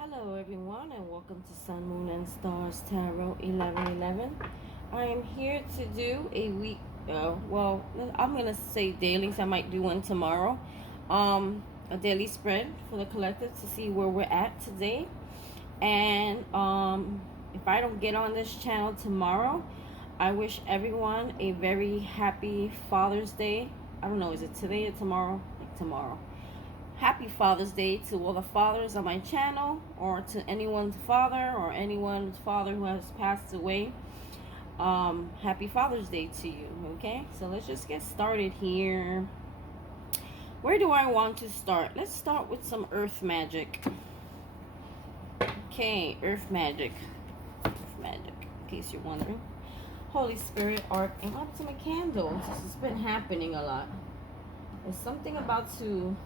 Hello everyone and welcome to Sun, Moon and Stars Tarot 1111. I am here to do a week, I'm going to say daily, so I might do one tomorrow. A daily spread for the collective to see where we're at today. And if I don't get on this channel tomorrow, I wish everyone a very happy Father's Day. I don't know, is it today or tomorrow? Like tomorrow. Happy Father's Day to all the fathers on my channel, or to anyone's father or anyone's father who has passed away. Happy Father's Day to you. Okay, so let's just get started here. Where do I want to start? Let's start with some earth magic. Okay, earth magic. Earth magic, in case you're wondering. Holy Spirit, Archangel, ultimate candles. This has been happening a lot. There's something about to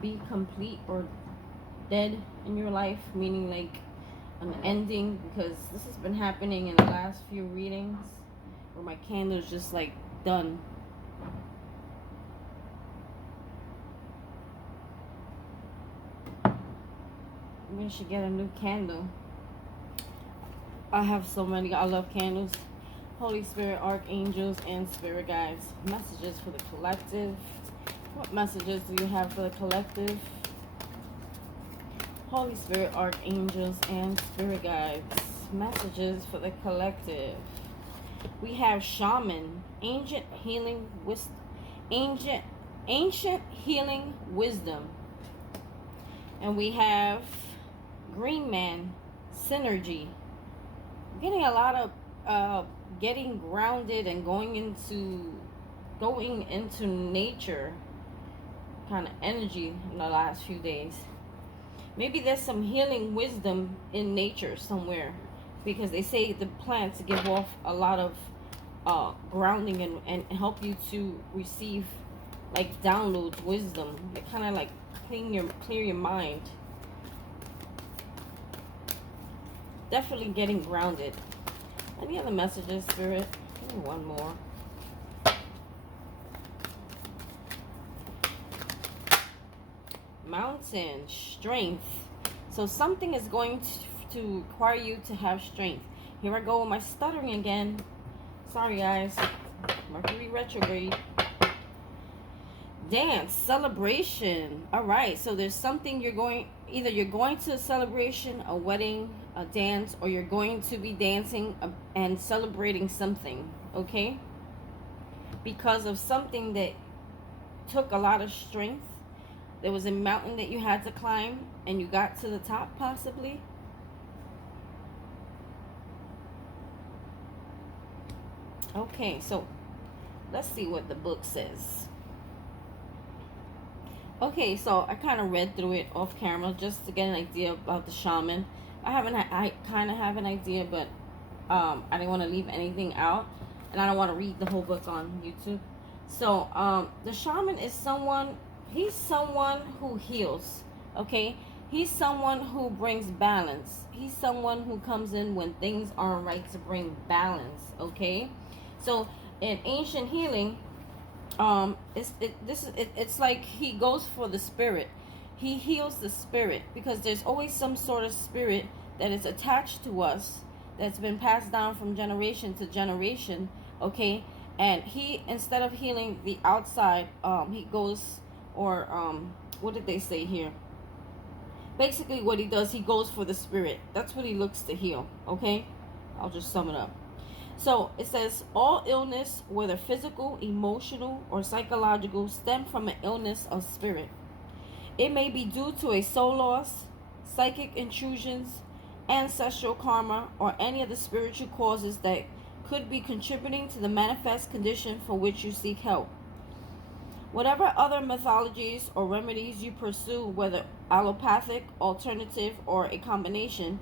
be complete or dead in your life, meaning like an ending, because this has been happening in the last few readings where my candle's just like done. Maybe I should get a new candle. I have so many. I love candles. Holy Spirit, archangels, and spirit guides. Messages for the collective. What messages do you have for the collective? Holy Spirit, archangels, and spirit guides. Messages for the collective. We have shaman, ancient healing wisdom, ancient healing wisdom, and we have green man, synergy. I'm getting a lot of getting grounded and going into nature kind of energy in the last few days. Maybe there's some healing wisdom in nature somewhere, because they say the plants give off a lot of grounding and help you to receive like download wisdom. They kind of like clear your mind. Definitely getting grounded. Any other messages, Spirit? Maybe one more. Mountain, strength. So something is going to require you to have strength. Here I go with my stuttering again. Sorry guys. Mercury retrograde. Dance, celebration. All right, so there's something you're going to a celebration, a wedding, a dance, or you're going to be dancing and celebrating something, okay? Because of something that took a lot of strength. There was a mountain that you had to climb and you got to the top, possibly. Okay, so let's see what the book says. Okay, so I kind of read through it off camera just to get an idea about the shaman. I kind of have an idea, but I didn't want to leave anything out, and I don't want to read the whole book on YouTube. So the shaman is someone. He's someone who heals, okay? He's someone who brings balance. He's someone who comes in when things aren't right to bring balance, okay? So in ancient healing, it's like he goes for the spirit. He heals the spirit, because there's always some sort of spirit that is attached to us that's been passed down from generation to generation, okay? And he, instead of healing the outside, he goes, or what did they say here? Basically what he does, he goes for the spirit. That's what he looks to heal, okay? I'll just sum it up. So it says, all illness, whether physical, emotional, or psychological, stem from an illness of spirit. It may be due to a soul loss, psychic intrusions, ancestral karma, or any of the spiritual causes that could be contributing to the manifest condition for which you seek help. Whatever other mythologies or remedies you pursue, whether allopathic, alternative, or a combination,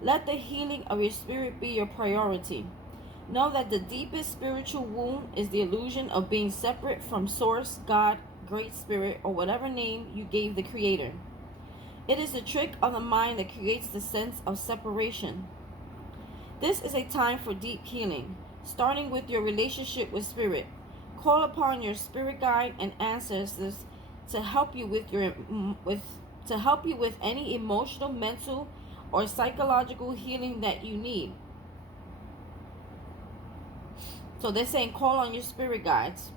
let the healing of your spirit be your priority. Know that the deepest spiritual wound is the illusion of being separate from Source, God, Great Spirit, or whatever name you gave the Creator. It is the trick of the mind that creates the sense of separation. This is a time for deep healing, starting with your relationship with Spirit. Call upon your spirit guide and ancestors to help you to help you with any emotional, mental, or psychological healing that you need. So they're saying call on your spirit guides.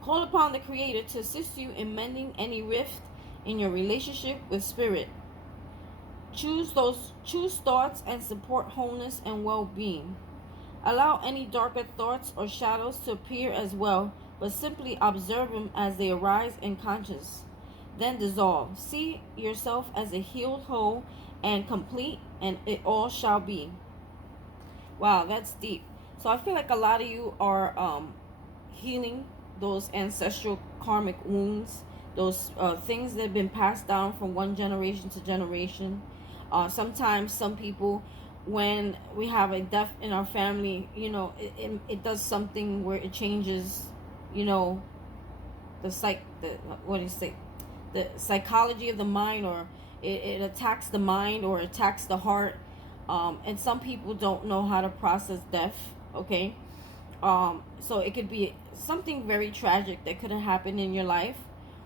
Call upon the Creator to assist you in mending any rift in your relationship with spirit. Choose thoughts and support wholeness and well-being. Allow any darker thoughts or shadows to appear as well, but simply observe them as they arise in conscious. Then dissolve. See yourself as a healed whole and complete, and it all shall be. Wow, that's deep. So I feel like a lot of you are healing those ancestral karmic wounds, those things that have been passed down from one generation to generation. Sometimes some people, when we have a death in our family, it does something where it changes, the psychology of the mind, or it attacks the mind or attacks the heart. And some people don't know how to process death, okay? So it could be something very tragic that could have happened in your life,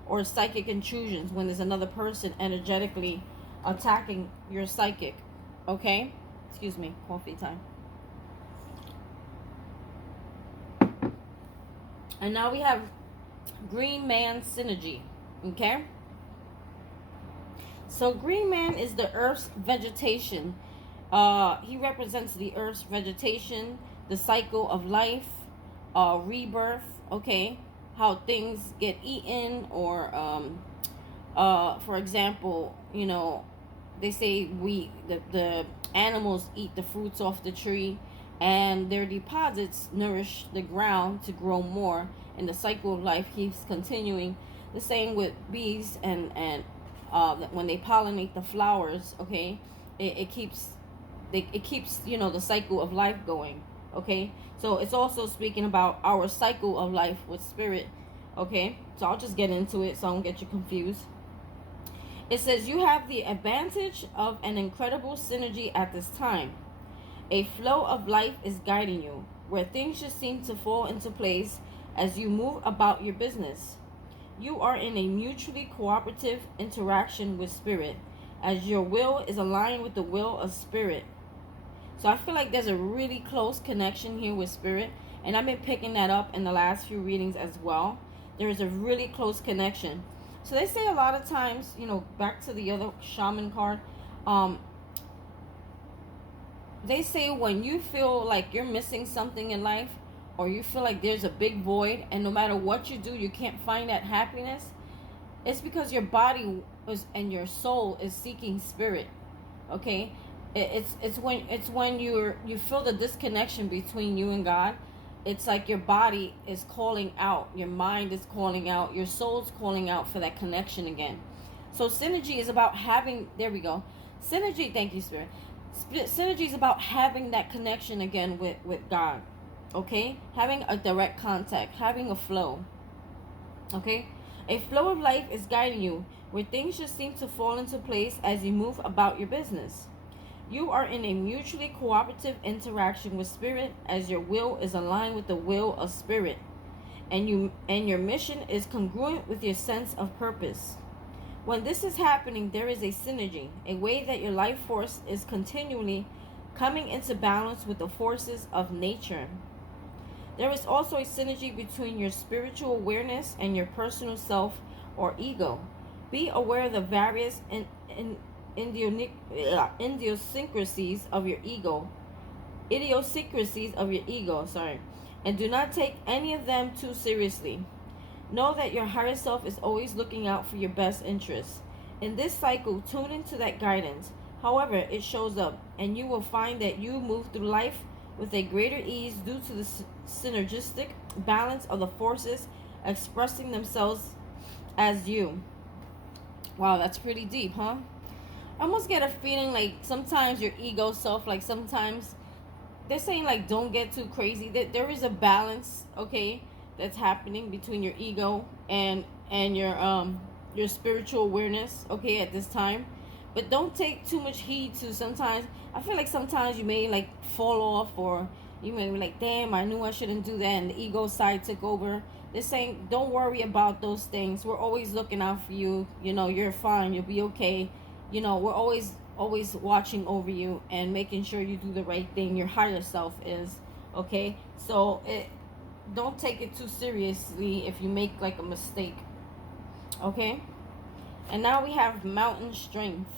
or psychic intrusions when there's another person energetically attacking your psychic, okay? Excuse me, coffee time. And now we have Green Man synergy, okay? So Green Man is the Earth's vegetation. He represents the Earth's vegetation, the cycle of life, rebirth, okay? How things get eaten, or for example, they say the animals eat the fruits off the tree, and their deposits nourish the ground to grow more, and the cycle of life keeps continuing. The same with bees, and when they pollinate the flowers, okay, it keeps the cycle of life going, okay? So it's also speaking about our cycle of life with spirit, okay? So I'll just get into it so I don't get you confused. It says you have the advantage of an incredible synergy at this time. A flow of life is guiding you, where things just seem to fall into place as you move about your business. You are in a mutually cooperative interaction with spirit, as your will is aligned with the will of spirit. So I feel like there's a really close connection here with spirit, and I've been picking that up in the last few readings as well. There is a really close connection. So they say a lot of times, back to the other shaman card, they say when you feel like you're missing something in life, or you feel like there's a big void, and no matter what you do, you can't find that happiness, it's because your body and your soul is seeking spirit, okay? It's when you feel the disconnection between you and God. It's like your body is calling out, your mind is calling out, your soul's calling out for that connection again. So synergy is about having, there we go. Synergy, thank you, Spirit. Synergy is about having that connection again with God, okay? Having a direct contact, having a flow, okay? A flow of life is guiding you, where things just seem to fall into place as you move about your business. You are in a mutually cooperative interaction with spirit, as your will is aligned with the will of spirit, and your mission is congruent with your sense of purpose. When this is happening, there is a synergy, a way that your life force is continually coming into balance with the forces of nature. There is also a synergy between your spiritual awareness and your personal self or ego. Be aware of the various idiosyncrasies of your ego, and do not take any of them too seriously. Know that your higher self is always looking out for your best interests. In this cycle, tune into that guidance. However, it shows up, and you will find that you move through life with a greater ease due to the synergistic balance of the forces expressing themselves as you. Wow, that's pretty deep, huh? I almost get a feeling like sometimes your ego self, like sometimes they're saying like don't get too crazy. That there is a balance, okay, that's happening between your ego and your spiritual awareness, okay, at this time. But don't take too much heed to, sometimes I feel like sometimes you may like fall off, or You may be like, damn, I knew I shouldn't do that, and the ego side took over. They're saying, don't worry about those things. We're always looking out for you. You know, you're fine. You'll be okay. You know, we're always watching over you and making sure you do the right thing. Your higher self is, okay? So don't take it too seriously if you make like a mistake, okay? And now we have mountain strength.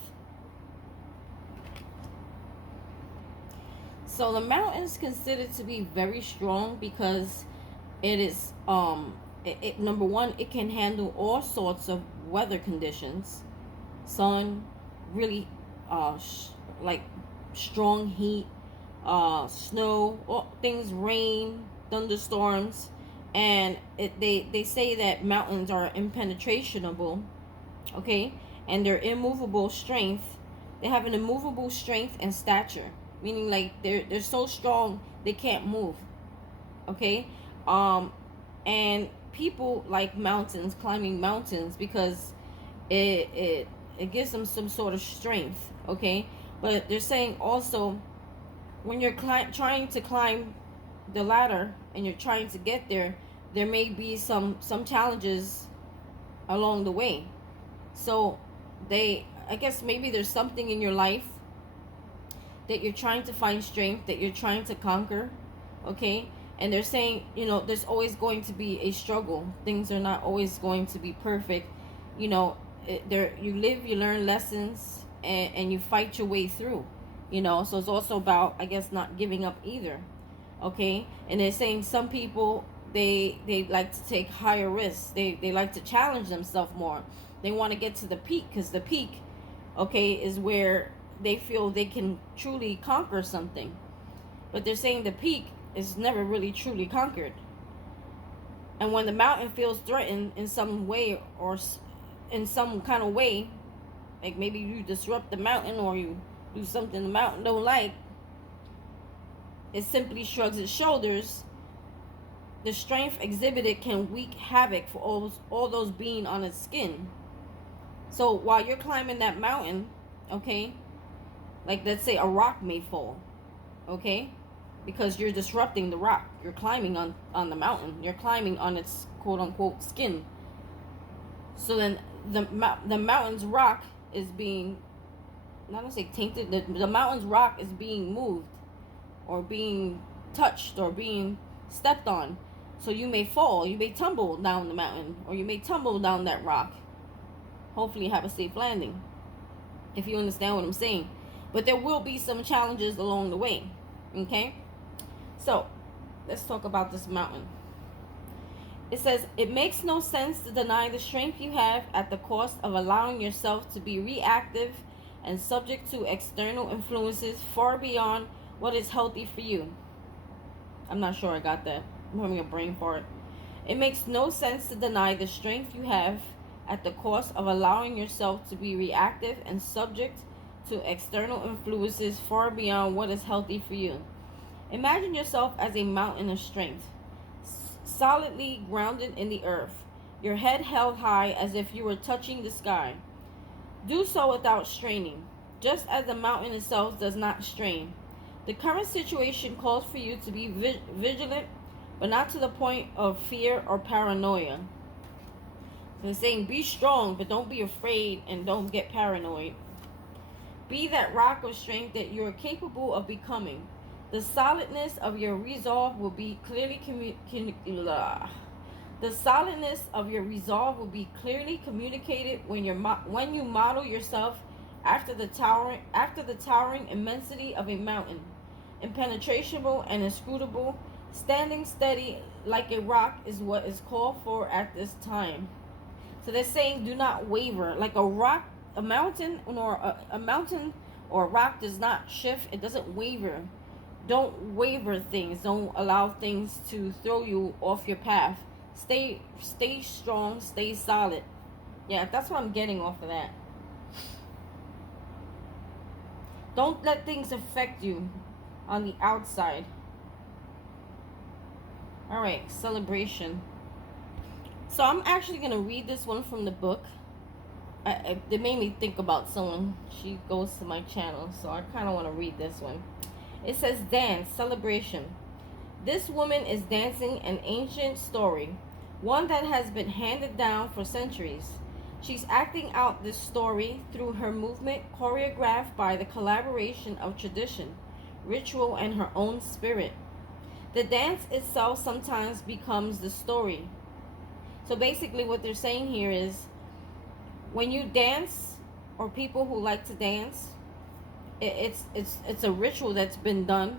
So the mountain is considered to be very strong because it is number one, it can handle all sorts of weather conditions, sun, really like strong heat, snow, all things, rain, thunderstorms, and they say that mountains are impenetrable, okay, and their immovable strength. They have an immovable strength and stature, meaning like they're so strong they can't move, okay. And people like mountains, climbing mountains, because it gives them some sort of strength, okay. But they're saying also, when you're trying to climb the ladder and you're trying to get there, there may be some challenges along the way. So I guess maybe there's something in your life that you're trying to find strength, that you're trying to conquer, okay. And they're saying, you know, there's always going to be a struggle. Things are not always going to be perfect, you know. You live, you learn lessons, and you fight your way through, you know. So it's also about, I guess, not giving up either, okay. And they're saying some people, they like to take higher risks. They like to challenge themselves more. They want to get to the peak, because the peak, okay, is where they feel they can truly conquer something. But they're saying the peak is never really truly conquered. And when the mountain feels threatened in some way, or in some kind of way, like maybe you disrupt the mountain or you do something the mountain don't like, it simply shrugs its shoulders. The strength exhibited can wreak havoc for all those being on its skin. So while you're climbing that mountain, okay, like let's say a rock may fall, okay, because you're disrupting the rock. You're climbing on the mountain. You're climbing on its quote unquote skin. So then the mountain's rock is being, not gonna say tainted, the mountain's rock is being moved or being touched or being stepped on. So you may fall, you may tumble down the mountain, or you may tumble down that rock. Hopefully you have a safe landing, if you understand what I'm saying. But there will be some challenges along the way, okay? So let's talk about this mountain. It says, it makes no sense to deny the strength you have at the cost of allowing yourself to be reactive and subject to external influences far beyond what is healthy for you. I'm not sure I got that. I'm having a brain fart. It makes no sense to deny the strength you have at the cost of allowing yourself to be reactive and subject to external influences far beyond what is healthy for you. Imagine yourself as a mountain of strength, solidly grounded in the earth, your head held high as if you were touching the sky. Do so without straining, just as the mountain itself does not strain. The current situation calls for you to be vigilant, but not to the point of fear or paranoia. So they're saying be strong, but don't be afraid and don't get paranoid. Be that rock of strength that you are capable of becoming. The solidness of your resolve will be clearly communicated when you model yourself after the towering immensity of a mountain, impenetrable and inscrutable. Standing steady like a rock is what is called for at this time. So they're saying do not waver. Like a rock, a mountain or a rock does not shift. It doesn't waver. Don't waver things. Don't allow things to throw you off your path. Stay strong. Stay solid. Yeah, that's what I'm getting off of that. Don't let things affect you on the outside. All right, celebration. So I'm actually going to read this one from the book. It made me think about someone. She goes to my channel, so I kind of want to read this one. It says, dance, celebration. This woman is dancing an ancient story, one that has been handed down for centuries. She's acting out this story through her movement, choreographed by the collaboration of tradition, ritual, and her own spirit. The dance itself sometimes becomes the story. So basically, what they're saying here is when you dance, or people who like to dance, it's a ritual that's been done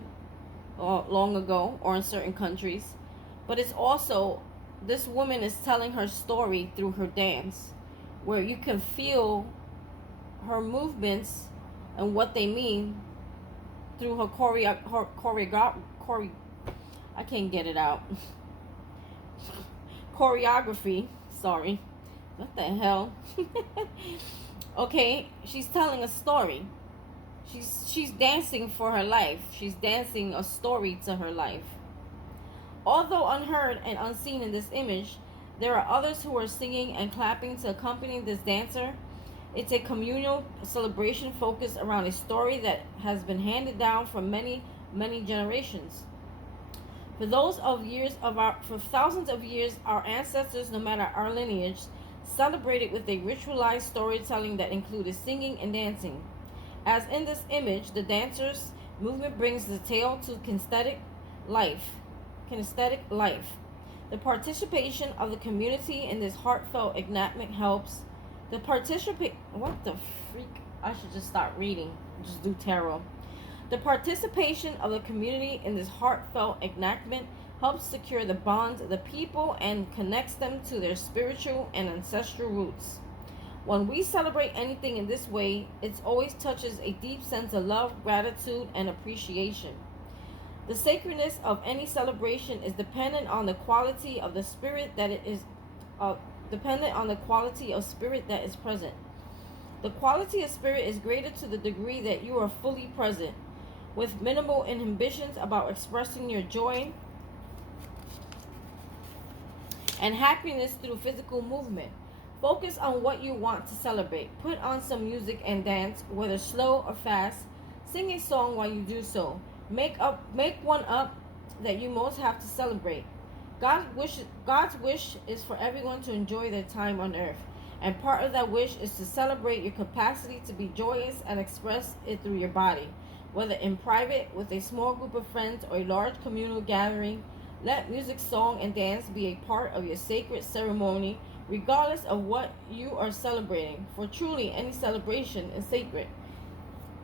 long ago or in certain countries, but it's also, this woman is telling her story through her dance, where you can feel her movements and what they mean through her I can't get it out. Choreography. Sorry. What the hell? Okay, she's telling a story. She's dancing for her life. She's dancing a story to her life. Although unheard and unseen in this image, there are others who are singing and clapping to accompany this dancer. It's a communal celebration focused around a story that has been handed down for many, many generations. For thousands of years, our ancestors, no matter our lineage, celebrated with a ritualized storytelling that included singing and dancing. As in this image, the dancer's movement brings the tale to kinesthetic life. The participation of the community in this heartfelt enactment helps. What the freak? I should just start reading. Just do tarot. The participation of the community in this heartfelt enactment helps secure the bonds of the people and connects them to their spiritual and ancestral roots. When we celebrate anything in this way, it always touches a deep sense of love, gratitude, and appreciation. The sacredness of any celebration is dependent on the quality of the spirit that is present. The quality of spirit is greater to the degree that you are fully present, with minimal inhibitions about expressing your joy and happiness through physical movement. Focus on what you want to celebrate. Put on some music and dance, whether slow or fast. Sing a song while you do so. Make one up that you most have to celebrate. God's wish is for everyone to enjoy their time on earth, and part of that wish is to celebrate your capacity to be joyous and express it through your body, whether in private with a small group of friends or a large communal gathering. Let music, song, and dance be a part of your sacred ceremony, regardless of what you are celebrating, for truly any celebration is sacred.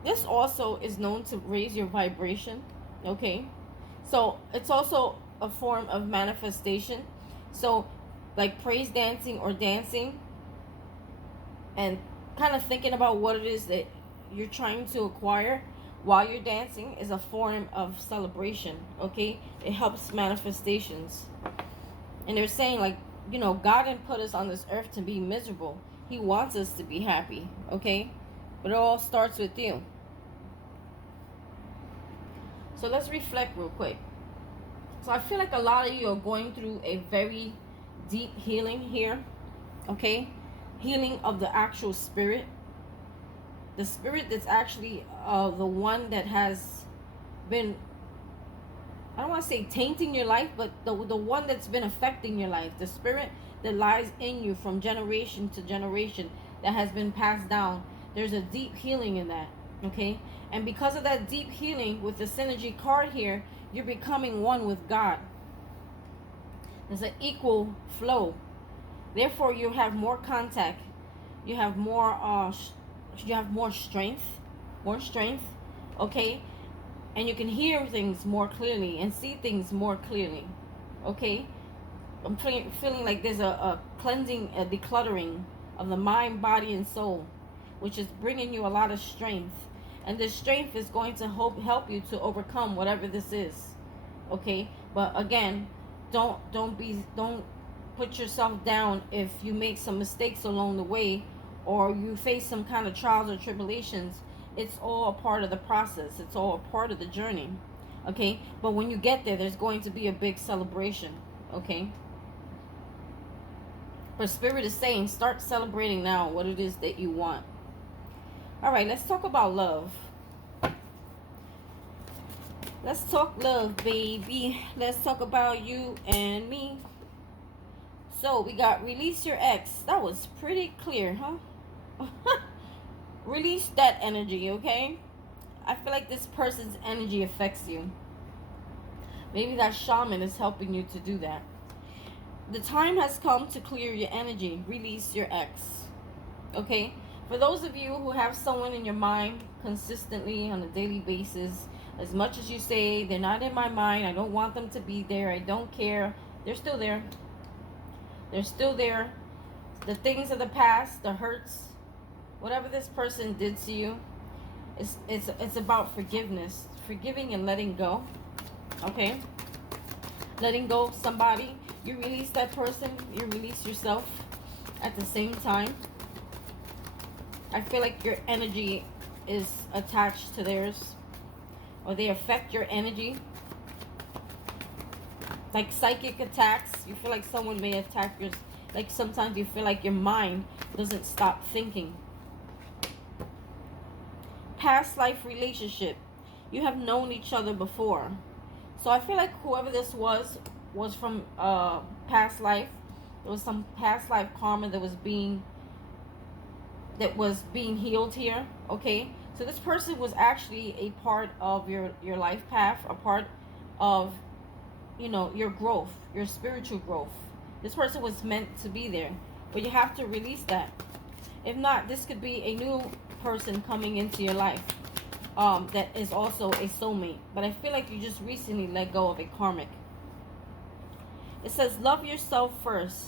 This also is known to raise your vibration, okay? So it's also a form of manifestation. So like praise dancing or dancing and kind of thinking about what it is that you're trying to acquire while you're dancing is a form of celebration, okay? It helps manifestations. And they're saying, like, you know, God didn't put us on this earth to be miserable. He wants us to be happy, okay? But it all starts with you. So let's reflect real quick. So I feel like a lot of you are going through a very deep healing here, okay? Healing of the actual spirit. The spirit that's actually the one that has been, I don't want to say tainting your life, but the one that's been affecting your life. The spirit that lies in you from generation to generation that has been passed down. There's a deep healing in that, okay? And because of that deep healing with the synergy card here, you're becoming one with God. There's an equal flow. Therefore, you have more contact. You have more strength, okay? And you can hear things more clearly and see things more clearly, okay? I'm feeling like there's a cleansing, a decluttering of the mind, body, and soul, which is bringing you a lot of strength. And this strength is going to help you to overcome whatever this is, okay? But again, don't put yourself down if you make some mistakes along the way, or you face some kind of trials or tribulations. It's all a part of the process. It's all a part of the journey, okay? But when you get there, there's going to be a big celebration, okay? But Spirit is saying, start celebrating now what it is that you want. All right, let's talk about love. Let's talk love, baby. Let's talk about you and me. So we got release your ex. That was pretty clear, huh? Release that energy, okay? I feel like this person's energy affects you. Maybe that shaman is helping you to do that. The time has come to clear your energy. Release your ex. Okay? For those of you who have someone in your mind consistently on a daily basis, as much as you say, they're not in my mind, I don't want them to be there, I don't care, they're still there. They're still there. The things of the past, the hurts, whatever this person did to you, it's about forgiveness. Forgiving and letting go. Okay? Letting go of somebody. You release that person, you release yourself at the same time. I feel like your energy is attached to theirs, or they affect your energy. Like psychic attacks, you feel like someone may attack yours. Like sometimes you feel like your mind doesn't stop thinking. Past life relationship. You have known each other before. So I feel like whoever this was from past life. There was some past life karma that was being healed here. Okay, so this person was actually a part of your life path, a part of, you know, your growth, your spiritual growth. This person was meant to be there, but you have to release that. If not, this could be a new person coming into your life, that is also a soulmate. But I feel like you just recently let go of a karmic. It says, love yourself first.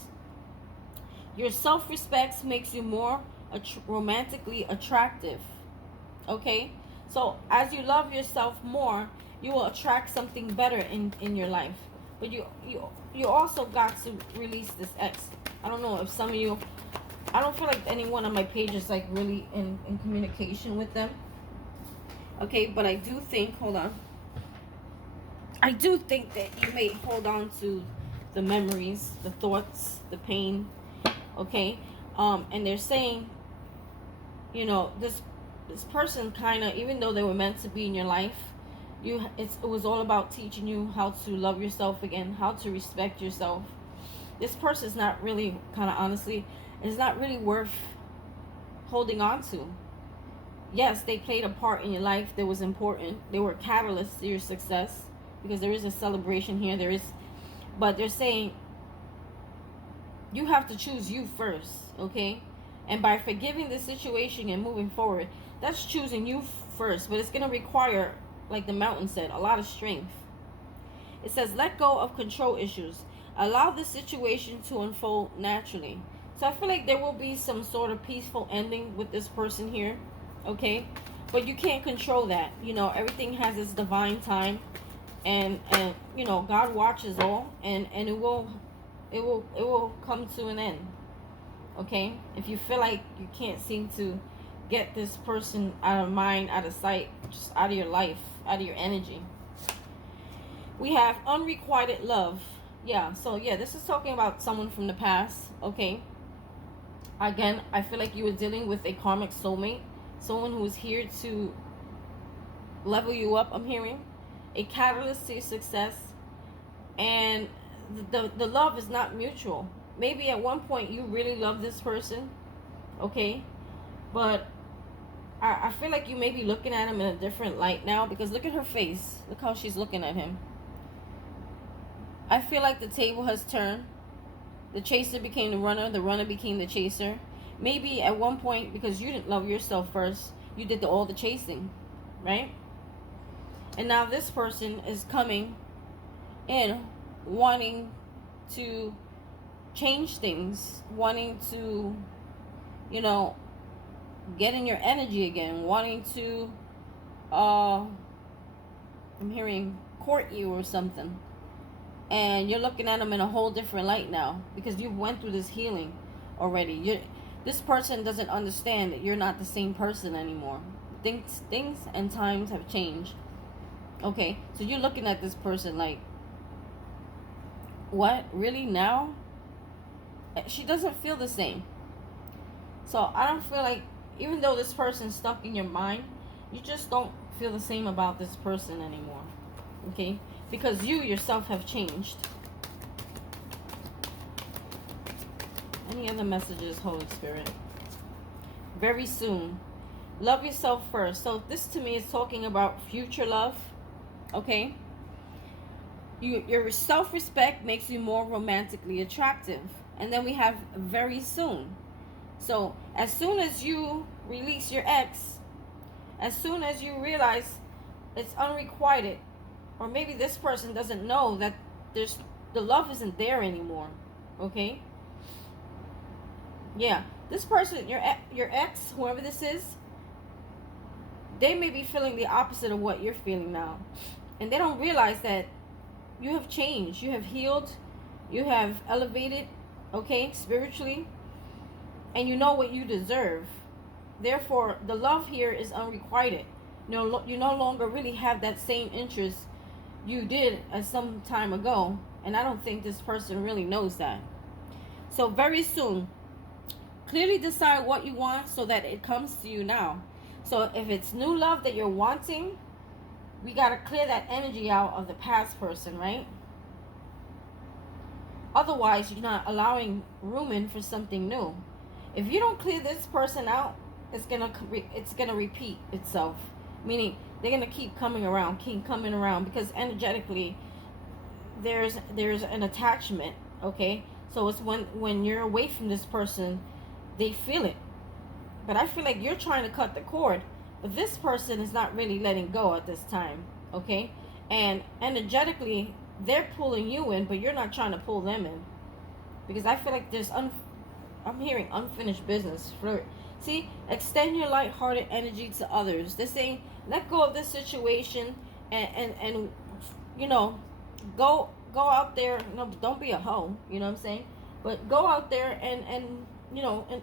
Your self-respect makes you more romantically attractive. Okay? So as you love yourself more, you will attract something better in your life. But you also got to release this ex. I don't know if some of you, I don't feel like anyone on my page is like really in communication with them. Okay, but I do think, hold on. I do think that you may hold on to the memories, the thoughts, the pain. Okay? And they're saying, you know, this person kind of, even though they were meant to be in your life, it was all about teaching you how to love yourself again, how to respect yourself. This person's not really, kind of honestly, is not really worth holding on to. Yes, they played a part in your life that was important. They were catalysts to your success, because there is a celebration here. But they're saying you have to choose you first, okay? And by forgiving the situation and moving forward, that's choosing you first. But it's going to require, like the mountain said, a lot of strength. It says, let go of control issues. Allow the situation to unfold naturally. So I feel like there will be some sort of peaceful ending with this person here, okay? But you can't control that. You know, everything has its divine time. And you know, God watches all, and it will come to an end. Okay? If you feel like you can't seem to get this person out of mind, out of sight, just out of your life, out of your energy. We have unrequited love. Yeah, so yeah, this is talking about someone from the past. Okay? Again, I feel like you were dealing with a karmic soulmate, someone who is here to level you up, I'm hearing. A catalyst to your success. And the love is not mutual. Maybe at one point you really love this person, okay? But I feel like you may be looking at him in a different light now, because look at her face. Look how she's looking at him. I feel like the table has turned. The chaser became the runner became the chaser. Maybe at one point, because you didn't love yourself first, you did all the chasing, right? And now this person is coming in, wanting to change things, wanting to, you know, get in your energy again, wanting to, I'm hearing court you or something. And you're looking at them in a whole different light now, because you went through this healing already. This person doesn't understand that you're not the same person anymore. Things and times have changed. Okay, so you're looking at this person like, what? Really now? She doesn't feel the same. So I don't feel like, even though this person's stuck in your mind, you just don't feel the same about this person anymore. Okay? Because you yourself have changed. Any other messages, Holy Spirit? Very soon. Love yourself first. So this to me is talking about future love. Okay? Your self-respect makes you more romantically attractive. And then we have very soon. So as soon as you release your ex, as soon as you realize it's unrequited, or maybe this person doesn't know that the love isn't there anymore. Okay? Yeah, this person, your ex, whoever this is, they may be feeling the opposite of what you're feeling now, and they don't realize that you have changed, you have healed, you have elevated, okay, spiritually, and you know what you deserve. Therefore, the love here is unrequited. You no longer really have that same interest you did at some time ago, and I don't think this person really knows that. So very soon, clearly decide what you want so that it comes to you now. So if it's new love that you're wanting, we got to clear that energy out of the past person, right? Otherwise, you're not allowing room in for something new. If you don't clear this person out, it's gonna repeat itself. Meaning they're gonna keep coming around, because energetically, there's an attachment. Okay, so it's when you're away from this person, they feel it. But I feel like you're trying to cut the cord, but this person is not really letting go at this time. Okay, and energetically, they're pulling you in, but you're not trying to pull them in, because I feel like I'm hearing unfinished business. Flirt. See, extend your light-hearted energy to others. They're saying, let go of this situation, and you know, go out there. No, don't be a hoe. You know what I'm saying? But go out there and you know, and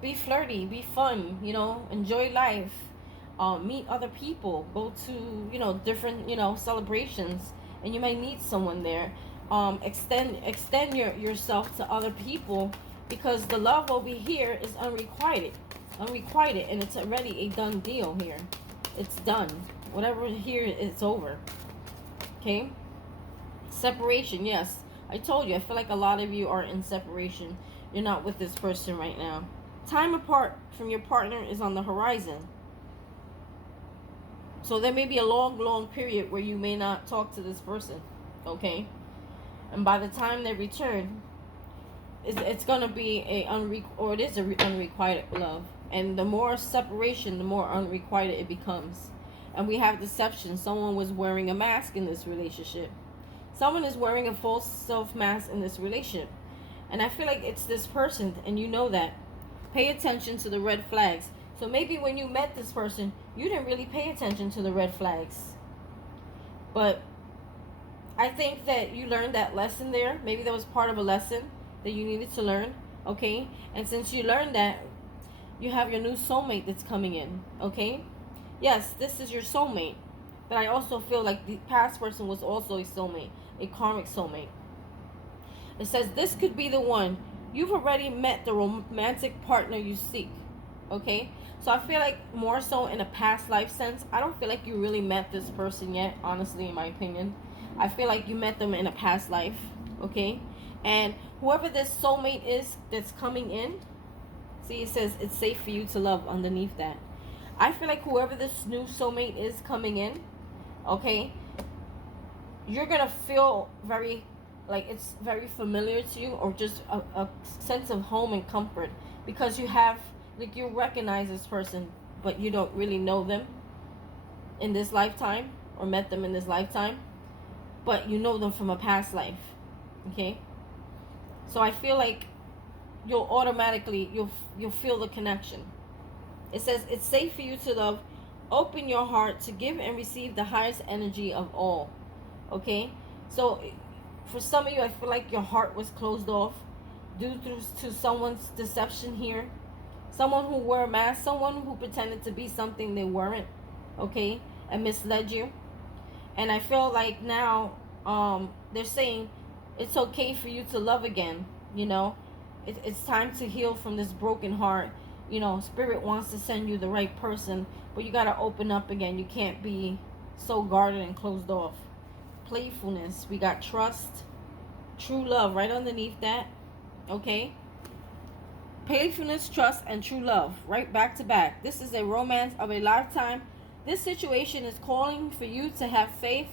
be flirty, be fun. You know, enjoy life. Meet other people. Go to, you know, different, you know, celebrations, and you might meet someone there. Extend yourself to other people, because the love over here is unrequited, and it's already a done deal here. It's done. Whatever here, it's over. Okay? Separation, yes. I told you, I feel like a lot of you are in separation. You're not with this person right now. Time apart from your partner is on the horizon. So there may be a long period where you may not talk to this person. Okay? And by the time they return, it's gonna be it is a unrequited love. And the more separation, the more unrequited it becomes. And we have deception. Someone was wearing a mask in this relationship. Someone is wearing a false self mask in this relationship. And I feel like it's this person, and you know that. Pay attention to the red flags. So maybe when you met this person, you didn't really pay attention to the red flags. But I think that you learned that lesson there. Maybe that was part of a lesson that you needed to learn. Okay? And since you learned that, you have your new soulmate that's coming in. Okay? Yes, this is your soulmate. But I also feel like the past person was also a soulmate. A karmic soulmate. It says this could be the one. You've already met the romantic partner you seek. Okay? So I feel like more so in a past life sense. I don't feel like you really met this person yet, honestly, in my opinion. I feel like you met them in a past life. Okay? And whoever this soulmate is that's coming in, see, it says it's safe for you to love underneath that. I feel like whoever this new soulmate is coming in, okay, you're going to feel very, like it's very familiar to you, or just a sense of home and comfort, because you have, like, you recognize this person, but you don't really know them in this lifetime, or met them in this lifetime, but you know them from a past life. Okay? So I feel like you'll automatically, you'll feel the connection. It says it's safe for you to love. Open your heart to give and receive the highest energy of all. Okay? So for some of you, I feel like your heart was closed off due to someone's deception here. Someone who wore a mask, someone who pretended to be something they weren't. Okay? And misled you. And I feel like now they're saying it's okay for you to love again. You know, it's time to heal from this broken heart. You know, Spirit wants to send you the right person, but you got to open up again. You can't be so guarded and closed off. Playfulness. We got trust, true love right underneath that. Okay. Playfulness, trust, and true love right back to back. This is a romance of a lifetime. This situation is calling for you to have faith,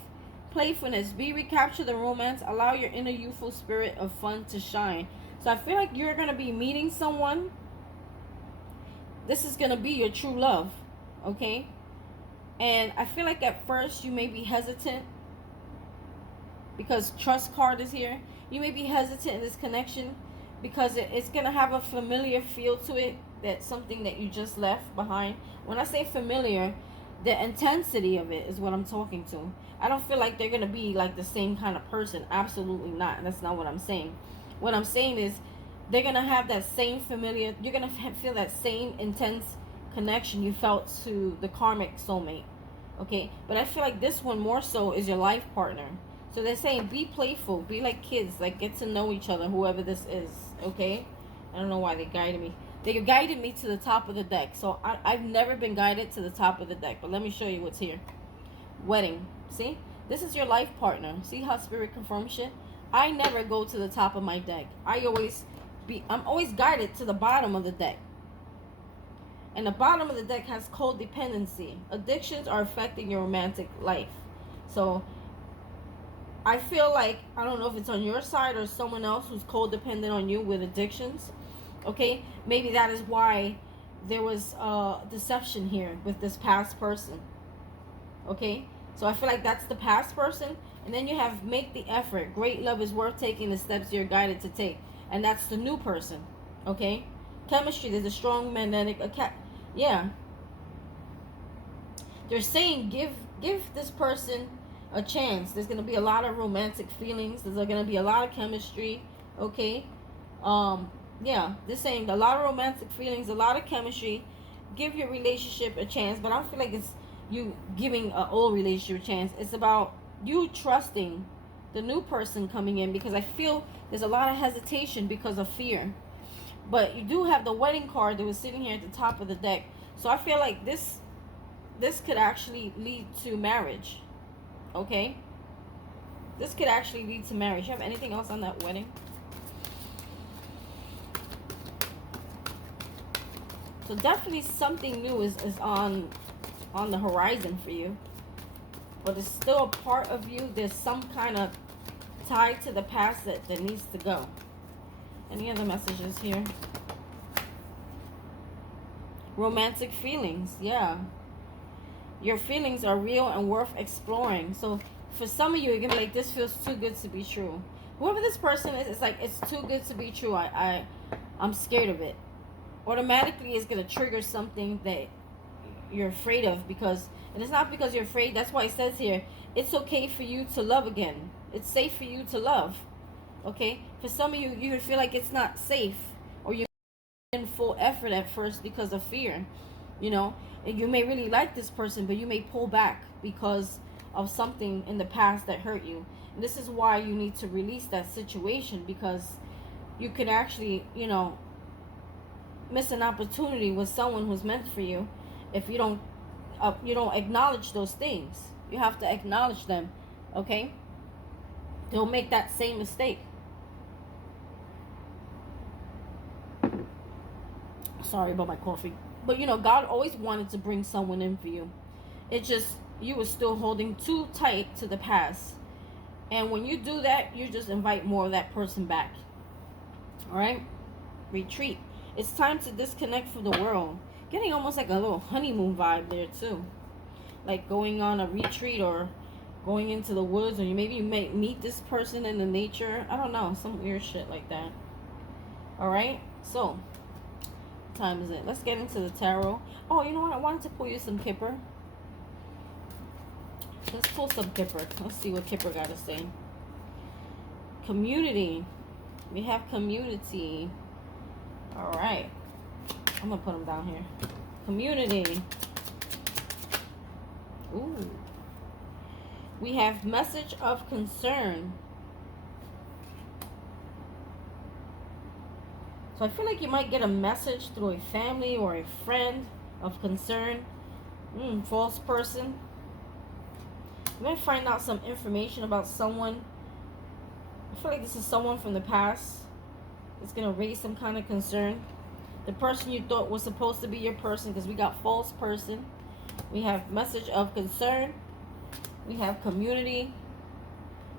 playfulness, recapture the romance, allow your inner youthful spirit of fun to shine. So I feel like you're going to be meeting someone. This is going to be your true love. Okay. And I feel like at first you may be hesitant because trust card is here. You may be hesitant in this connection because it's going to have a familiar feel to it. That's something that you just left behind. When I say familiar, the intensity of it is what I'm talking to. I don't feel like they're going to be like the same kind of person. Absolutely not. That's not what I'm saying. What I'm saying is they're going to have that same familiar, you're going to feel that same intense connection you felt to the karmic soulmate. Okay, but I feel like this one more so is your life partner. So they're saying be playful, be like kids, like get to know each other, whoever this is. Okay, I don't know why they guided me. They guided me to the top of the deck. So I've never been guided to the top of the deck, but let me show you what's here. Wedding. See, this is your life partner. See how spirit confirms shit? I never go to the top of my deck. I'm always guided to the bottom of the deck. And the bottom of the deck has codependency. Addictions are affecting your romantic life. So I feel like, I don't know if it's on your side or someone else who's codependent on you with addictions. Okay, maybe that is why there was deception here with this past person. Okay, so I feel like that's the past person. And then you have make the effort. Great love is worth taking the steps you're guided to take. And that's the new person. Okay, chemistry, there's a strong magnetic yeah, they're saying give this person a chance. There's going to be a lot of romantic feelings. There's going to be a lot of chemistry. Okay, yeah, they're saying a lot of romantic feelings, a lot of chemistry. Give your relationship a chance, but I don't feel like it's you giving an old relationship a chance. It's about you trusting the new person coming in, because I feel there's a lot of hesitation because of fear. But you do have the wedding card that was sitting here at the top of the deck. So I feel like this could actually lead to marriage. Okay? This could actually lead to marriage. You have anything else on that wedding? So definitely something new is on the horizon for you. But it's still a part of you. There's some kind of tie to the past that needs to go. Any other messages here? Romantic feelings, yeah. Your feelings are real and worth exploring. So for some of you, you're gonna be like, this feels too good to be true. Whoever this person is, it's like, it's too good to be true. I'm scared of it. Automatically, it's gonna trigger something that you're afraid of, because, and it's not because you're afraid. That's why it says here, it's okay for you to love again. It's safe for you to love. Okay, for some of you, you feel like it's not safe, or you're in full effort at first because of fear, you know, and you may really like this person, but you may pull back because of something in the past that hurt you. And this is why you need to release that situation, because you can actually, you know, miss an opportunity with someone who's meant for you if you don't acknowledge those things. You have to acknowledge them. Okay, don't make that same mistake. Sorry about my coffee. But you know, God always wanted to bring someone in for you. It just, you were still holding too tight to the past. And when you do that, you just invite more of that person back. Alright? Retreat. It's time to disconnect from the world. Getting almost like a little honeymoon vibe there too. Like going on a retreat, or going into the woods, or maybe you may meet this person in the nature. I don't know. Some weird shit like that. Alright? So, time is it? Let's get into the tarot. Oh, you know what? I wanted to pull you some Kipper. Let's pull some Kipper. Let's see what Kipper got to say. Community. We have community. All right. I'm going to put them down here. Community. Ooh. We have message of concern. So I feel like you might get a message through a family or a friend of concern. False person. You might find out some information about someone. I feel like this is someone from the past. It's going to raise some kind of concern. The person you thought was supposed to be your person, because we got false person. We have message of concern. We have community.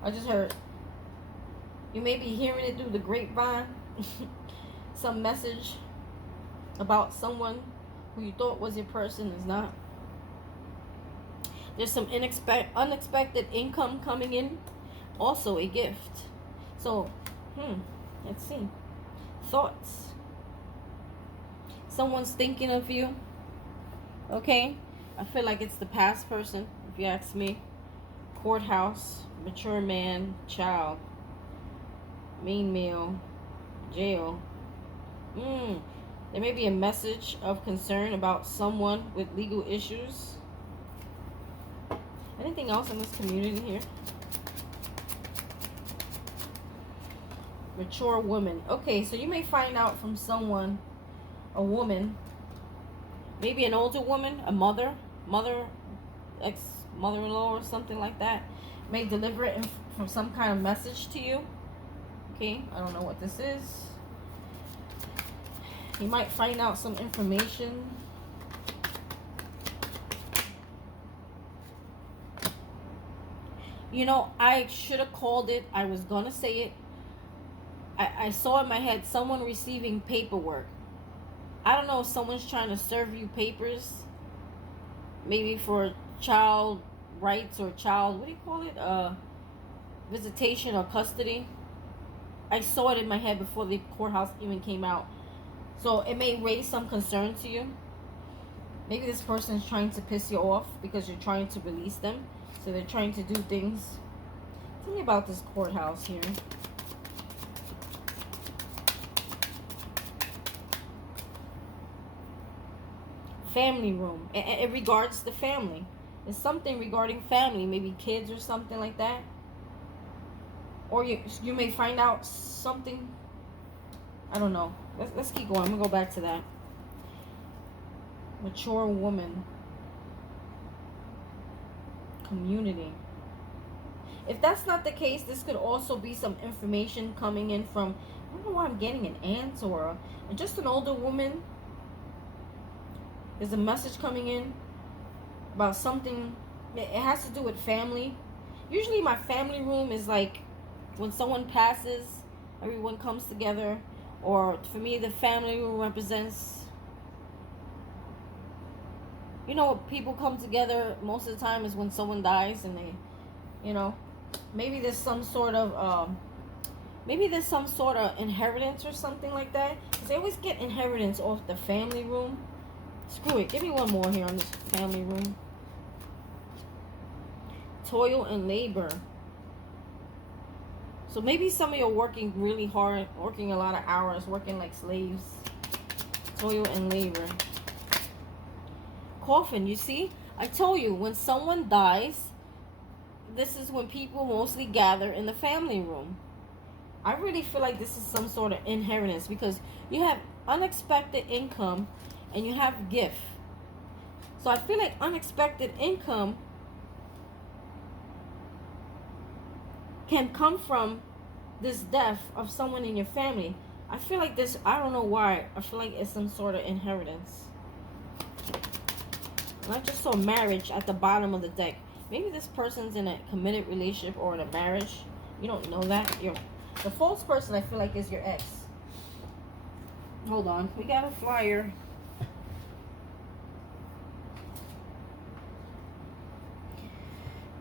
I just heard. You may be hearing it through the grapevine. Some message about someone who you thought was your person is not. There's some unexpected income coming in. Also a gift. So, let's see. Thoughts. Someone's thinking of you. Okay? I feel like it's the past person, if you ask me. Courthouse, mature man, child, mean male, jail. There may be a message of concern about someone with legal issues. Anything else in this community here? Mature woman. Okay, so you may find out from someone, a woman, maybe an older woman, a mother, ex-mother-in-law or something like that, may deliver it from some kind of message to you. Okay, I don't know what this is. You might find out some information. You know, I should have called it. I was going to say it. I saw in my head someone receiving paperwork. I don't know if someone's trying to serve you papers. Maybe for child rights or child, what do you call it? Visitation or custody. I saw it in my head before the courthouse even came out. So it may raise some concern to you. Maybe this person is trying to piss you off because you're trying to release them. So they're trying to do things. Tell me about this courthouse here. Family room. It regards the family. It's something regarding family. Maybe kids or something like that. Or you may find out something. I don't know. Let's keep going. I'm going to go back to that. Mature woman. Community. If that's not the case, this could also be some information coming in from, I don't know why I'm getting an aunt or just an older woman. There's a message coming in about something. It has to do with family. Usually my family room is like when someone passes, everyone comes together. Or for me, the family room represents, you know, people come together most of the time is when someone dies and they, you know, maybe there's some sort of inheritance or something like that. Because they always get inheritance off the family room. Screw it. Give me one more here on this family room. Toil and labor. So maybe some of you are working really hard, working a lot of hours, working like slaves. Toil and labor. Coffin, you see? I told you, when someone dies, this is when people mostly gather in the family room. I really feel like this is some sort of inheritance because you have unexpected income and you have gift. So I feel like unexpected income can come from this death of someone in your family. I feel like this, I don't know why, I feel like it's some sort of inheritance. And I just saw marriage at the bottom of the deck. Maybe this person's in a committed relationship or in a marriage. You don't know that. The false person, I feel like, is your ex. Hold on. We got a flyer.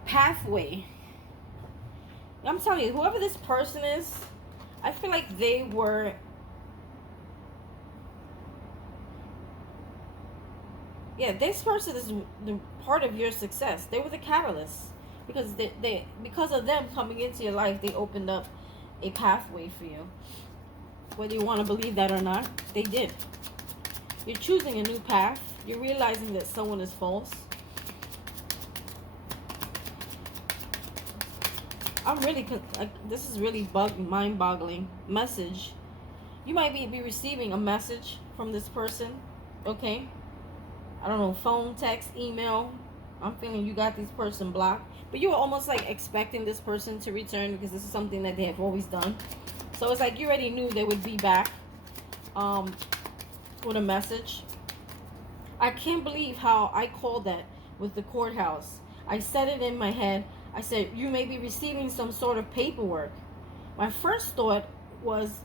Pathway. I'm telling you, whoever this person is, I feel like they were... Yeah, this person is the part of your success. They were the catalyst. Because because of them coming into your life, they opened up a pathway for you. Whether you want to believe that or not, they did. You're choosing a new path. You're realizing that someone is false. This is really mind-boggling message. You might be receiving a message from this person, okay? I don't know, phone, text, email, I'm feeling you got this person blocked, but you were almost like expecting this person to return because this is something that they have always done. So it's like you already knew they would be back with a message. I can't believe how I called that with the courthouse. I said it in my head. I said, you may be receiving some sort of paperwork. My first thought was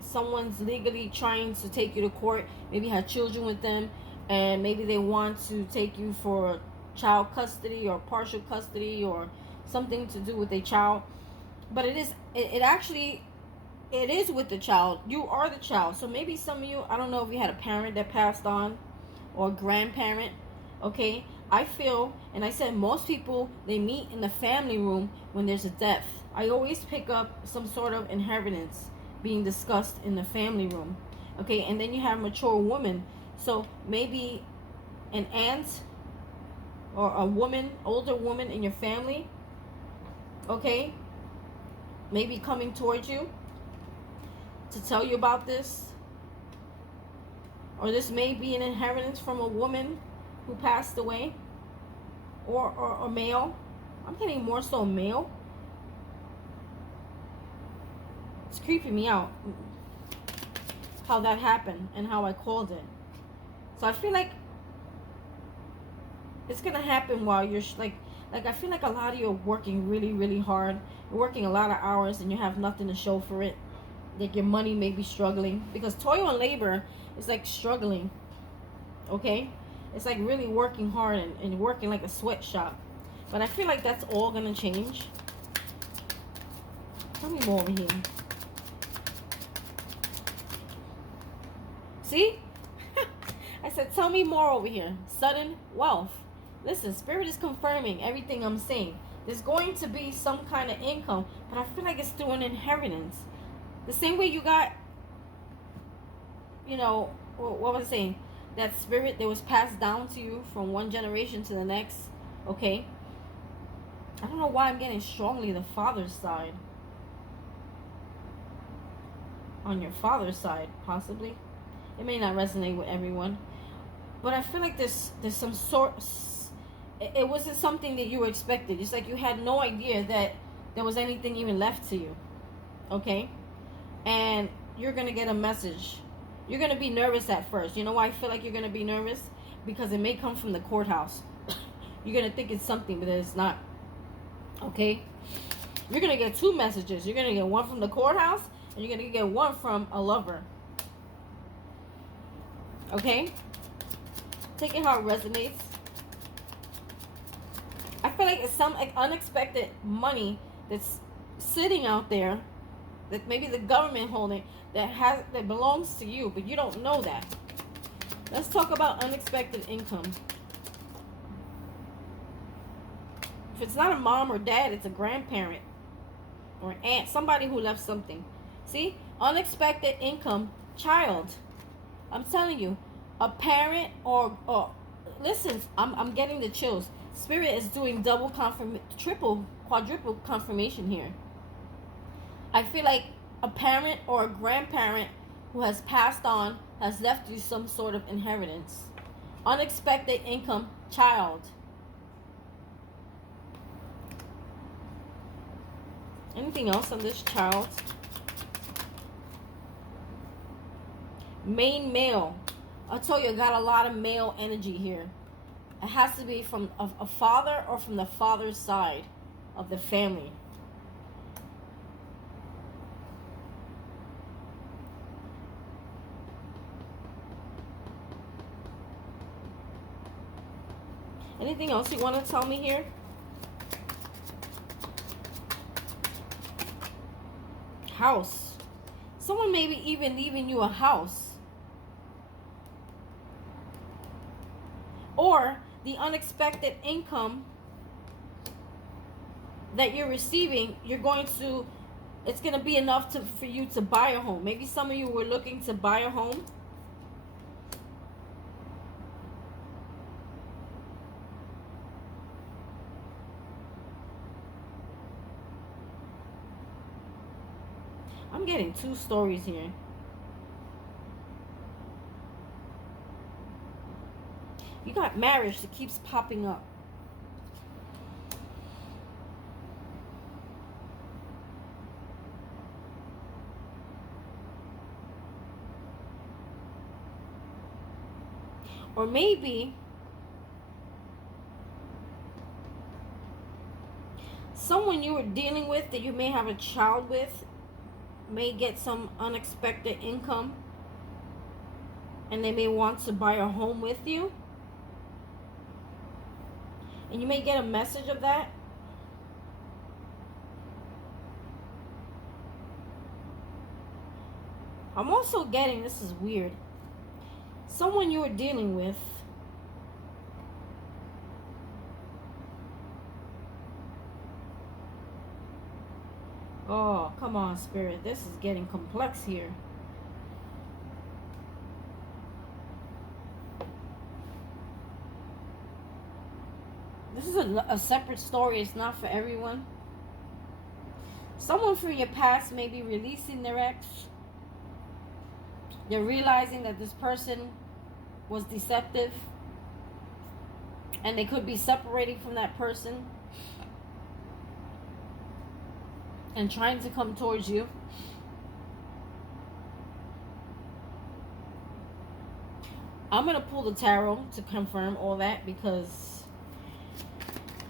someone's legally trying to take you to court, maybe had children with them, and maybe they want to take you for child custody or partial custody or something to do with a child. But it actually is with the child. You are the child. So maybe some of you, I don't know if you had a parent that passed on or a grandparent. Okay, I feel, and I said most people, they meet in the family room when there's a death. I always pick up some sort of inheritance being discussed in the family room. Okay, and then you have mature women. So maybe an aunt or a woman, older woman in your family, okay, maybe coming towards you to tell you about this. Or this may be an inheritance from a woman who passed away, or male. I'm getting more so male. It's creeping me out how that happened and how I called it. So I feel like it's gonna happen while you're like I feel like a lot of you are working really, really hard. You're working a lot of hours and you have nothing to show for it. Like your money may be struggling, because toil and labor is like struggling. Okay, it's like really working hard and working like a sweatshop. But I feel like that's all gonna change. Tell me more over here. See? I said, tell me more over here. Sudden wealth. Listen, Spirit is confirming everything I'm saying. There's going to be some kind of income, but I feel like it's through an inheritance. The same way you got, you know, what was I saying? That spirit that was passed down to you from one generation to the next. Okay? I don't know why I'm getting strongly the father's side. On your father's side, possibly. It may not resonate with everyone. But I feel like there's some sort... It wasn't something that you expected. It's like you had no idea that there was anything even left to you. Okay? And you're going to get a message. You're going to be nervous at first. You know why I feel like you're going to be nervous? Because it may come from the courthouse. You're going to think it's something, but it's not. Okay? You're going to get two messages. You're going to get one from the courthouse, and you're going to get one from a lover. Okay? Take it how it resonates. I feel like it's some unexpected money that's sitting out there that maybe the government holding that belongs to you, but you don't know that. Let's talk about unexpected income. If it's not a mom or dad, it's a grandparent or an aunt, somebody who left something. See? Unexpected income, child. I'm telling you, a parent or listen, I'm getting the chills. Spirit is doing double triple, quadruple confirmation here. I feel like a parent or a grandparent who has passed on has left you some sort of inheritance. Unexpected income, child. Anything else on this child? Main male. I told you I got a lot of male energy here. It has to be from a father or from the father's side of the family. Anything else you want to tell me here? House. Someone maybe even leaving you a house. Or the unexpected income that you're receiving, it's going to be enough for you to buy a home. Maybe some of you were looking to buy a home. I'm getting two stories here. You got marriage that keeps popping up. Or maybe someone you were dealing with that you may have a child with may get some unexpected income, and they may want to buy a home with you, and you may get a message of that. I'm also getting, this is weird, someone you were dealing with oh, come on, Spirit. This is getting complex here. This is a separate story. It's not for everyone. Someone from your past may be releasing their ex. They're realizing that this person was deceptive, and they could be separating from that person and trying to come towards you. I'm going to pull the tarot to confirm all that, because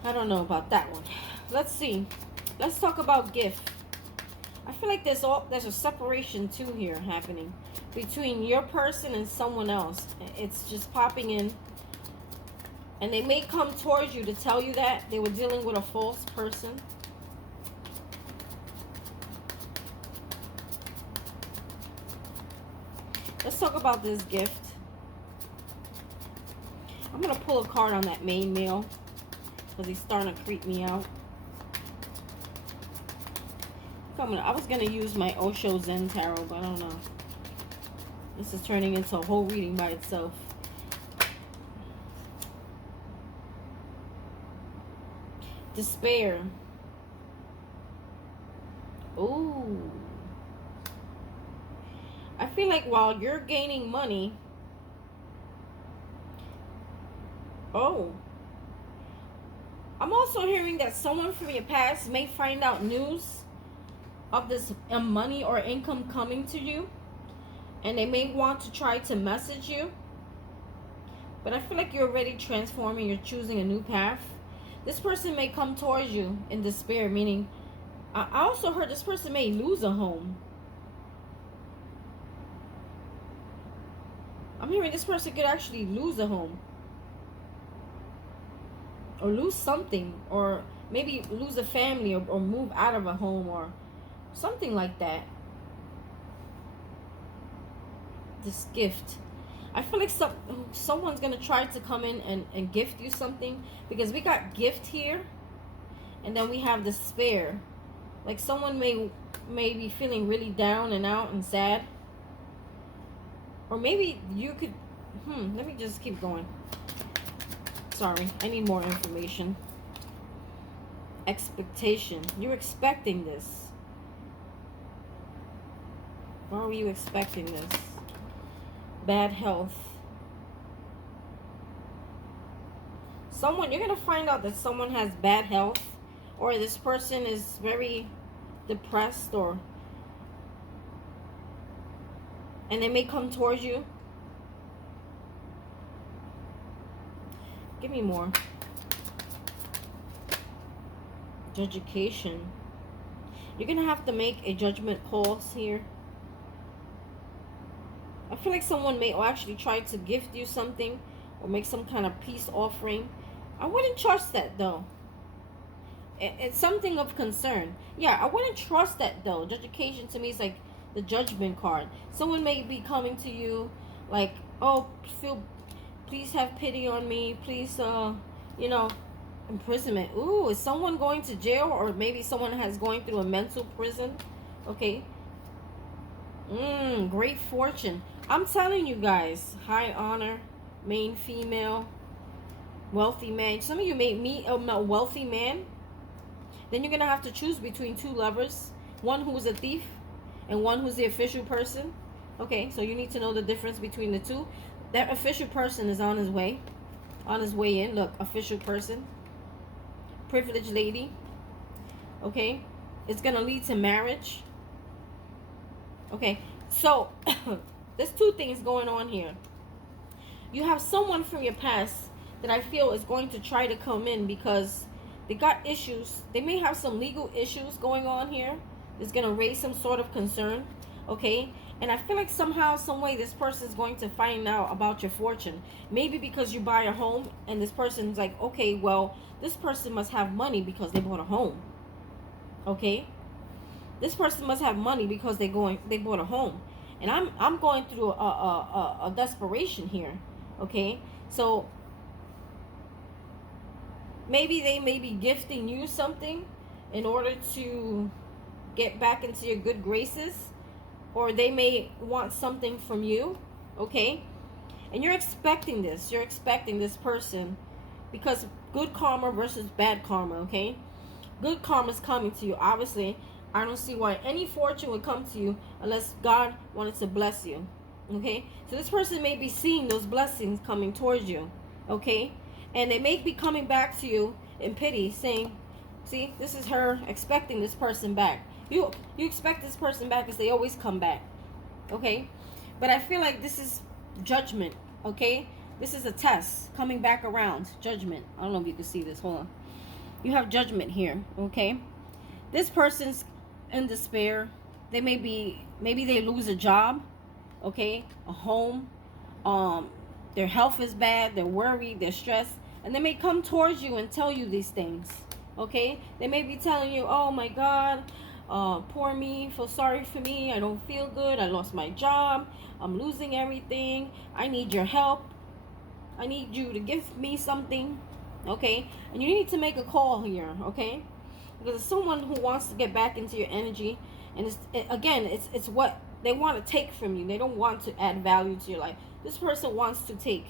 I don't know about that one. Let's see. Let's talk about gift. I feel like there's a separation too here happening between your person and someone else. It's just popping in. And they may come towards you to tell you that they were dealing with a false person. Let's talk about this gift. I'm going to pull a card on that main male, because he's starting to creep me out. I was going to use my Osho Zen Tarot, but I don't know. This is turning into a whole reading by itself. Despair. Ooh. I feel like while you're gaining money... Oh. I'm also hearing that someone from your past may find out news of this money or income coming to you, and they may want to try to message you. But I feel like you're already transforming. You're choosing a new path. This person may come towards you in despair, meaning I also heard this person may lose a home. I'm hearing this person could actually lose a home, or lose something, or maybe lose a family, or move out of a home, or something like that. This gift. I feel like someone's going to try to come in and gift you something, because we got gift here, and then we have despair. Like someone may be feeling really down and out and sad. Or maybe you could... let me just keep going. Sorry, I need more information. Expectation. You're expecting this. Why were you expecting this? Bad health. You're going to find out that someone has bad health, or this person is very depressed, and they may come towards you. Give me more. Education. You're going to have to make a judgment call here. I feel like someone may actually try to gift you something, or make some kind of peace offering. I wouldn't trust that, though. It's something of concern. Yeah, I wouldn't trust that, though. Education to me is like the judgment card. Someone may be coming to you like, oh, please have pity on me. Please, imprisonment. Ooh, is someone going to jail? Or maybe someone has going through a mental prison. Okay. Great fortune. I'm telling you guys, high honor, main female, wealthy man. Some of you may meet a wealthy man. Then you're going to have to choose between two lovers. One who's a thief and one who's the official person. Okay, so you need to know the difference between the two. That official person is on his way. On his way in. Look, official person. Privileged lady. Okay. It's going to lead to marriage. Okay. So, there's two things going on here. You have someone from your past that I feel is going to try to come in because they got issues. They may have some legal issues going on here. It's going to raise some sort of concern. Okay? And I feel like somehow, some way, this person is going to find out about your fortune. Maybe because you buy a home and this person's like, okay, well, this person must have money because they bought a home. Okay? This person must have money because they bought a home. And I'm going through a desperation here. Okay? So maybe they may be gifting you something in order to get back into your good graces, or they may want something from you. Okay? And you're expecting this. You're expecting this person, because good karma versus bad karma. Okay? Good karma is coming to you. Obviously, I don't see why any fortune would come to you unless God wanted to bless you. Okay? So this person may be seeing those blessings coming towards you. Okay? And they may be coming back to you in pity, saying, see, this is her expecting this person back. You expect this person back because they always come back. Okay? But I feel like this is judgment. Okay? This is a test coming back around. Judgment. I don't know if you can see this. Hold on. You have judgment here. Okay? This person's in despair. They maybe they lose a job. Okay? A home. Their health is bad. They're worried. They're stressed. And they may come towards you and tell you these things. Okay? They may be telling you, oh my God, poor me, feel sorry for me, I don't feel good, I lost my job, I'm losing everything, I need your help, I need you to give me something. Okay? And you need to make a call here. Okay? Because it's someone who wants to get back into your energy. And it's what they want to take from you. They don't want to add value to your life. This person wants to take.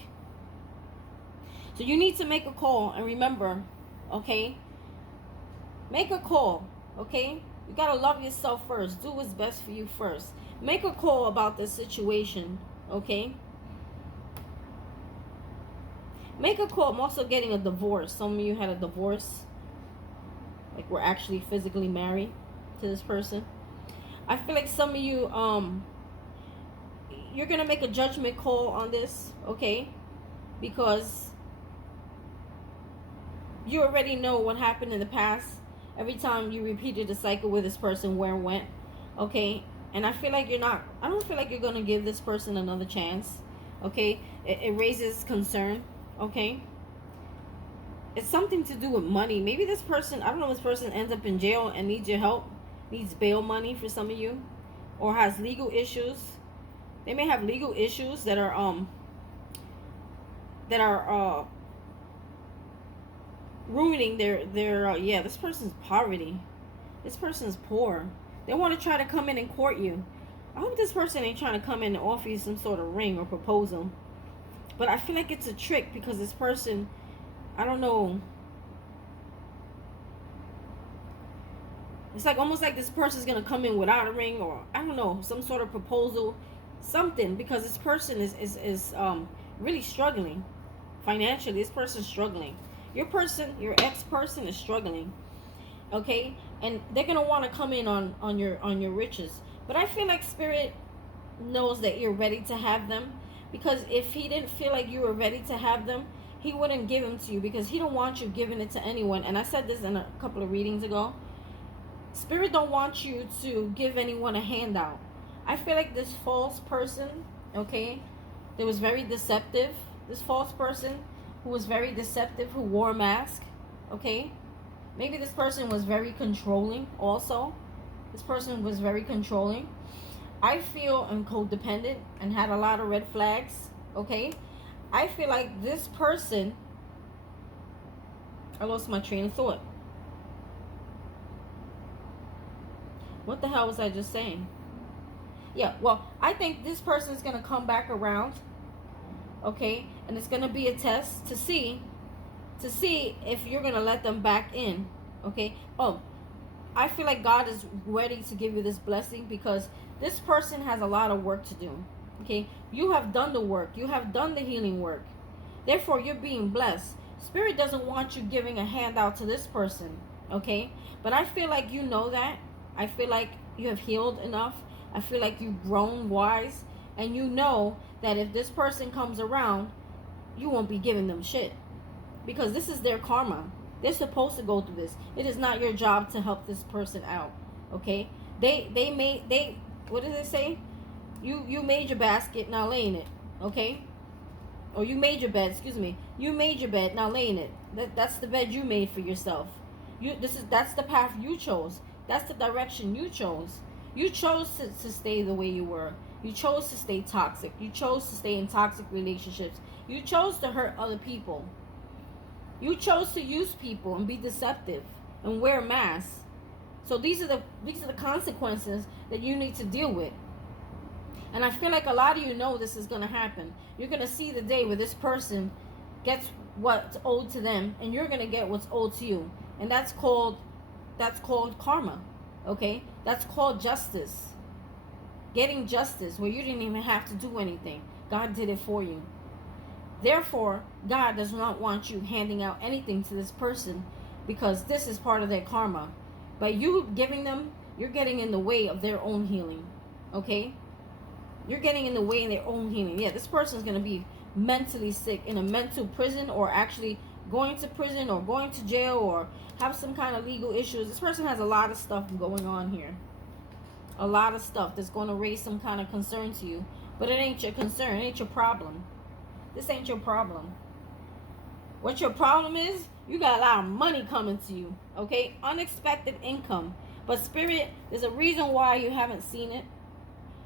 So you need to make a call. And remember, okay? Make a call. Okay? You got to love yourself first. Do what's best for you first. Make a call about this situation. Okay? Make a call. I'm also getting a divorce. Some of you had a divorce. Like, we're actually physically married to this person. I feel like some of you, you're going to make a judgment call on this, okay? Because you already know what happened in the past. Every time you repeated the cycle with this person, where it went, okay? And I feel like I don't feel like you're going to give this person another chance, okay? It raises concern, okay? It's something to do with money. Maybe this person, I don't know, this person ends up in jail and needs your help, needs bail money for some of you, or has legal issues. They may have legal issues that are ruining their this person's poverty. This person's poor. They want to try to come in and court you. I hope this person ain't trying to come in and offer you some sort of ring or proposal. But I feel like it's a trick, because this person, I don't know. It's like almost like this person's going to come in without a ring, or I don't know, some sort of proposal, something, because this person is really struggling financially. This person's struggling. Your ex-person is struggling. Okay? And they're going to want to come in on your riches. But I feel like Spirit knows that you're ready to have them, because if he didn't feel like you were ready to have them, he wouldn't give them to you, because he don't want you giving it to anyone. And I said this in a couple of readings ago. Spirit don't want you to give anyone a handout. I feel like this false person, okay, that was very deceptive. This false person who was very deceptive, who wore a mask, okay. Maybe this person was very controlling also. This person was very controlling. I feel I'm codependent and had a lot of red flags, okay. I feel like this person, I lost my train of thought. What the hell was I just saying? Yeah, well, I think this person is going to come back around, okay? And it's going to be a test to see if you're going to let them back in, okay? Oh, I feel like God is ready to give you this blessing, because this person has a lot of work to do, okay? You have done the work. You have done the healing work. Therefore, you're being blessed. Spirit doesn't want you giving a handout to this person, okay? But I feel like you know that. I feel like you have healed enough. I feel like you've grown wise. And you know that if this person comes around, you won't be giving them shit, because this is their karma. They're supposed to go through this. It is not your job to help this person out. Okay? They what does it say? You made your basket, now lay in it. Okay? Or you made your bed, excuse me. You made your bed, now lay in it. That's the bed you made for yourself. That's the path you chose. That's the direction you chose. You chose to stay the way you were. You chose to stay toxic. You chose to stay in toxic relationships. You chose to hurt other people. You chose to use people and be deceptive and wear masks. So these are the consequences that you need to deal with. And I feel like a lot of you know this is going to happen. You're going to see the day where this person gets what's owed to them, and you're going to get what's owed to you. And that's called karma. Okay? That's called justice. Getting justice where you didn't even have to do anything. God did it for you. Therefore, God does not want you handing out anything to this person, because this is part of their karma. By you giving them, you're getting in the way of their own healing. Okay? You're getting in the way of their own healing. Yeah, this person's going to be mentally sick, in a mental prison, or actually going to prison, or going to jail, or have some kind of legal issues. This person has a lot of stuff going on here. A lot of stuff that's going to raise some kind of concern to you. But it ain't your concern. It ain't your problem. This ain't your problem. What your problem is, you got a lot of money coming to you. Okay? Unexpected income. But Spirit, there's a reason why you haven't seen it.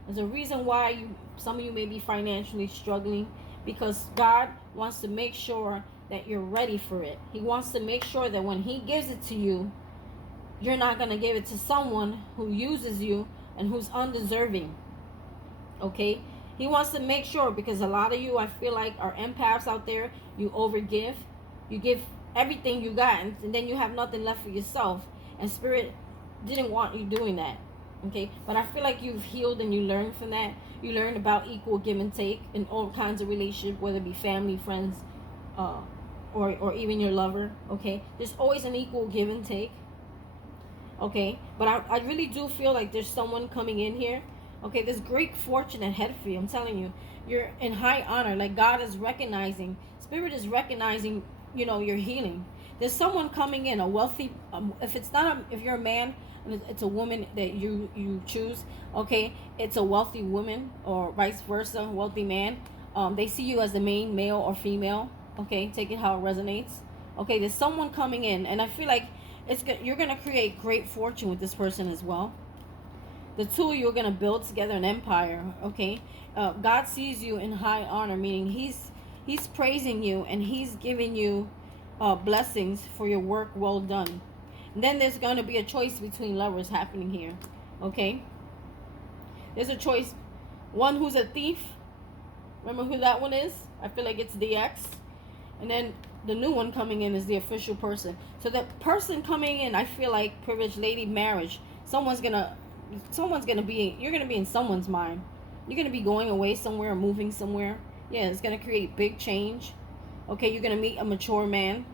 There's a reason why some of you may be financially struggling, because God wants to make sure that you're ready for it. He wants to make sure that when He gives it to you, you're not going to give it to someone who uses you and who's undeserving. Okay? He wants to make sure, because a lot of you, I feel like, are empaths out there. You overgive. You give everything you got, and then you have nothing left for yourself. And Spirit didn't want you doing that. Okay? But I feel like you've healed and you learned from that. You learned about equal give and take in all kinds of relationships, whether it be family, friends, or even your lover. Okay? There's always an equal give and take. Okay? But I really do feel like there's someone coming in here. Okay? There's great fortune ahead for you. I'm telling you. You're in high honor. Like, God is recognizing. Spirit is recognizing, your healing. There's someone coming in, a wealthy, if you're a man, it's a woman that you choose. Okay? It's a wealthy woman, or vice versa, wealthy man. They see you as the main male or female. Okay? Take it how it resonates. Okay? There's someone coming in, and I feel like you're going to create great fortune with this person as well. The two of you are going to build together an empire. Okay? God sees you in high honor, meaning he's praising you, and He's giving you blessings for your work well done. And then there's going to be a choice between lovers happening here. Okay? There's a choice. One who's a thief. Remember who that one is? I feel like it's the ex. And then the new one coming in is the official person. So the person coming in, I feel like, privileged lady, marriage. You're going to be in someone's mind. You're going to be going away somewhere, moving somewhere. Yeah, it's going to create big change. Okay, you're going to meet a mature man.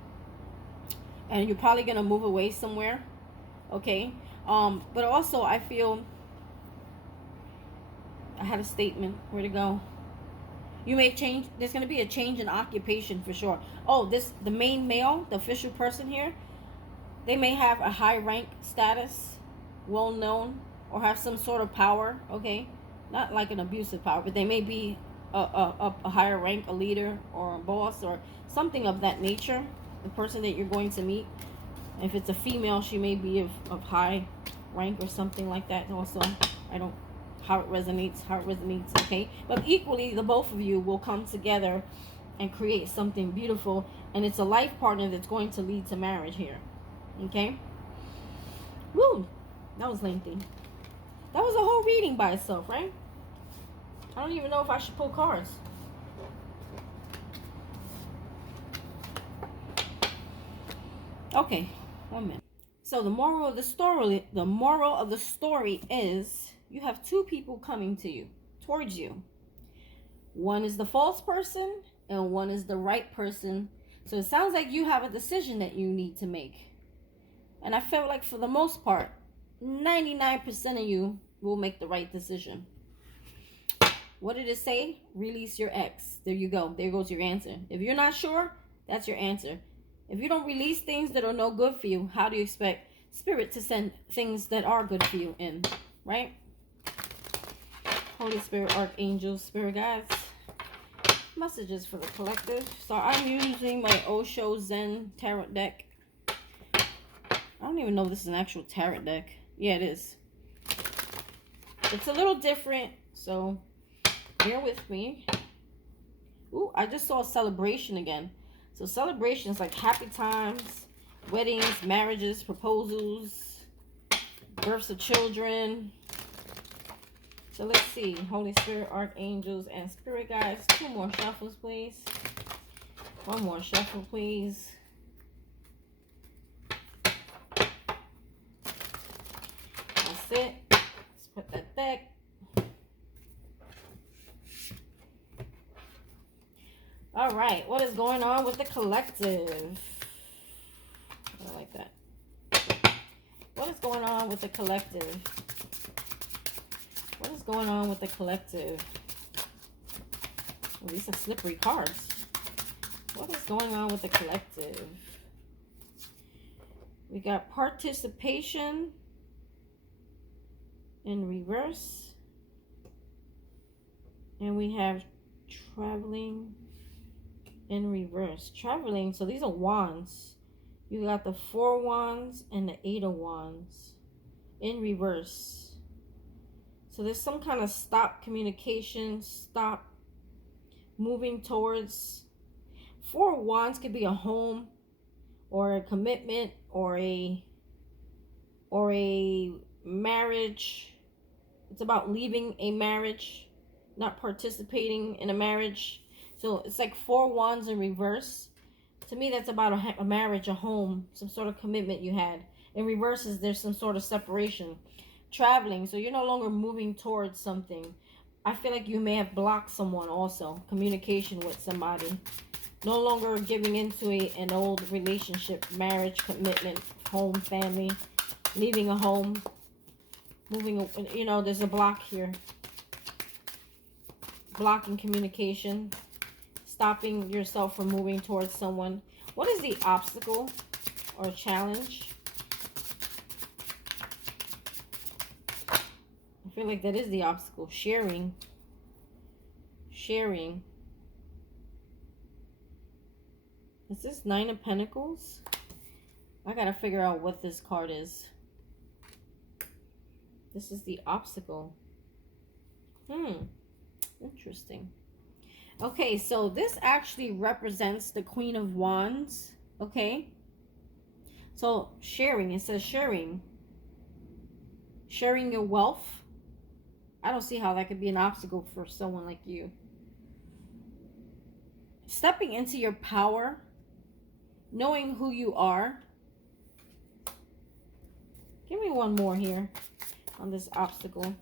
And you're probably going to move away somewhere. Okay? But also, I feel... I had a statement. Where'd it go? You may change. There's going to be a change in occupation for sure. Oh, the main male, the official person here, they may have a high rank status, well known, or have some sort of power. Okay? Not like an abusive power, but they may be a higher rank, a leader, or a boss, or something of that nature. The person that you're going to meet. If it's a female, she may be of high rank or something like that also. How it resonates, okay? But equally, the both of you will come together and create something beautiful. And it's a life partner that's going to lead to marriage here. Okay? Woo! That was lengthy. That was a whole reading by itself, right? I don't even know if I should pull cards. Okay, 1 minute. So the moral of the story is you have two people coming towards you. One is the false person and one is the right person. So it sounds like you have a decision that you need to make. And I feel like for the most part, 99% of you will make the right decision. What did it say? Release your ex. There you go. There goes your answer. If you're not sure, that's your answer. If you don't release things that are no good for you, how do you expect Spirit to send things that are good for you in, right? Holy Spirit, archangels, spirit guides, messages for the collective. So I'm using my Osho Zen tarot deck. I don't even know if this is an actual tarot deck. Yeah, it is. It's a little different, so bear with me. Ooh, I just saw celebration again. So celebrations like happy times, weddings, marriages, proposals, births of children. So let's see. Holy Spirit, archangels, and spirit guides. 2 more shuffles, please. 1 more shuffle, please. That's it. Let's put that back. All right. What is going on with the collective? I like that. What is going on with the collective? What is going on with the collective? Well, these are slippery cards. What is going on with the collective? We got participation in reverse. And we have traveling in reverse. Traveling, so these are wands. You got the 4 wands and the 8 of wands in reverse. So there's some kind of stop communication, stop moving towards. 4 wands could be a home or a commitment or a marriage. It's about leaving a marriage, not participating in a marriage. So it's like 4 wands in reverse. To me, that's about a marriage, a home, some sort of commitment you had. In reverse is there's some sort of separation. Traveling, so you're no longer moving towards something. I feel like you may have blocked someone also. Communication with somebody. No longer giving into an old relationship, marriage, commitment, home, family. Leaving a home. Moving, you know, there's a block here. Blocking communication. Stopping yourself from moving towards someone. What is the obstacle or challenge? I feel like that is the obstacle. Sharing. Sharing. Is this 9 of Pentacles? I gotta figure out what this card is. This is the obstacle. Interesting. Okay, so this actually represents the Queen of Wands. Okay. So sharing, it says sharing. Sharing your wealth. I don't see how that could be an obstacle for someone like you. Stepping into your power. Knowing who you are. Give me one more here on this obstacle.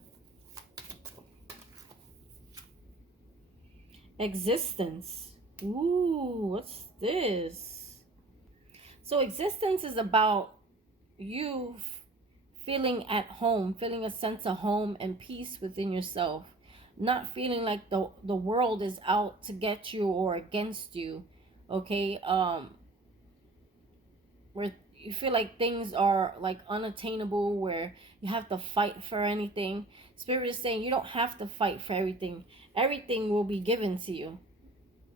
Existence. Ooh, what's this? So existence is about you feeling at home, feeling a sense of home and peace within yourself. Not feeling like the world is out to get you or against you. Okay? Where you feel like things are like unattainable, where you have to fight for anything. Spirit is saying you don't have to fight for everything. Everything will be given to you.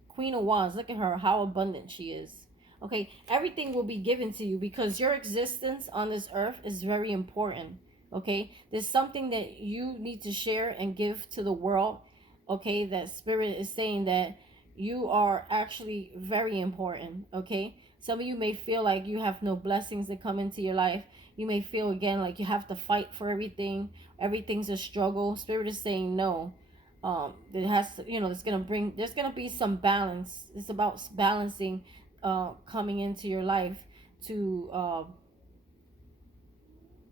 Queen of Wands, look at her, how abundant she is. Okay, everything will be given to you because your existence on this earth is very important. Okay, there's something that you need to share and give to the world. Okay, that Spirit is saying that you are actually very important. Okay, some of you may feel like you have no blessings that come into your life. You may feel again like you have to fight for everything. Everything's a struggle. Spirit is saying no. It has to, you know, there's gonna be some balance. It's about balancing coming into your life to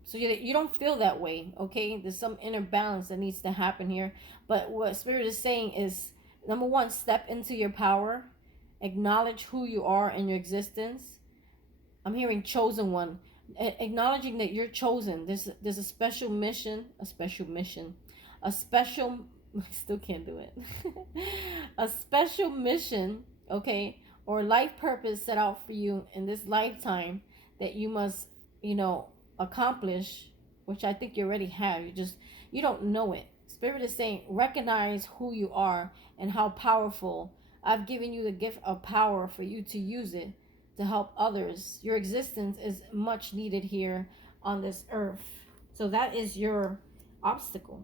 so you don't feel that way. Okay, there's some inner balance that needs to happen here. But what Spirit is saying is, number one, step into your power. Acknowledge who you are in your existence. I'm hearing chosen one. Acknowledging that you're chosen. There's a special mission, a special I still can't do it. A special mission, okay, or life purpose set out for you in this lifetime that you must, accomplish, which I think you already have. You don't know it. Spirit is saying, recognize who you are and how powerful. I've given you the gift of power for you to use it to help others. Your existence is much needed here on this earth. So that is your obstacle.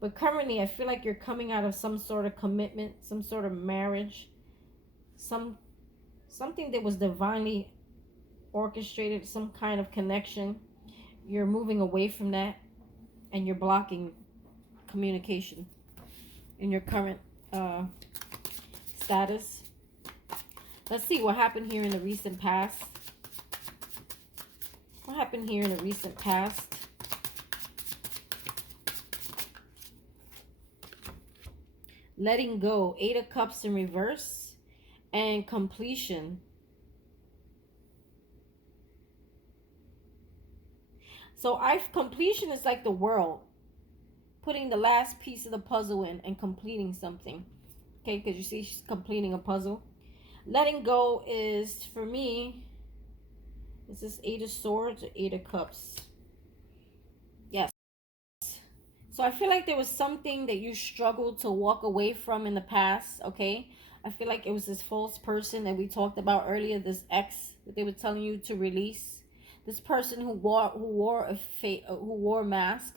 But currently, I feel like you're coming out of some sort of commitment, some sort of marriage, something that was divinely orchestrated, some kind of connection. You're moving away from that, and you're blocking communication in your current status. Let's see what happened here in the recent past. What happened here in the recent past? Letting go, 8 of Cups in reverse, and completion. So completion is like the world. Putting the last piece of the puzzle in and completing something. Okay, because you see she's completing a puzzle. Letting go is, for me, is this 8 of Swords or 8 of Cups? Yes. So I feel like there was something that you struggled to walk away from in the past, okay? I feel like it was this false person that we talked about earlier, this ex that they were telling you to release. This person who wore a mask,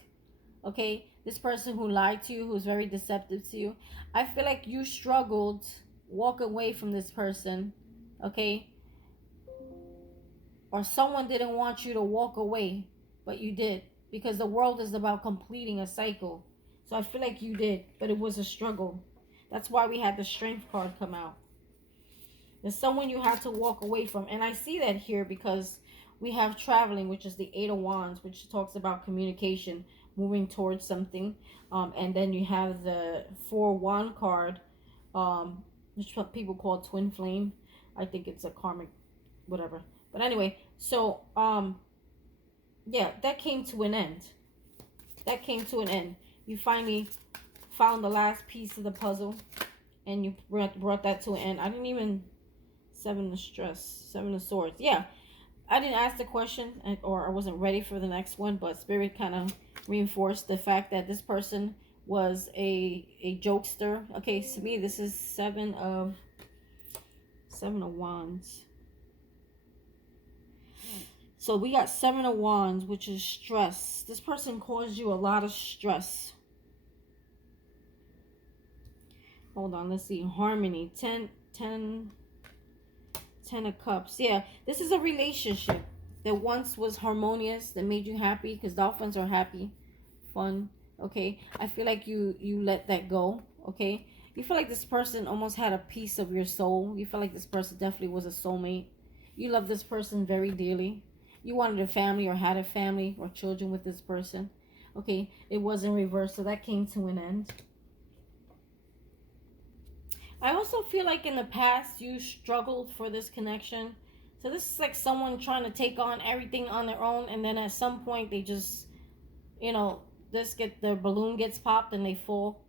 okay? This person who lied to you, who's very deceptive to you. I feel like you struggled walk away from this person, okay? Or someone didn't want you to walk away, but you did. Because the world is about completing a cycle. So I feel like you did, but it was a struggle. That's why we had the Strength card come out. There's someone you had to walk away from. And I see that here because we have traveling, which is the 8 of Wands, which talks about communication, moving towards something. And then you have the 4 Wand card, which is what people call twin flame. I think it's a karmic, whatever. But anyway, so, yeah, that came to an end. That came to an end. You finally found the last piece of the puzzle, and you brought that to an end. I didn't even... 7 of Swords. Yeah, I didn't ask the question, or I wasn't ready for the next one, but Spirit kind of reinforced the fact that this person was a jokester. Okay, to me, this is 7 of Wands. So we got 7 of Wands, which is stress. This person caused you a lot of stress. Hold on, let's see. Harmony. 10 of Cups. Yeah, this is a relationship that once was harmonious, that made you happy, because dolphins are happy, fun. Okay, I feel like you let that go. Okay, you feel like this person almost had a piece of your soul. You feel like this person definitely was a soulmate. You love this person very dearly. You wanted a family or had a family or children with this person. Okay, it was in reverse, so that came to an end. I also feel like in the past you struggled for this connection. So this is like someone trying to take on everything on their own, and then at some point they just, the balloon gets popped and they fall.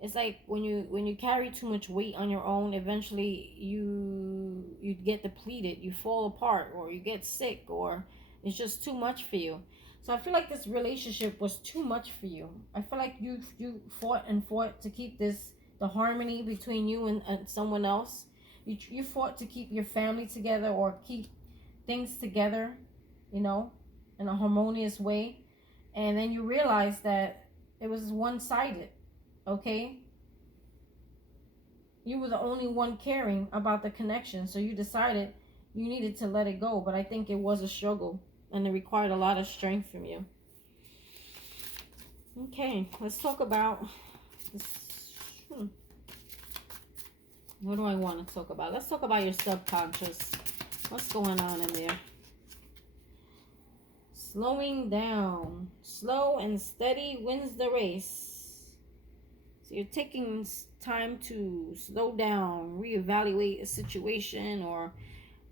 It's like when you carry too much weight on your own, eventually you get depleted, you fall apart, or you get sick, or it's just too much for you. So I feel like this relationship was too much for you. I feel like you fought to keep the harmony between you and someone else. You fought to keep your family together, or keep things together, in a harmonious way. And then you realize that it was one-sided, okay? You were the only one caring about the connection, so you decided you needed to let it go. But I think it was a struggle, and it required a lot of strength from you. Okay, let's talk about this. What do I want to talk about? Let's talk about your subconscious. What's going on in there? Slowing down. Slow and steady wins the race. So you're taking time to slow down, reevaluate a situation, or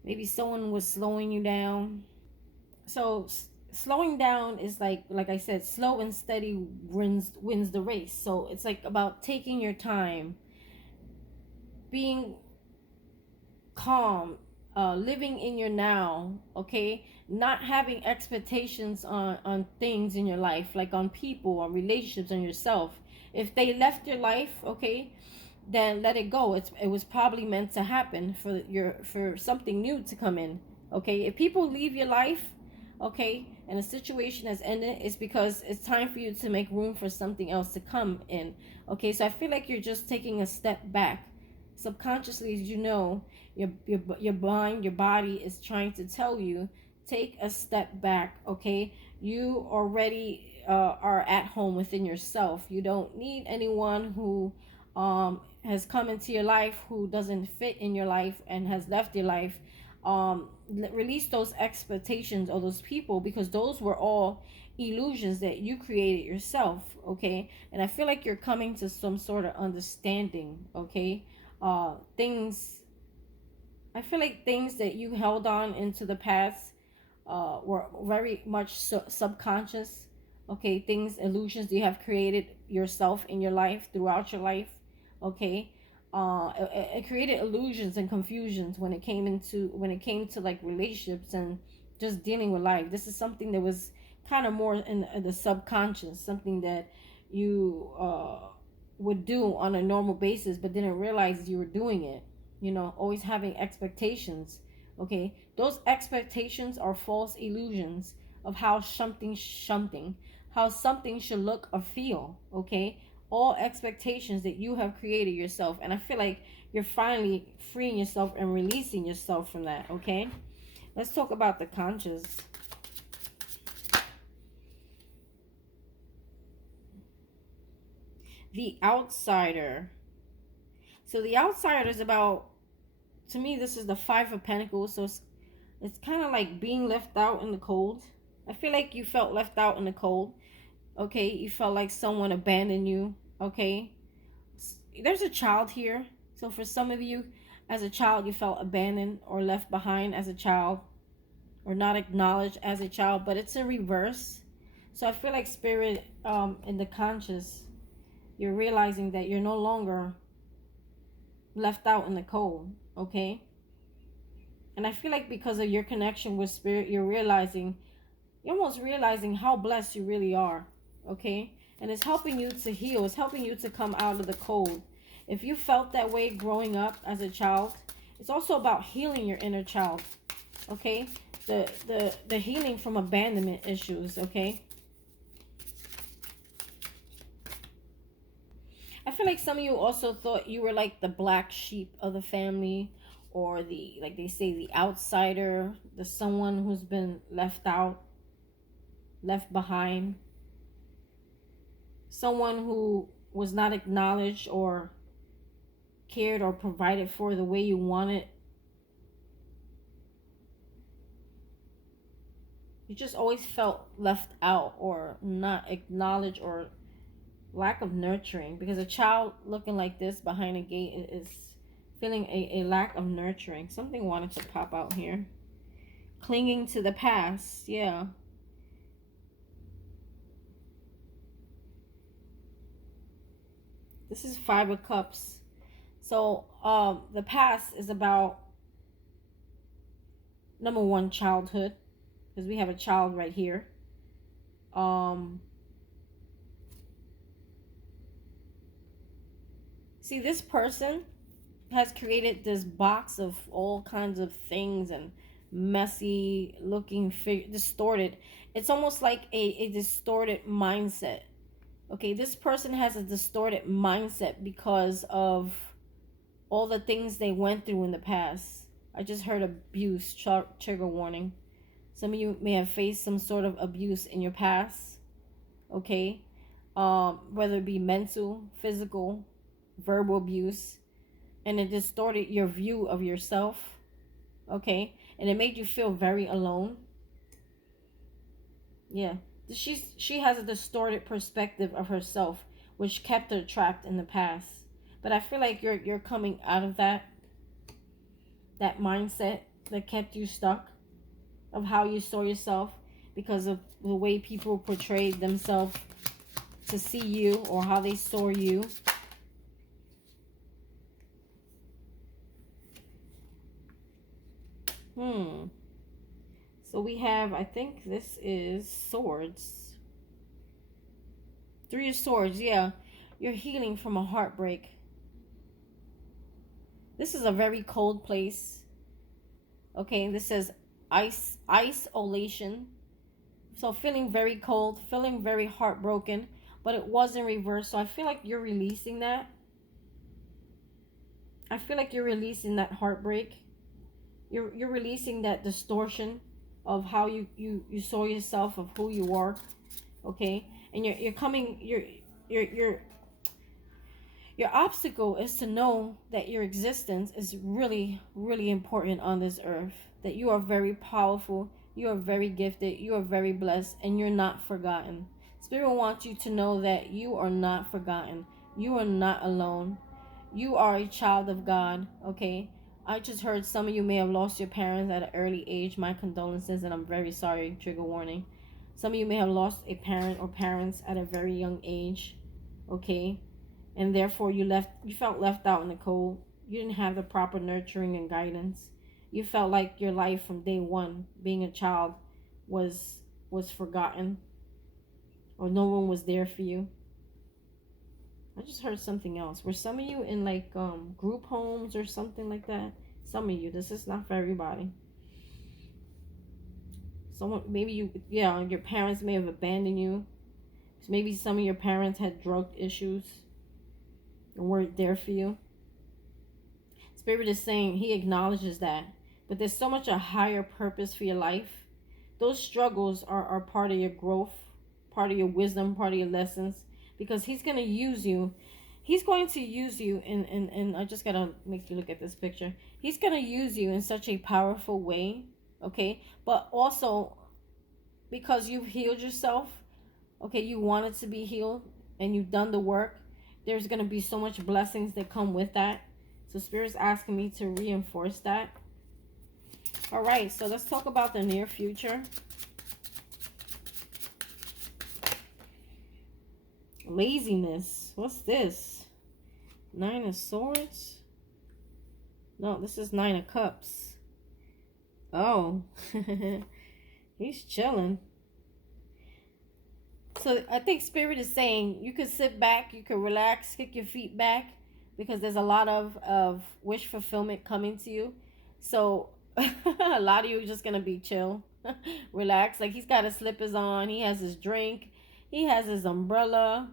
maybe someone was slowing you down. So slowing down is like I said, slow and steady wins the race. So it's like about taking your time, being calm, living in your now, okay? Not having expectations on things in your life, like on people, on relationships, on yourself. If they left your life, okay, then let it go. It was probably meant to happen for something new to come in. Okay, if people leave your life, okay, and a situation has ended, it's because it's time for you to make room for something else to come in. Okay, so I feel like you're just taking a step back. Subconsciously, as you know, your mind, your body is trying to tell you, take a step back. Okay, you already are at home within yourself. You don't need anyone who has come into your life who doesn't fit in your life and has left your life. Release those expectations of those people, because those were all illusions that you created yourself. Okay, and I feel like you're coming to some sort of understanding. Okay, things, I feel like things that you held on into the past were very much subconscious. Okay, things, illusions you have created yourself in your life, throughout your life. Okay, it created illusions and confusions when it came to like relationships and just dealing with life. This is something that was kind of more in the subconscious, something that you would do on a normal basis, but didn't realize you were doing it. You know, always having expectations. Okay, those expectations are false illusions of how something should look or feel. Okay, all expectations that you have created yourself, and I feel like you're finally freeing yourself and releasing yourself from that. Okay, let's talk about the conscious. The outsider. So the outsider is about, to me, this is the Five of Pentacles. So it's kind of like being left out in the cold. I feel like you felt left out in the cold. Okay, you felt like someone abandoned you. Okay, there's a child here. So for some of you, as a child, you felt abandoned or left behind as a child, or not acknowledged as a child, but it's in reverse. So I feel like spirit, in the conscious, you're realizing that you're no longer left out in the cold. Okay, and I feel like because of your connection with spirit, you're almost realizing how blessed you really are. Okay, and it's helping you to heal. It's helping you to come out of the cold. If you felt that way growing up as a child, it's also about healing your inner child. Okay, the healing from abandonment issues. Okay, I feel like some of you also thought you were like the black sheep of the family, or the, like they say, the outsider, the someone who's been left out, left behind, someone who was not acknowledged or cared or provided for the way you wanted. You just always felt left out or not acknowledged, or lack of nurturing, because a child looking like this behind a gate is feeling a lack of nurturing. Something wanted to pop out here. Clinging to the past. Yeah. This is Five of Cups. So the past is about, number one, childhood, because we have a child right here. See, this person has created this box of all kinds of things and messy looking, distorted. It's almost like a distorted mindset. Okay, this person has a distorted mindset because of all the things they went through in the past. I just heard abuse, trigger warning. Some of you may have faced some sort of abuse in your past. Okay, whether it be mental, physical, verbal abuse, and it distorted your view of yourself. Okay, and it made you feel very alone. Yeah, she has a distorted perspective of herself, which kept her trapped in the past. But I feel like you're coming out of that mindset that kept you stuck, of how you saw yourself. because of the way people portray themselves to see you, or how they saw you. So we have, I think this is swords. 3 of Swords, yeah. You're healing from a heartbreak. This is a very cold place. Okay, this says isolation. So feeling very cold, feeling very heartbroken, but it was in reverse. So I feel like you're releasing that. I feel like you're releasing that heartbreak. You're releasing that distortion of how you saw yourself, of who you are. Okay, and you're coming. Your obstacle is to know that your existence is really, really important on this earth. That you are very powerful, you are very gifted, you are very blessed, and you're not forgotten. Spirit wants you to know that you are not forgotten. You are not alone. You are a child of God, okay? I just heard some of you may have lost your parents at an early age. My condolences, and I'm very sorry, trigger warning. Some of you may have lost a parent or parents at a very young age, okay? And therefore you felt left out in the cold. You didn't have the proper nurturing and guidance. You felt like your life from day one, being a child, was forgotten, or no one was there for you. I just heard something else. Were some of you in like group homes or something like that? Some of you. This is not for everybody. Someone, maybe your parents may have abandoned you. Maybe some of your parents had drug issues and weren't there for you. Spirit is saying he acknowledges that, but there's so much a higher purpose for your life. Those struggles are part of your growth, part of your wisdom, part of your lessons, because he's going to use you. He's going to use you and I just got to make you look at this picture. He's going to use you in such a powerful way, okay? But also because you've healed yourself, okay, you wanted to be healed and you've done the work, there's going to be so much blessings that come with that. So Spirit's asking me to reinforce that. All right, so let's talk about the near future. Laziness. What's this? 9 of Swords? No, this is 9 of Cups. Oh. He's chilling. So I think Spirit is saying you could sit back, you could relax, kick your feet back, because there's a lot of wish fulfillment coming to you. So a lot of you are just going to be chill, relax. Like he's got his slippers on, he has his drink, he has his umbrella.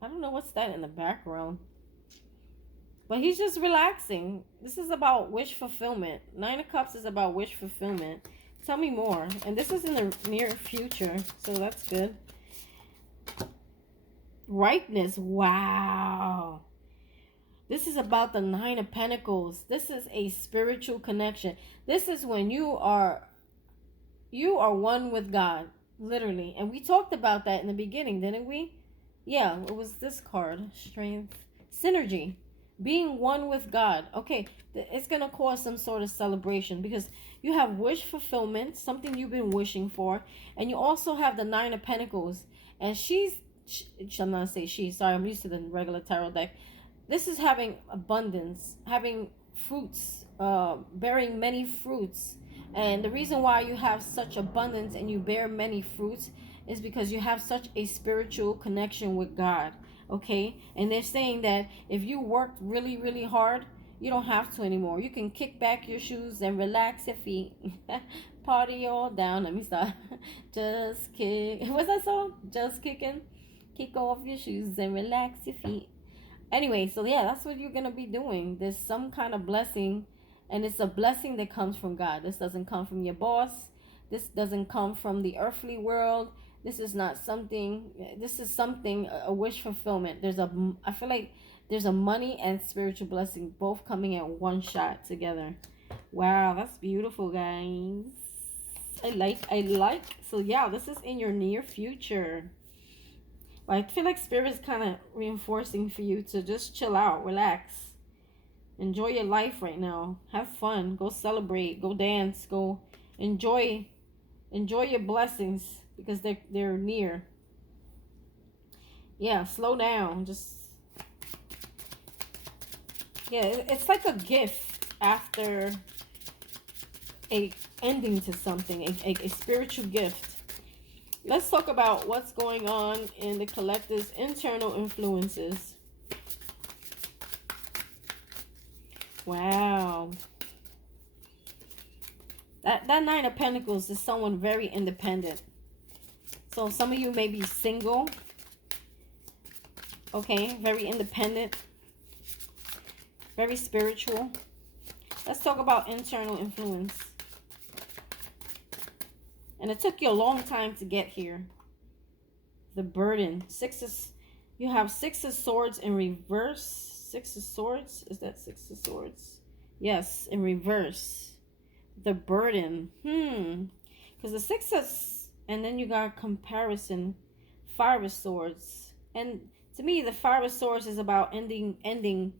I don't know what's that in the background. But he's just relaxing. This is about wish fulfillment. 9 of Cups is about wish fulfillment. Tell me more. And this is in the near future, so that's good. Ripeness. Wow. This is about the 9 of Pentacles. This is a spiritual connection. This is when you are one with God, literally. And we talked about that in the beginning, didn't we? Yeah, it was this card. Strength. Synergy. Being one with God. Okay, it's going to cause some sort of celebration because you have wish fulfillment, something you've been wishing for. And you also have the 9 of Pentacles. And I'm not going to say she. Sorry, I'm used to the regular tarot deck. This is having abundance, having fruits, bearing many fruits. And the reason why you have such abundance and you bear many fruits is because you have such a spiritual connection with God, okay? And they're saying that if you worked really, really hard, you don't have to anymore. You can kick back your shoes and relax your feet. Party all down. Let me start. Just kick. What's that song? Just kicking. Kick off your shoes and relax your feet. Anyway, so yeah, that's what you're going to be doing. There's some kind of blessing, and it's a blessing that comes from God. This doesn't come from your boss. This doesn't come from the earthly world. This is not something, a wish fulfillment. I feel like there's a money and spiritual blessing both coming at one shot together. Wow, that's beautiful, guys. I like. So yeah, this is in your near future. I feel like Spirit is kind of reinforcing for you to just chill out, relax. Enjoy your life right now. Have fun. Go celebrate. Go dance. Go enjoy Enjoy your blessings because they're near. Yeah, slow down. Just yeah, it's like a gift after a ending to something, a spiritual gift. Let's talk about what's going on in the collective's internal influences. Wow. That Nine of Pentacles is someone very independent. So some of you may be single. Okay, very independent. Very spiritual. Let's talk about internal influence. And it took you a long time to get here. The burden. You have Six of Swords in reverse. Six of Swords? Is that Six of Swords? Yes, in reverse. The burden. Because the Six of... And then you got comparison. Five of Swords. And to me, the Five of Swords is about ending,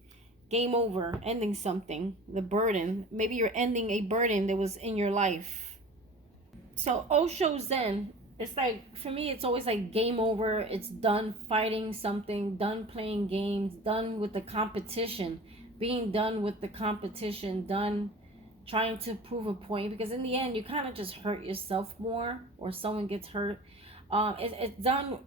game over, ending something. The burden. Maybe you're ending a burden that was in your life. So Osho Zen, it's like, for me, it's always like game over. It's done fighting something, done playing games, done with the competition, being done with the competition, done trying to prove a point. Because in the end, you kind of just hurt yourself more, or someone gets hurt. It's done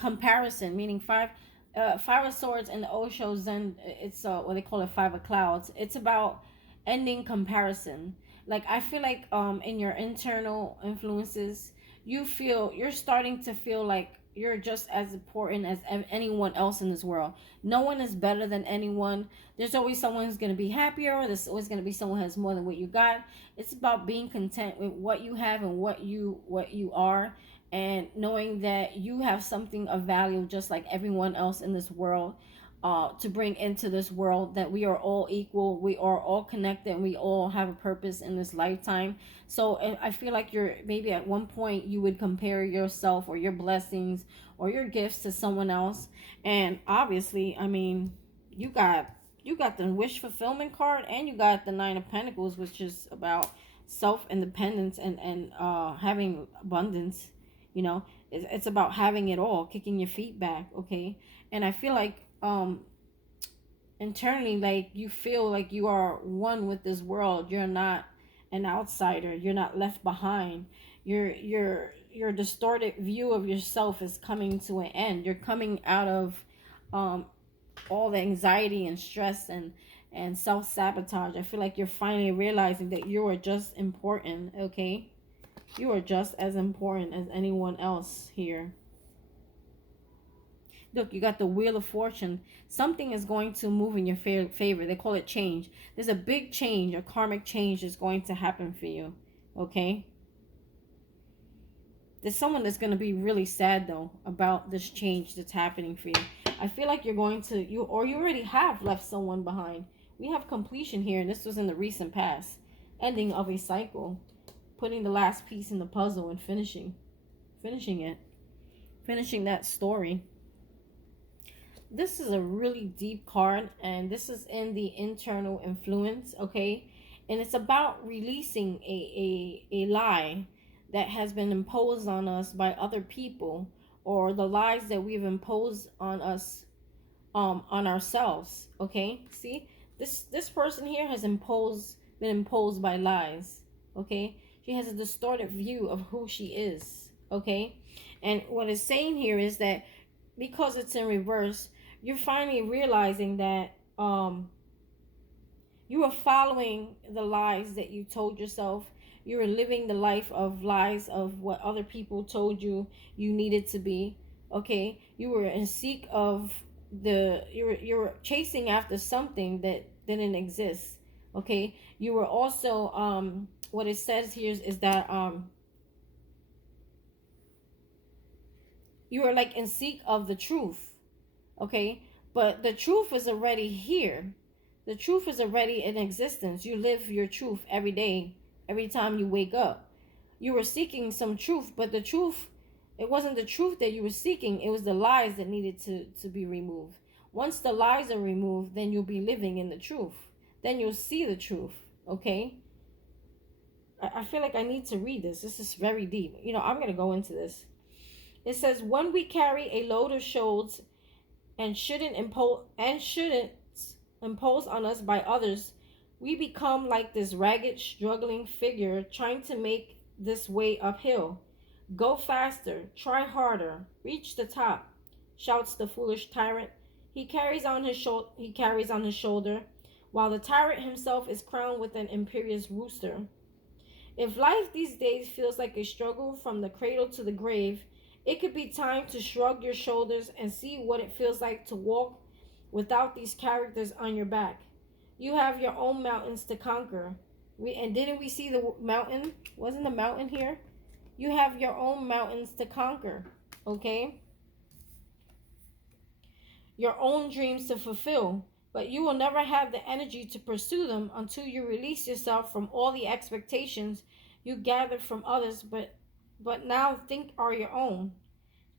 comparison, meaning Five of Swords and the Osho Zen. It's what they call it, Five of Clouds. It's about ending comparison. Like, I feel like in your internal influences, you're starting to feel like you're just as important as anyone else in this world. No one is better than anyone. There's always someone who's going to be happier. There's always going to be someone who has more than what you got. It's about being content with what you have and what you are, and knowing that you have something of value just like everyone else in this world. To bring into this world, that we are all equal, we are all connected, and we all have a purpose in this lifetime. So I feel like you're, maybe at one point you would compare yourself or your blessings or your gifts to someone else. And obviously, I mean, you got the wish fulfillment card, and you got the Nine of Pentacles, which is about self-independence and having abundance. You know, it's about having it all, kicking your feet back. Okay. And I feel like internally, like, you feel like you are one with this world. You're not an outsider. You're not left behind. Your distorted view of yourself is coming to an end. You're coming out of all the anxiety and stress and self-sabotage. I feel like you're finally realizing that you are just important. Okay, you are just as important as anyone else here. Look, you got the Wheel of Fortune. Something is going to move in your favor. They call it change. There's a big change, a karmic change is going to happen for you. Okay? There's someone that's going to be really sad, though, about this change that's happening for you. I feel like you're going to, you already have left someone behind. We have completion here, and this was in the recent past. Ending of a cycle. Putting the last piece in the puzzle and finishing it. Finishing that story. This is a really deep card, and this is in the internal influence. Okay, and it's about releasing a lie that has been imposed on us by other people, or the lies that we've imposed on us, on ourselves. Okay, see, this person here has been imposed by lies. Okay, she has a distorted view of who she is. Okay, and what it's saying here is that because it's in reverse, you're finally realizing that you were following the lies that you told yourself. You were living the life of lies of what other people told you needed to be. Okay, you were in seek of you were chasing after something that didn't exist. Okay, you were also what it says here is that you were like in seek of the truth. Okay, but the truth is already here. The truth is already in existence. You live your truth every day, every time you wake up. You were seeking some truth, but the truth, it wasn't the truth that you were seeking. It was the lies that needed to be removed. Once the lies are removed, then you'll be living in the truth. Then you'll see the truth. Okay, I feel like I need to read this. This is very deep. You know, I'm going to go into this. It says, when we carry a load of shoulds and shouldn't impose on us by others, we become like this ragged, struggling figure trying to make this way uphill. Go faster, try harder, reach the top, shouts the foolish tyrant. He carries on his shoulder, while the tyrant himself is crowned with an imperious rooster. If life these days feels like a struggle from the cradle to the grave, it could be time to shrug your shoulders and see what it feels like to walk without these characters on your back. You have your own mountains to conquer. Didn't we see the mountain? Wasn't the mountain here? You have your own mountains to conquer, okay? Your own dreams to fulfill, but you will never have the energy to pursue them until you release yourself from all the expectations you gathered from others but now think are your own.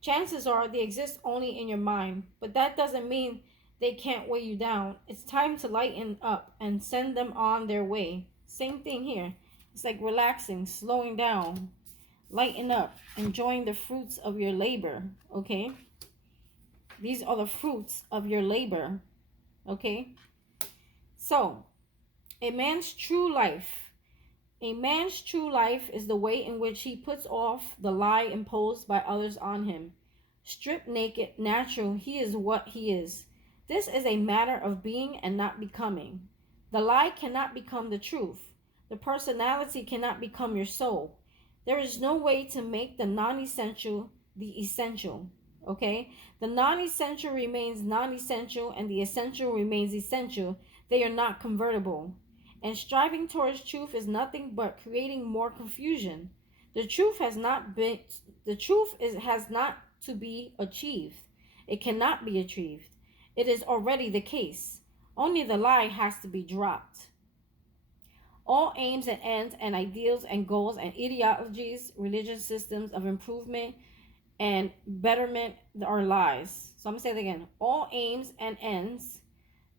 Chances are they exist only in your mind, but that doesn't mean they can't weigh you down. It's time to lighten up and send them on their way. Same thing here. It's like relaxing, slowing down, lighten up, enjoying the fruits of your labor, okay? These are the fruits of your labor, okay? So, a man's true life. A man's true life is the way in which he puts off the lie imposed by others on him. Stripped naked, natural, he is what he is. This is a matter of being and not becoming. The lie cannot become the truth. The personality cannot become your soul. There is no way to make the non-essential the essential. Okay? The non-essential remains non-essential and the essential remains essential. They are not convertible. And striving towards truth is nothing but creating more confusion. The truth has not to be achieved. It cannot be achieved. It is already the case. Only the lie has to be dropped. All aims and ends and ideals and goals and ideologies, religious systems of improvement and betterment are lies. So I'm going to say it again. All aims and ends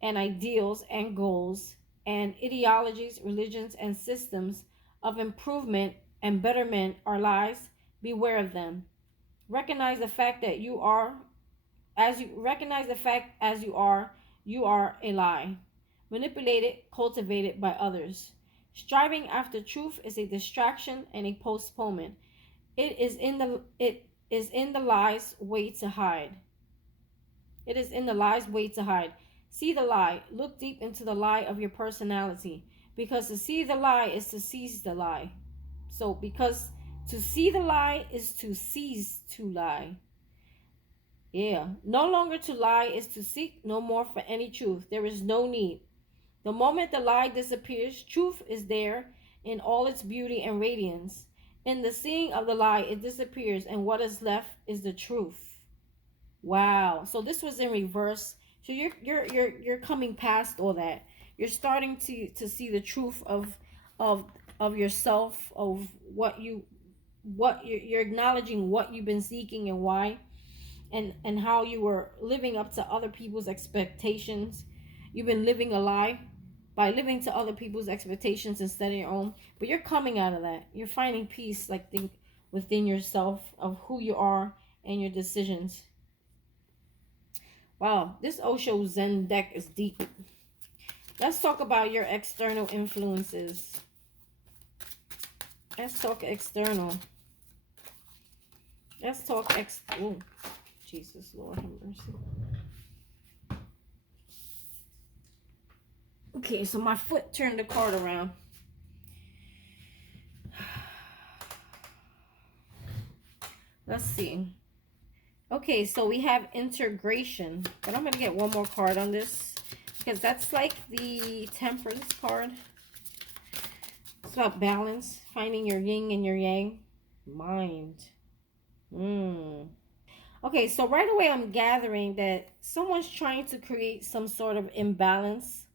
and ideals and goals and ideologies, religions, and systems of improvement and betterment are lies. Beware of them. Recognize the fact that you are, you are a lie. Manipulated, cultivated by others. Striving after truth is a distraction and a postponement. It is in the lie's way to hide. It is in the lie's way to hide. See the lie. Look deep into the lie of your personality. Because to see the lie is to seize the lie. So, because to see the lie is to seize to lie. Yeah. No longer to lie is to seek no more for any truth. There is no need. The moment the lie disappears, truth is there in all its beauty and radiance. In the seeing of the lie, it disappears, and what is left is the truth. Wow. So this was in reverse. So you're coming past all that. You're starting to see the truth of yourself, of you're acknowledging what you've been seeking and why, and how you were living up to other people's expectations. You've been living a lie by living to other people's expectations instead of your own. But you're coming out of that. You're finding peace, like within yourself of who you are and your decisions. Wow, this Osho Zen deck is deep. Let's talk about your external influences. Let's talk external. Let's talk oh, Jesus, Lord have mercy. Okay, so my foot turned the card around. Let's see. Okay, so we have integration. But I'm going to get one more card on this, because that's like the Temperance card. It's about balance, finding your yin and your yang. Mind. Okay, so right away I'm gathering that someone's trying to create some sort of imbalance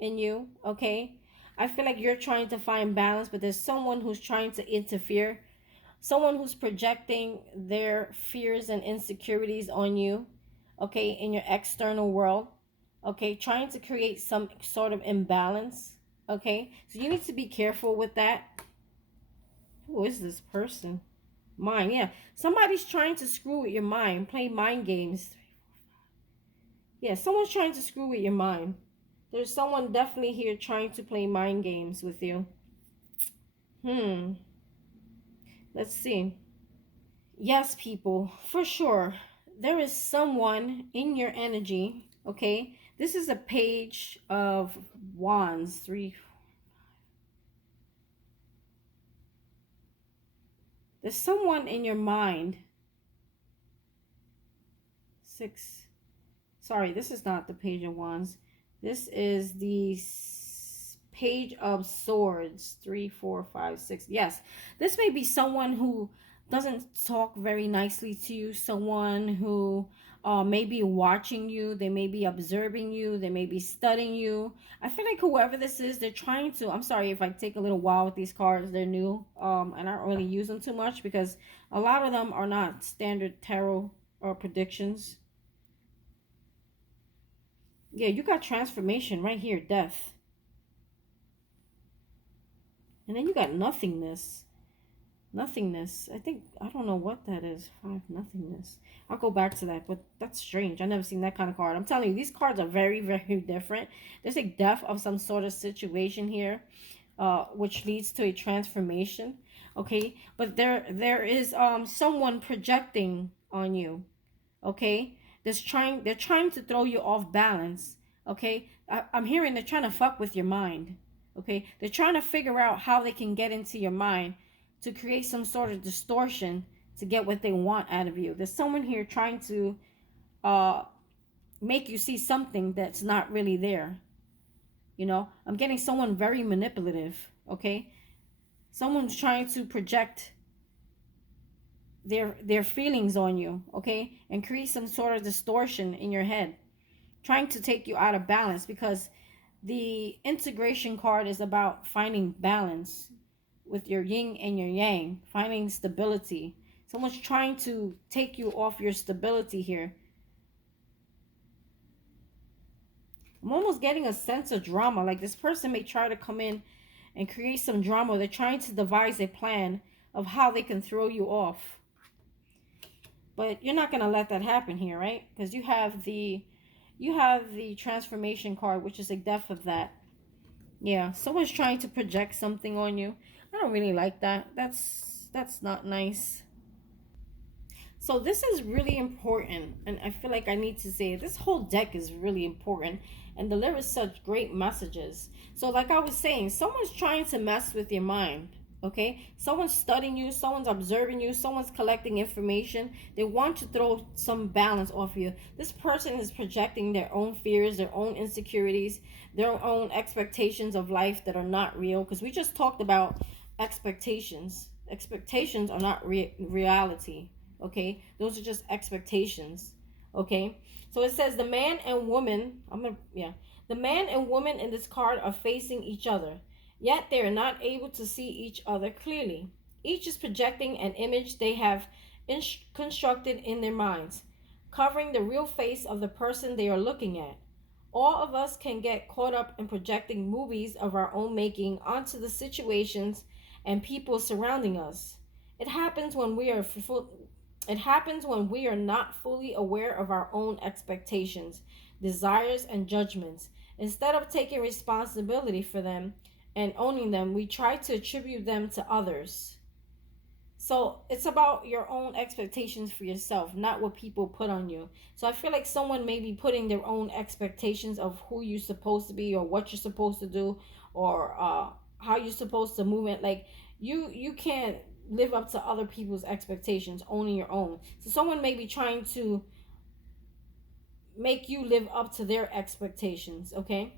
in you, okay? I feel like you're trying to find balance, but there's someone who's trying to interfere. Someone who's projecting their fears and insecurities on you, okay, in your external world, okay, trying to create some sort of imbalance, okay? So you need to be careful with that, Who is this person? Mind, yeah. Somebody's trying to screw with your mind, play mind games. Yeah, someone's trying to screw with your mind. There's someone definitely here trying to play mind games with you. Hmm. Let's see. Yes, people, for sure. There is someone in your energy, okay? This is a page of wands. Three. There's someone in your mind. Six. Sorry, this is not the page of wands. This is the page of swords. 3, 4, 5, 6. Yes, this may be someone who doesn't talk very nicely to you. Someone who may be watching you. They may be observing you. They may be studying you. I feel like whoever this is, they're trying to. I'm sorry if I take a little while with these cards. They're new, and I don't really use them too much because a lot of them are not standard tarot or predictions. Yeah, you got transformation right here, death. And then you got nothingness. Nothingness. I don't know what that is. 5, nothingness. I'll go back to that, but that's strange. I've never seen that kind of card. I'm telling you, these cards are very, very different. There's a death of some sort of situation here, which leads to a transformation. Okay, but there is someone projecting on you. Okay, they're trying to throw you off balance. Okay, I'm hearing they're trying to fuck with your mind. Okay, they're trying to figure out how they can get into your mind to create some sort of distortion to get what they want out of you. There's someone here trying to uh make you see something that's not really there. You know, I'm getting someone very manipulative. Okay, someone's trying to project their feelings on you, okay, and create some sort of distortion in your head, trying to take you out of balance, because the integration card is about finding balance with your yin and your yang, finding stability. Someone's trying to take you off your stability here. I'm almost getting a sense of drama, like this person may try to come in and create some drama. They're trying to devise a plan of how they can throw you off. But you're not going to let that happen here, right? Because you have the transformation card, which is a death of that. Yeah, someone's trying to project something on you. I don't really like that. That's not nice. So this is really important, and I feel like I need to say it. This whole deck is really important and delivers such great messages. So like I was saying, someone's trying to mess with your mind. Okay, someone's studying you, someone's observing you, someone's collecting information. They want to throw some balance off you. This person is projecting their own fears, their own insecurities, their own expectations of life that are not real, because we just talked about expectations are not reality. Okay, those are just expectations. Okay, so it says the man and woman, the man and woman in this card are facing each other, yet they are not able to see each other clearly. Each is projecting an image they have constructed in their minds, covering the real face of the person they are looking at. All of us can get caught up in projecting movies of our own making onto the situations and people surrounding us. It happens when we are not fully aware of our own expectations, desires, and judgments. Instead of taking responsibility for them and owning them, we try to attribute them to others. So it's about your own expectations for yourself, not what people put on you. So I feel like someone may be putting their own expectations of who you're supposed to be, or what you're supposed to do, or how you're supposed to move it. Like you can't live up to other people's expectations, owning your own. So someone may be trying to make you live up to their expectations. Okay,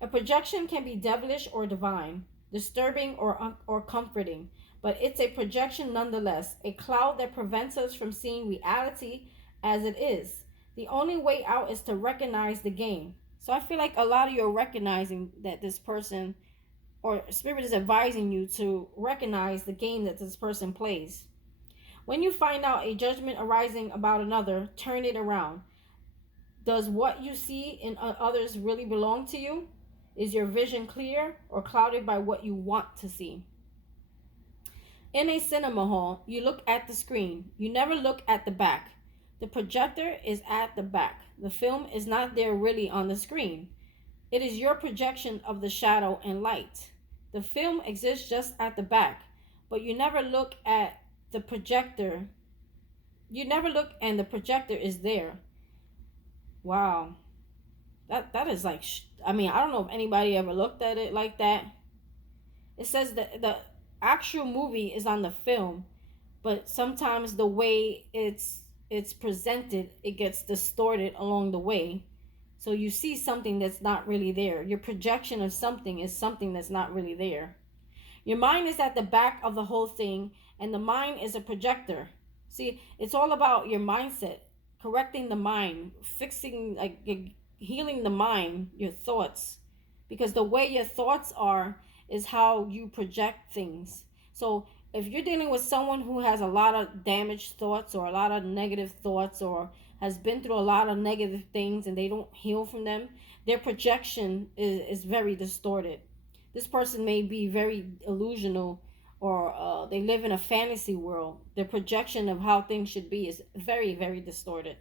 a projection can be devilish or divine, disturbing or comforting, but it's a projection nonetheless, a cloud that prevents us from seeing reality as it is. The only way out is to recognize the game. So I feel like a lot of you are recognizing that this person or spirit is advising you to recognize the game that this person plays. When you find out a judgment arising about another, turn it around. Does what you see in others really belong to you? Is your vision clear or clouded by what you want to see? In a cinema hall, you look at the screen. You never look at the back. The projector is at the back. The film is not there really on the screen. It is your projection of the shadow and light. The film exists just at the back, but you never look at the projector. You never look and the projector is there. Wow. That is like I mean, I don't know if anybody ever looked at it like that. It says that the actual movie is on the film, but sometimes the way it's presented, it gets distorted along the way. So you see something that's not really there. Your projection of something is something that's not really there. Your mind is at the back of the whole thing, and the mind is a projector. See, it's all about your mindset, correcting the mind, fixing, like, healing the mind, your thoughts. Because the way your thoughts are is how you project things. So if you're dealing with someone who has a lot of damaged thoughts or a lot of negative thoughts or has been through a lot of negative things and they don't heal from them, their projection is very distorted. This person may be very illusional, or they live in a fantasy world. Their projection of how things should be is very, very distorted.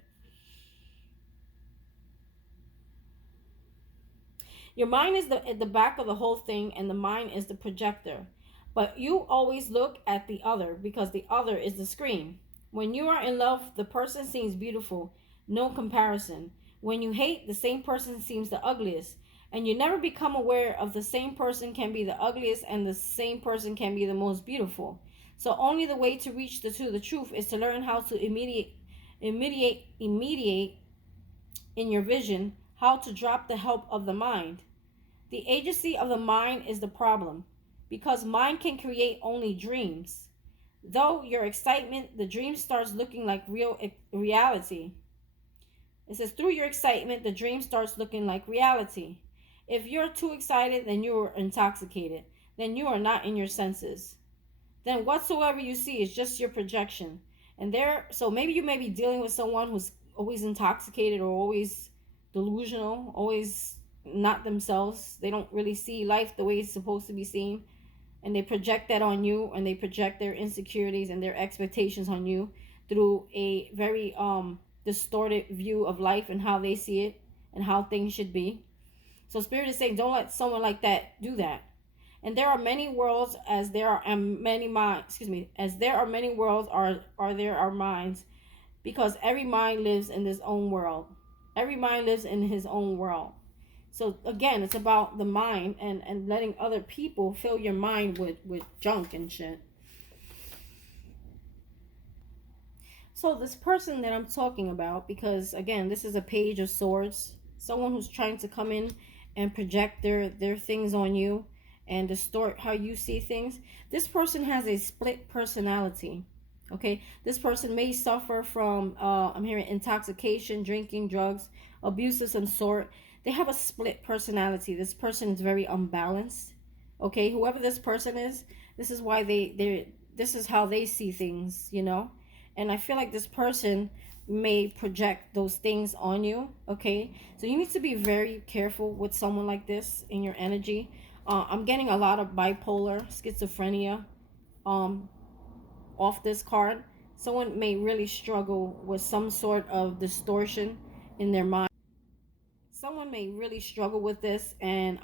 Your mind is at the back of the whole thing, and the mind is the projector. But you always look at the other because the other is the screen. When you are in love, the person seems beautiful, no comparison. When you hate, the same person seems the ugliest. And you never become aware of the same person can be the ugliest and the same person can be the most beautiful. So only the way to reach to the truth is to learn how to immediate in your vision, how to drop the help of the mind. The agency of the mind is the problem, because mind can create only dreams. Though your excitement, the dream starts looking like reality. It says, through your excitement, the dream starts looking like reality. If you're too excited, then you are intoxicated. Then you are not in your senses. Then whatsoever you see is just your projection. So maybe you may be dealing with someone who's always intoxicated or always delusional, always not themselves. They don't really see life the way it's supposed to be seen. And they project that on you, and they project their insecurities and their expectations on you through a very distorted view of life and how they see it and how things should be. So Spirit is saying, don't let someone like that do that. And there are many worlds as there are many minds. As there are many worlds, there are minds, because every mind lives in his own world. Every mind lives in his own world. So again, it's about the mind and letting other people fill your mind with junk and shit. So this person that I'm talking about, because again, this is a page of swords, someone who's trying to come in and project their things on you and distort how you see things. This person has a split personality. Okay, this person may suffer from I'm hearing intoxication, drinking, drugs, abuse of some sort. They have a split personality. This person is very unbalanced. Okay, whoever this person is, this is why this is how they see things, you know. And I feel like this person may project those things on you. Okay, so you need to be very careful with someone like this in your energy. I'm getting a lot of bipolar, schizophrenia off this card. Someone may really struggle with some sort of distortion in their mind. Someone may really struggle with this, and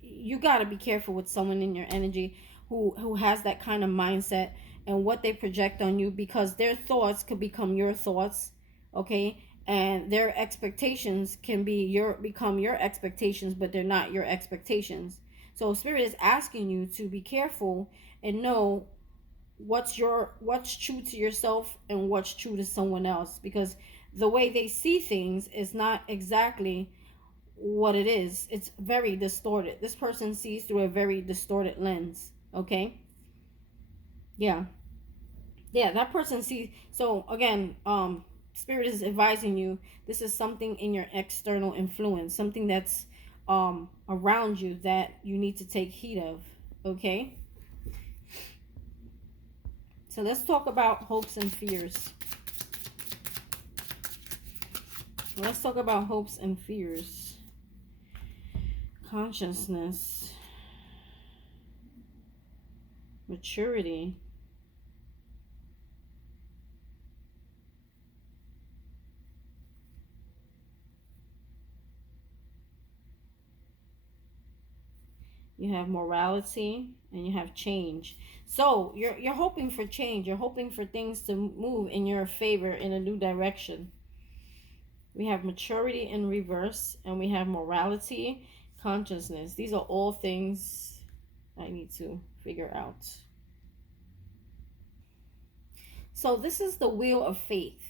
you got to be careful with someone in your energy who has that kind of mindset and what they project on you, because their thoughts could become your thoughts. Okay, and their expectations can become your expectations, but they're not your expectations. So Spirit is asking you to be careful and know what's true to yourself and what's true to someone else, because the way they see things is not exactly what it is. It's very distorted. This person sees through a very distorted lens. Okay, yeah, that person sees. So again, Spirit is advising you, this is something in your external influence, something that's around you that you need to take heed of. Okay, so let's talk about hopes and fears. Let's talk about hopes and fears. Consciousness. Maturity. You have morality, and you have change. So you're hoping for change. You're hoping for things to move in your favor in a new direction. We have maturity in reverse, and we have morality, consciousness. These are all things I need to figure out. So this is the wheel of fate.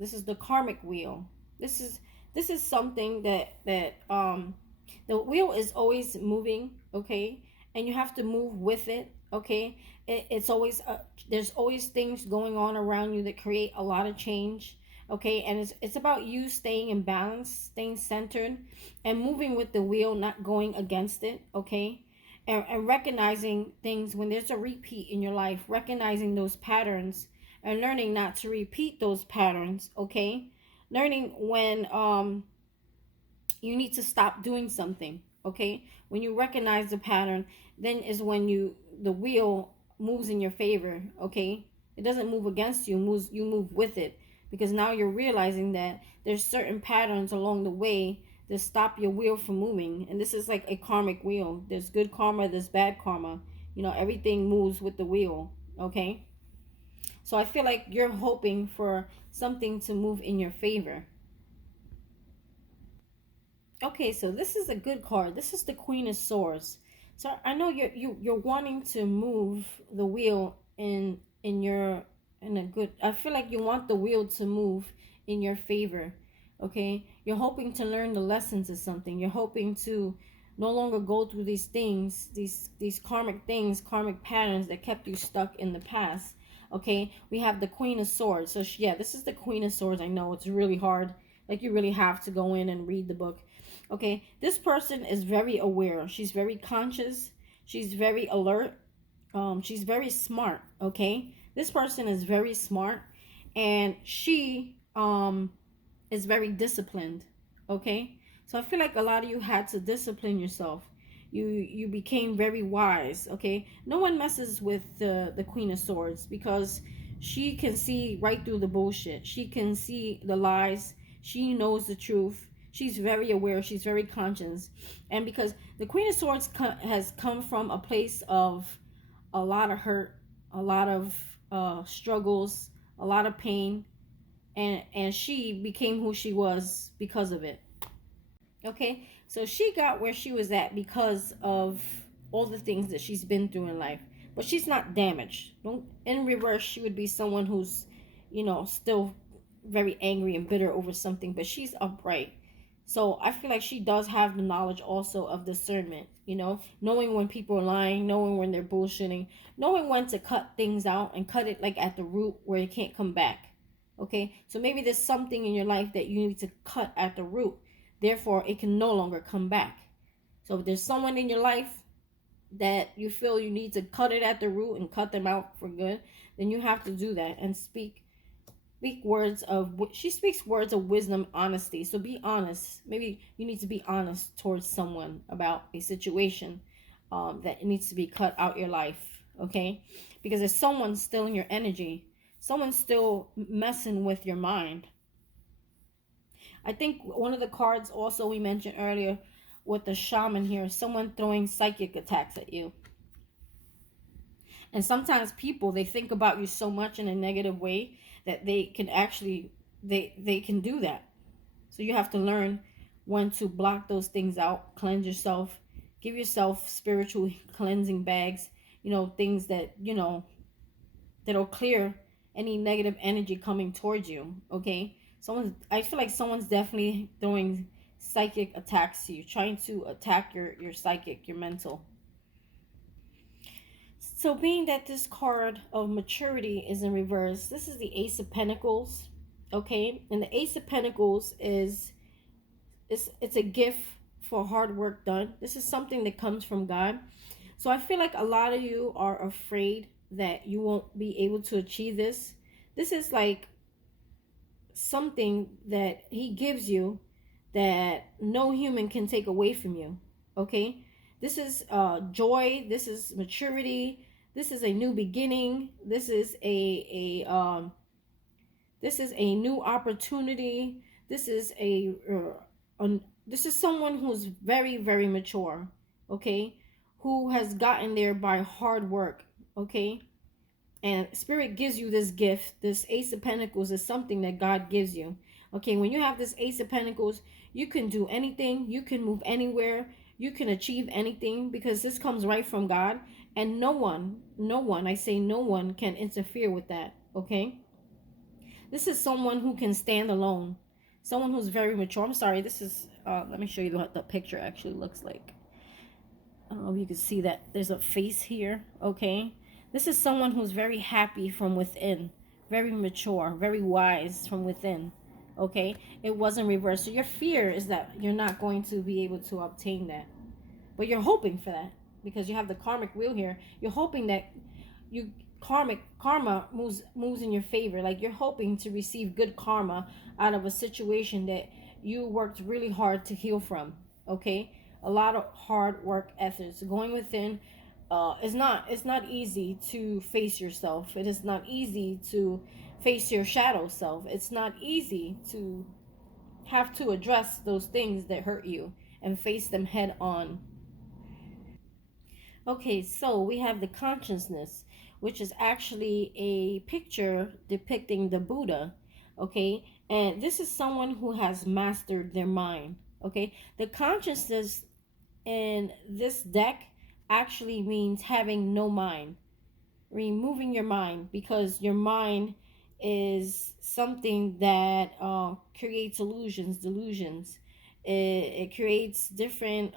This is the karmic wheel. This is something that the wheel is always moving, okay, and you have to move with it, okay. It's always there's always things going on around you that create a lot of change, okay, and it's about you staying in balance, staying centered, and moving with the wheel, not going against it, okay, and recognizing things when there's a repeat in your life, recognizing those patterns and learning not to repeat those patterns, okay, learning when you need to stop doing something, okay. When you recognize the pattern, then is when the wheel moves in your favor, okay. It doesn't move against you, moves, you move with it, because now you're realizing that there's certain patterns along the way that stop your wheel from moving. And this is like a karmic wheel. There's good karma, there's bad karma, you know, everything moves with the wheel, okay. So I feel like you're hoping for something to move in your favor. Okay, so this is a good card. This is the Queen of Swords. So I know you're wanting to move the wheel in your in a good. I feel like you want the wheel to move in your favor. Okay, you're hoping to learn the lessons of something. You're hoping to no longer go through these things, these karmic things, karmic patterns that kept you stuck in the past. Okay, we have the Queen of Swords. So yeah, this is the Queen of Swords. I know it's really hard. Like you really have to go in and read the book. Okay, this person is very aware. She's very conscious. She's very alert. She's very smart. Okay, this person is very smart, and she is very disciplined. Okay, so I feel like a lot of you had to discipline yourself. You became very wise. Okay, no one messes with the Queen of Swords because she can see right through the bullshit. She can see the lies. She knows the truth. She's very aware. She's very conscious, and because the Queen of Swords has come from a place of a lot of hurt, a lot of struggles, a lot of pain, and she became who she was because of it. Okay, so she got where she was at because of all the things that she's been through in life, but she's not damaged. Don't, in reverse, she would be someone who's, you know, still very angry and bitter over something, but she's upright. So I feel like she does have the knowledge also of discernment, you know, knowing when people are lying, knowing when they're bullshitting, knowing when to cut things out and cut it like at the root where it can't come back. Okay, so maybe there's something in your life that you need to cut at the root, therefore it can no longer come back. So if there's someone in your life that you feel you need to cut it at the root and cut them out for good, then you have to do that and speak words of, she speaks words of wisdom, honesty. So be honest. Maybe you need to be honest towards someone about a situation that needs to be cut out your life, okay? Because there's someone still in your energy, someone's still messing with your mind. I think one of the cards also we mentioned earlier with the shaman here, someone throwing psychic attacks at you. And sometimes people, they think about you so much in a negative way that they can actually, they can do that. So you have to learn when to block those things out, cleanse yourself, give yourself spiritual cleansing bags, you know, things that, you know, that'll clear any negative energy coming towards you, okay? I feel like someone's definitely throwing psychic attacks to you, trying to attack your psychic, your mental. So being that this card of maturity is in reverse, this is the Ace of Pentacles, okay? And the Ace of Pentacles is it's a gift for hard work done. This is something that comes from God. So I feel like a lot of you are afraid that you won't be able to achieve this. This is like something that he gives you that no human can take away from you, okay? This is joy, this is maturity, This is a new beginning. This is a new opportunity. This is this is someone who's very, very mature, okay, who has gotten there by hard work, okay. And Spirit gives you this gift. This Ace of Pentacles is something that God gives you, okay. When you have this Ace of Pentacles, you can do anything, you can move anywhere, you can achieve anything, because this comes right from God. And no one, I say no one, can interfere with that, okay. This is someone who can stand alone. Someone who's very mature. I'm sorry, this is, let me show you what the picture actually looks like. I don't know if you can see that. There's a face here, okay? This is someone who's very happy from within. Very mature, very wise from within, okay? It wasn't reversed. So your fear is that you're not going to be able to obtain that. But you're hoping for that, because you have the karmic wheel here. You're hoping that you karma moves in your favor. Like, you're hoping to receive good karma out of a situation that you worked really hard to heal from, okay. A lot of hard work ethics going within. It's not easy to face yourself. It is not easy to face your shadow self. It's not easy to have to address those things that hurt you and face them head on. Okay, so we have the consciousness, which is actually a picture depicting the Buddha. Okay, and this is someone who has mastered their mind. Okay, the consciousness in this deck actually means having no mind, removing your mind, because your mind is something that creates delusions. It creates different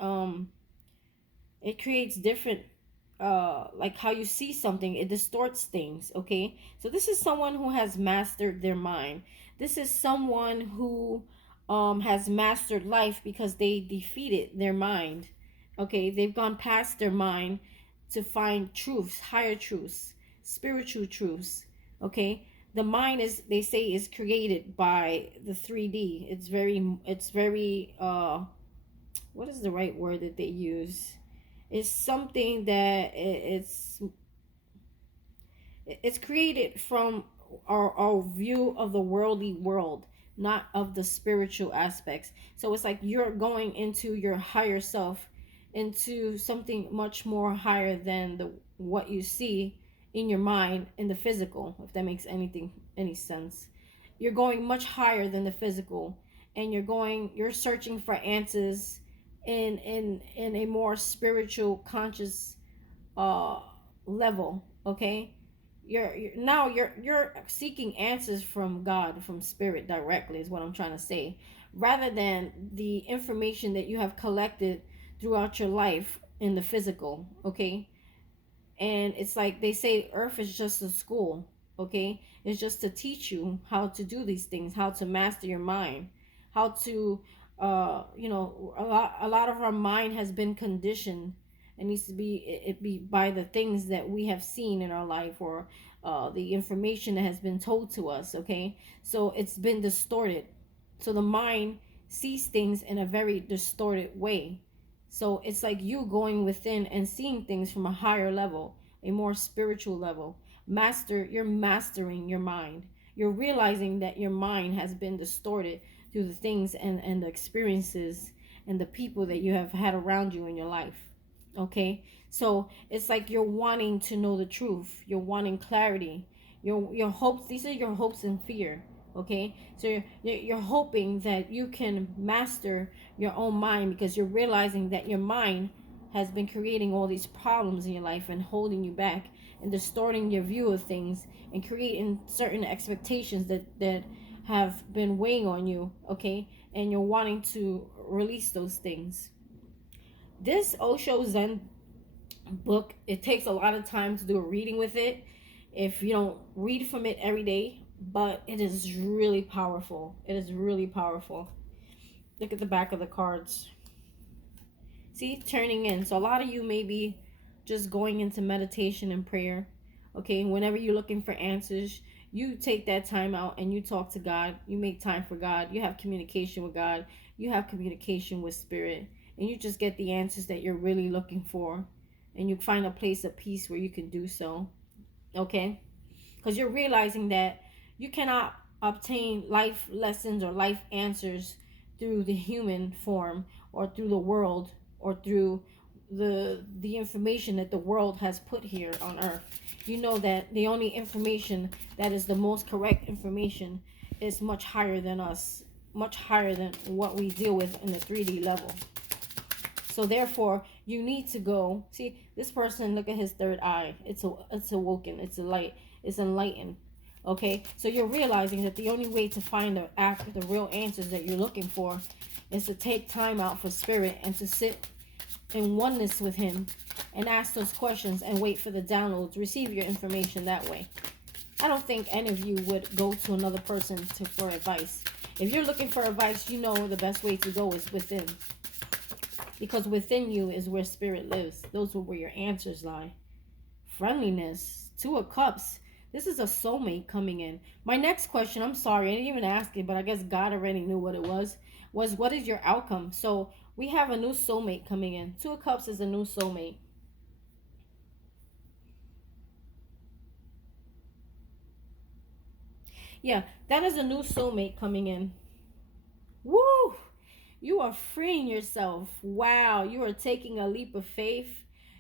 like how you see something, it distorts things, okay. So this is someone who has mastered their mind. This is someone who has mastered life because they defeated their mind, okay. They've gone past their mind to find truths, higher truths, spiritual truths, okay. The mind, is they say, is created by the 3D. It's very what is the right word that they use? It's something that it's created from our view of the worldly world, not of the spiritual aspects. So it's like you're going into your higher self, into something much more higher than the what you see in your mind in the physical, if that makes any sense. You're going much higher than the physical, and you're searching for answers in a more spiritual conscious uh level, okay. You're seeking answers from God, from Spirit directly, is what I'm trying to say, rather than the information that you have collected throughout your life in the physical, okay. And it's like they say, earth is just a school, okay. It's just to teach you how to do these things, how to master your mind, how to a lot of our mind has been conditioned. It needs to be it be by the things that we have seen in our life, or the information that has been told to us, okay. So it's been distorted, so the mind sees things in a very distorted way. So it's like you going within and seeing things from a higher level, a more spiritual level. You're mastering your mind. You're realizing that your mind has been distorted through the things and the experiences and the people that you have had around you in your life. Okay? So it's like you're wanting to know the truth. You're wanting clarity. Your hopes, these are your hopes and fear. Okay? So you're hoping that you can master your own mind, because you're realizing that your mind has been creating all these problems in your life and holding you back and distorting your view of things and creating certain expectations that have been weighing on you, okay. And you're wanting to release those things. This Osho Zen book, it takes a lot of time to do a reading with it if you don't read from it every day, but it is really powerful. It is really powerful. Look at the back of the cards. See, turning in. So a lot of you may be just going into meditation and prayer. Okay, whenever you're looking for answers, you take that time out and you talk to God. You make time for God. You have communication with God. You have communication with Spirit. And you just get the answers that you're really looking for. and you find a place of peace where you can do so. Okay? Because you're realizing that you cannot obtain life lessons or life answers through the human form, or through the world, or through the information that the world has put here on earth. You know that the only information that is the most correct information is much higher than us, much higher than what we deal with in the 3D level. So therefore, you need to go see this person. Look at his third eye. It's awoken. It's a light. It's enlightened. Okay, so you're realizing that the only way to find the real answers that you're looking for is to take time out for spirit and to sit in oneness with him and ask those questions and wait for the downloads. Receive your information that way. I don't think any of you would go to another person for advice. If you're looking for advice, you know the best way to go is within. Because within you is where spirit lives. Those are where your answers lie. Friendliness. 2 of Cups. This is a soulmate coming in. My next question, I'm sorry, I didn't even ask it, but I guess God already knew what it was what is your outcome? So we have a new soulmate coming in. 2 of Cups is a new soulmate. Yeah, that is a new soulmate coming in. Woo! You are freeing yourself. Wow, you are taking a leap of faith.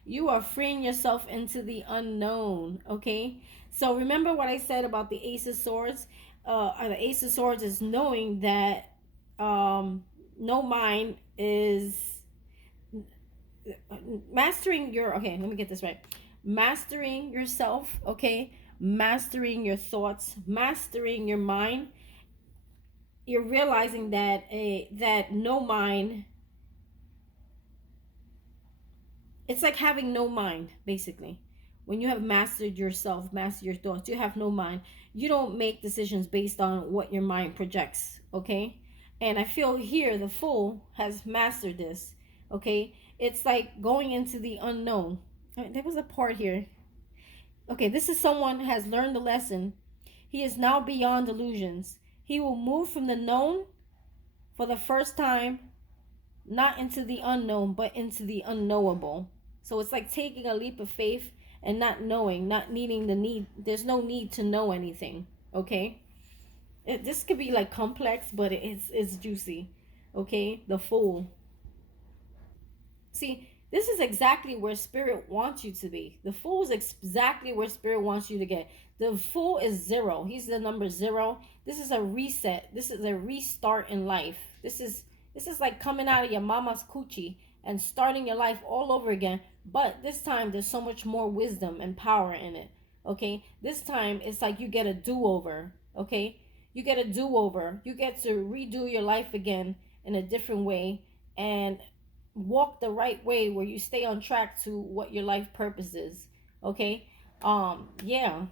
You are freeing yourself into the unknown. Okay, so remember what I said about the Ace of Swords. The Ace of Swords is knowing that no mind is mastering your. Okay, let me get this right. Mastering yourself. Okay, mastering your thoughts, mastering your mind. You're realizing that no mind, it's like having no mind, basically. When you have mastered yourself, master your thoughts, you have no mind. You don't make decisions based on what your mind projects. Okay, and I feel here the Fool has mastered this. Okay, it's like going into the unknown. There was a part here. Okay, this is someone who has learned the lesson. He is now beyond illusions. He will move from the known for the first time, not into the unknown, but into the unknowable. So it's like taking a leap of faith and not knowing, not needing the need. There's no need to know anything. Okay, this could be like complex, but it's juicy. Okay, the Fool. See, this is exactly where spirit wants you to be. The Fool is exactly where spirit wants you to get. The Fool is 0. He's the number 0. This is a reset. This is a restart in life. This is like coming out of your mama's coochie and starting your life all over again. But this time there's so much more wisdom and power in it. Okay? This time it's like you get a do-over. Okay? You get a do-over. You get to redo your life again in a different way and walk the right way where you stay on track to what your life purpose is. Okay? Yeah.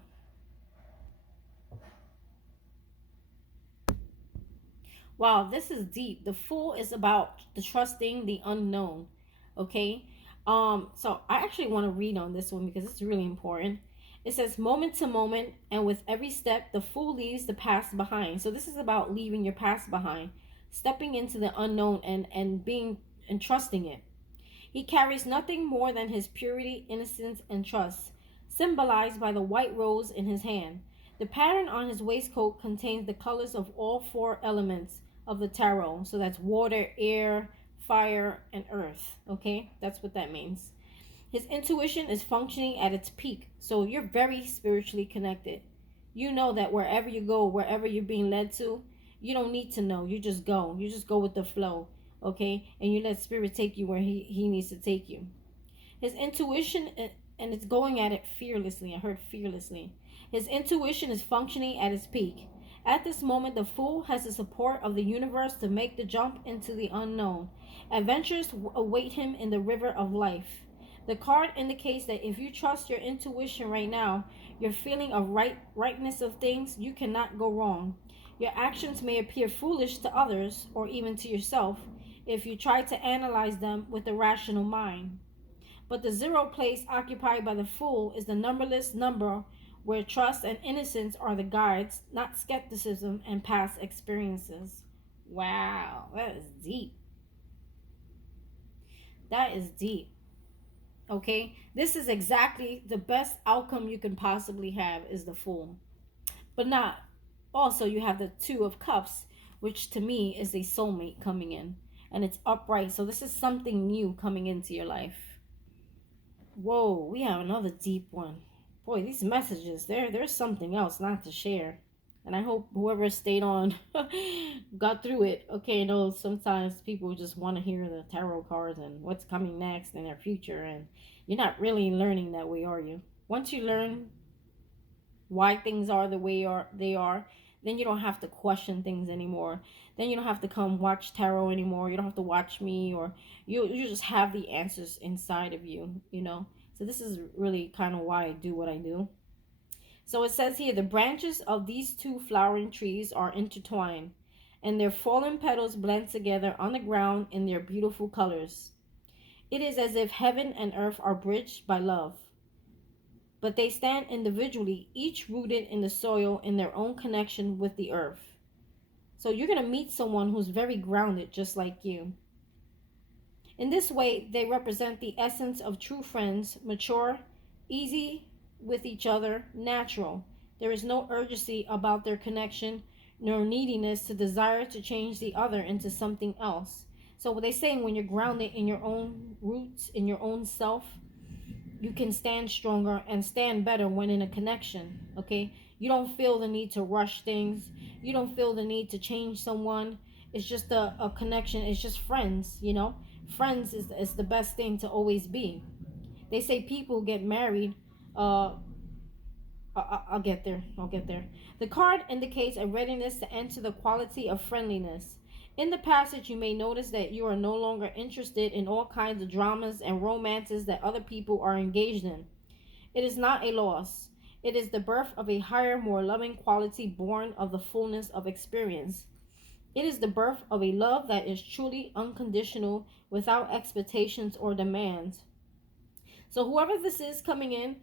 Wow, this is deep. The Fool is about the trusting the unknown. Okay? So I actually want to read on this one because it's really important. It says, moment to moment, and with every step, the Fool leaves the past behind. So this is about leaving your past behind, stepping into the unknown and being and trusting it. He carries nothing more than his purity, innocence, and trust, symbolized by the white rose in his hand. The pattern on his waistcoat contains the colors of all 4 elements of the tarot. So that's water, air, fire, and earth. Okay, that's what that means. His intuition is functioning at its peak. So you're very spiritually connected. You know that wherever you go, wherever you're being led to, you don't need to know. You just go. You just go with the flow. Okay, and you let spirit take you where he needs to take you. His intuition, and it's going at it fearlessly. I heard fearlessly. His intuition is functioning at its peak. At this moment, the Fool has the support of the universe to make the jump into the unknown. Adventures await him in the river of life. The card indicates that if you trust your intuition right now, your feeling of rightness of things, you cannot go wrong. Your actions may appear foolish to others or even to yourself if you try to analyze them with a rational mind. But the 0 place occupied by the Fool is the numberless number where trust and innocence are the guides, not skepticism and past experiences. Wow, that is deep. That is deep. Okay, this is exactly the best outcome you can possibly have, is the Fool. But not, also you have the Two of Cups, which to me is a soulmate coming in, and it's upright. So this is something new coming into your life. Whoa, we have another deep one. Boy, these messages, there's something else not to share. And I hope whoever stayed on got through it. Okay, I know sometimes people just want to hear the tarot cards and what's coming next in their future, and you're not really learning that way, are you? Once you learn why things are the way they are, then you don't have to question things anymore. Then you don't have to come watch tarot anymore. You don't have to watch me, or you just have the answers inside of you, you know. So this is really kind of why I do what I do. So it says here, the branches of these two flowering trees are intertwined, and their fallen petals blend together on the ground in their beautiful colors. It is as if heaven and earth are bridged by love, but they stand individually, each rooted in the soil in their own connection with the earth. So you're going to meet someone who's very grounded, just like you. In this way, they represent the essence of true friends, mature, easy with each other, natural. There is no urgency about their connection, nor neediness to desire to change the other into something else. So what they're saying, when you're grounded in your own roots, in your own self, you can stand stronger and stand better when in a connection. Okay, you don't feel the need to rush things. You don't feel the need to change someone. It's just a connection. It's just friends, you know. Friends is the best thing to always be. They say people get married. I'll get there. I'll get there. The card indicates a readiness to enter the quality of friendliness. In the passage, you may notice that you are no longer interested in all kinds of dramas and romances that other people are engaged in. It is not a loss. It is the birth of a higher, more loving quality born of the fullness of experience. It is the birth of a love that is truly unconditional, without expectations or demands. So, whoever this is coming in,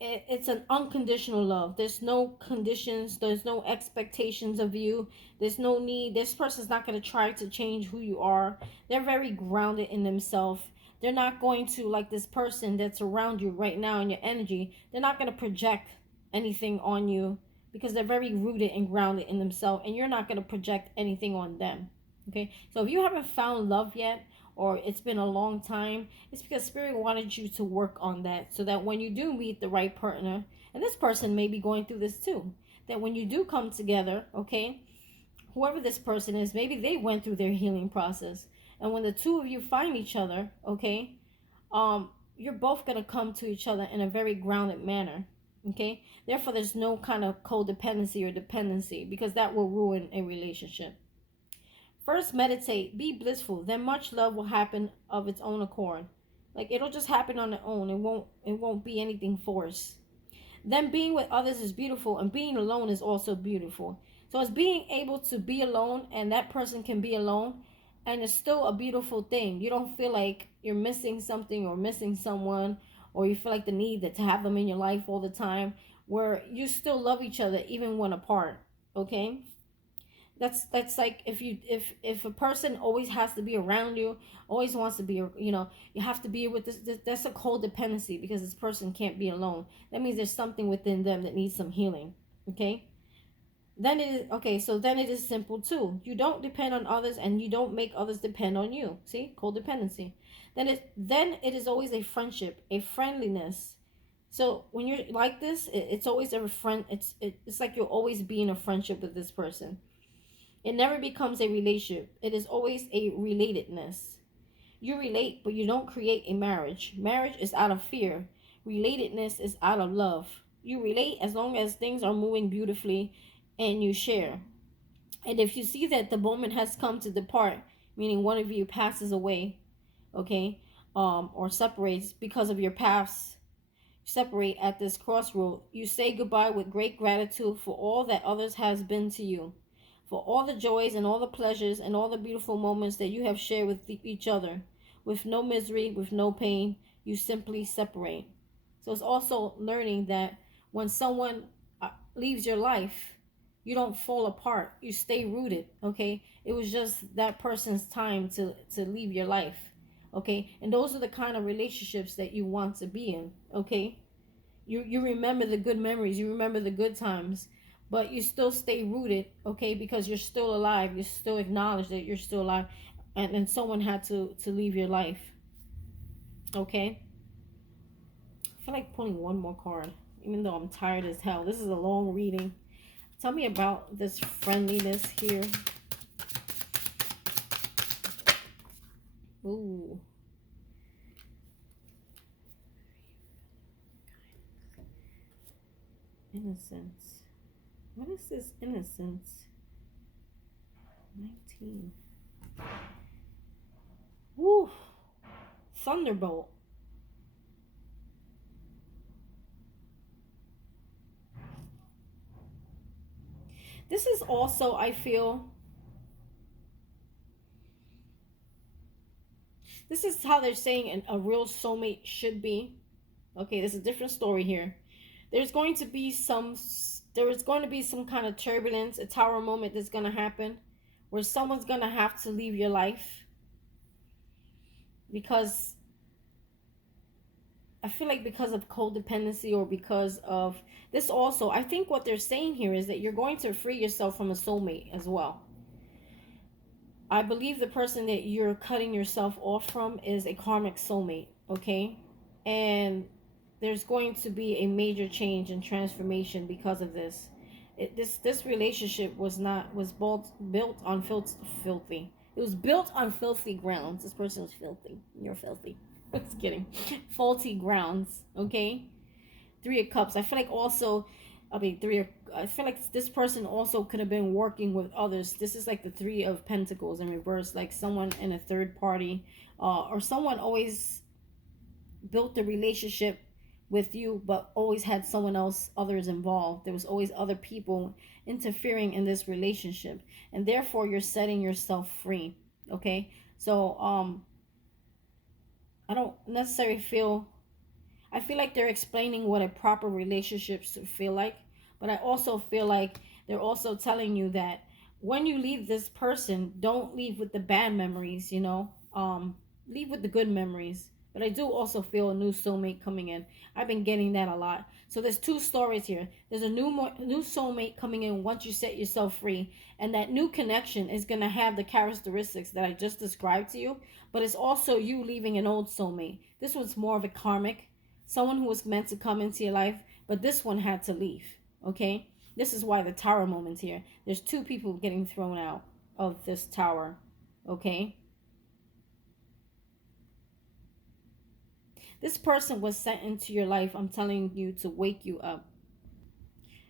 it's an unconditional love. There's no conditions, there's no expectations of you, there's no need. This person's not going to try to change who you are. They're very grounded in themselves. They're not going to, like this person that's around you right now in your energy, they're not going to project anything on you, because they're very rooted and grounded in themselves, and you're not going to project anything on them. Okay, so if you haven't found love yet, or it's been a long time, it's because Spirit wanted you to work on that, so that when you do meet the right partner, and this person may be going through this too, that when you do come together, okay, whoever this person is, maybe they went through their healing process, and when the two of you find each other, okay, you're both going to come to each other in a very grounded manner. Okay, therefore there's no kind of codependency or dependency, because that will ruin a relationship. First, meditate, be blissful, then much love will happen of its own accord. Like, it'll just happen on its own. It won't be anything forced. Then being with others is beautiful, and being alone is also beautiful. So it's being able to be alone, and that person can be alone, and it's still a beautiful thing. You don't feel like you're missing something or missing someone, or you feel like the need to have them in your life all the time, where you still love each other even when apart. Okay, that's like, if a person always has to be around you, always wants to be, you have to be with this, that's a codependency, because this person can't be alone. That means there's something within them that needs some healing. Okay, then it is okay. So then it is simple too. You don't depend on others, and you don't make others depend on you. See, codependency. Then it is always a friendship, a friendliness. So when you're like this, it's always a friend. It's like you'll always be in a friendship with this person. It never becomes a relationship. It is always a relatedness. You relate, but you don't create a marriage. Marriage is out of fear. Relatedness is out of love. You relate as long as things are moving beautifully and you share. And if you see that the moment has come to depart, meaning one of you passes away, okay, or separates because of your paths separate at this crossroad, you say goodbye with great gratitude for all that others has been to you, for all the joys and all the pleasures and all the beautiful moments that you have shared with each other. With no misery, with no pain, you simply separate. So it's also learning that when someone leaves your life, you don't fall apart. You stay rooted, okay? It was just that person's time to leave your life, Okay, and those are the kind of relationships that you want to be in. Okay, you remember the good memories, you remember the good times, but you still stay rooted. Okay, because you're still alive, you still acknowledge that you're still alive, and someone had to leave your life. Okay, I feel like pulling one more card, even though I'm tired as hell. This is a long reading. Tell me about this friendliness here. Ooh. Innocence. What is this innocence? 19. Woo. Thunderbolt. This is also, I feel, this is how they're saying a real soulmate should be. Okay, there's a different story here. There's going to be there is going to be some kind of turbulence, a tower moment that's going to happen where someone's going to have to leave your life, because I feel like because of codependency, or because of this also, I think what they're saying here is that you're going to free yourself from a soulmate as well. I believe the person that you're cutting yourself off from is a karmic soulmate, okay? And there's going to be a major change and transformation because of this. This relationship was built on filthy. It was built on filthy grounds. This person was filthy. You're filthy. Just kidding. Faulty grounds, okay? Three of Cups. I feel like also, I feel like this person also could have been working with others. This is like the Three of Pentacles in reverse, like someone in a third party, or someone always built the relationship with you, but always had others involved. There was always other people interfering in this relationship, and therefore you're setting yourself free. Okay, so I don't necessarily feel. I feel like they're explaining what a proper relationship should feel like, but I also feel like they're also telling you that when you leave this person, don't leave with the bad memories, leave with the good memories. But I do also feel a new soulmate coming in. I've been getting that a lot. So there's two stories here. There's a new soulmate coming in once you set yourself free, and that new connection is going to have the characteristics that I just described to you, but it's also you leaving an old soulmate. This one's more of a karmic, someone who was meant to come into your life, but this one had to leave. Okay, this is why the tower moment here. There's two people getting thrown out of this tower. Okay, this person was sent into your life, I'm telling you, to wake you up.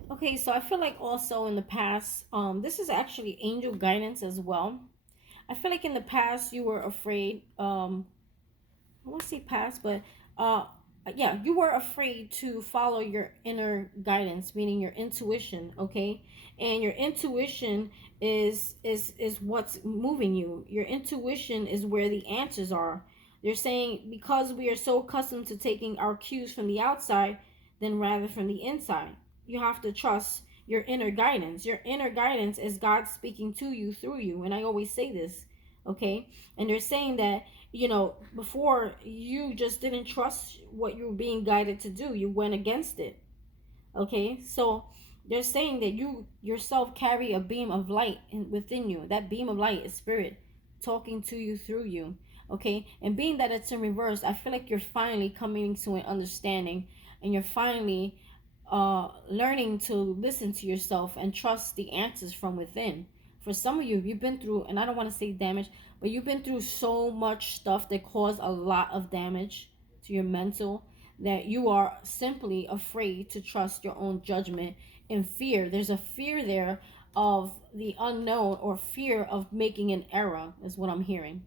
Okay, so I feel like also in the past, this is actually angel guidance as well. I feel like in the past you were afraid, I won't say past, but uh, yeah, you were afraid to follow your inner guidance, meaning your intuition. Okay, and your intuition is what's moving you. Your intuition is where the answers are. They're saying because we are so accustomed to taking our cues from the outside, then rather from the inside. You have to trust your inner guidance. Your inner guidance is God speaking to you through you, and I always say this. Okay, and they're saying that before you just didn't trust what you were being guided to do. You went against it. Okay, so they're saying that you yourself carry a beam of light within you. That beam of light is spirit talking to you through you. Okay, and being that it's in reverse, I feel like you're finally coming to an understanding, and you're finally learning to listen to yourself and trust the answers from within. For some of you, you've been through, and I don't want to say damage, but you've been through so much stuff that caused a lot of damage to your mental, that you are simply afraid to trust your own judgment, in fear. There's a fear there of the unknown, or fear of making an error, is what I'm hearing.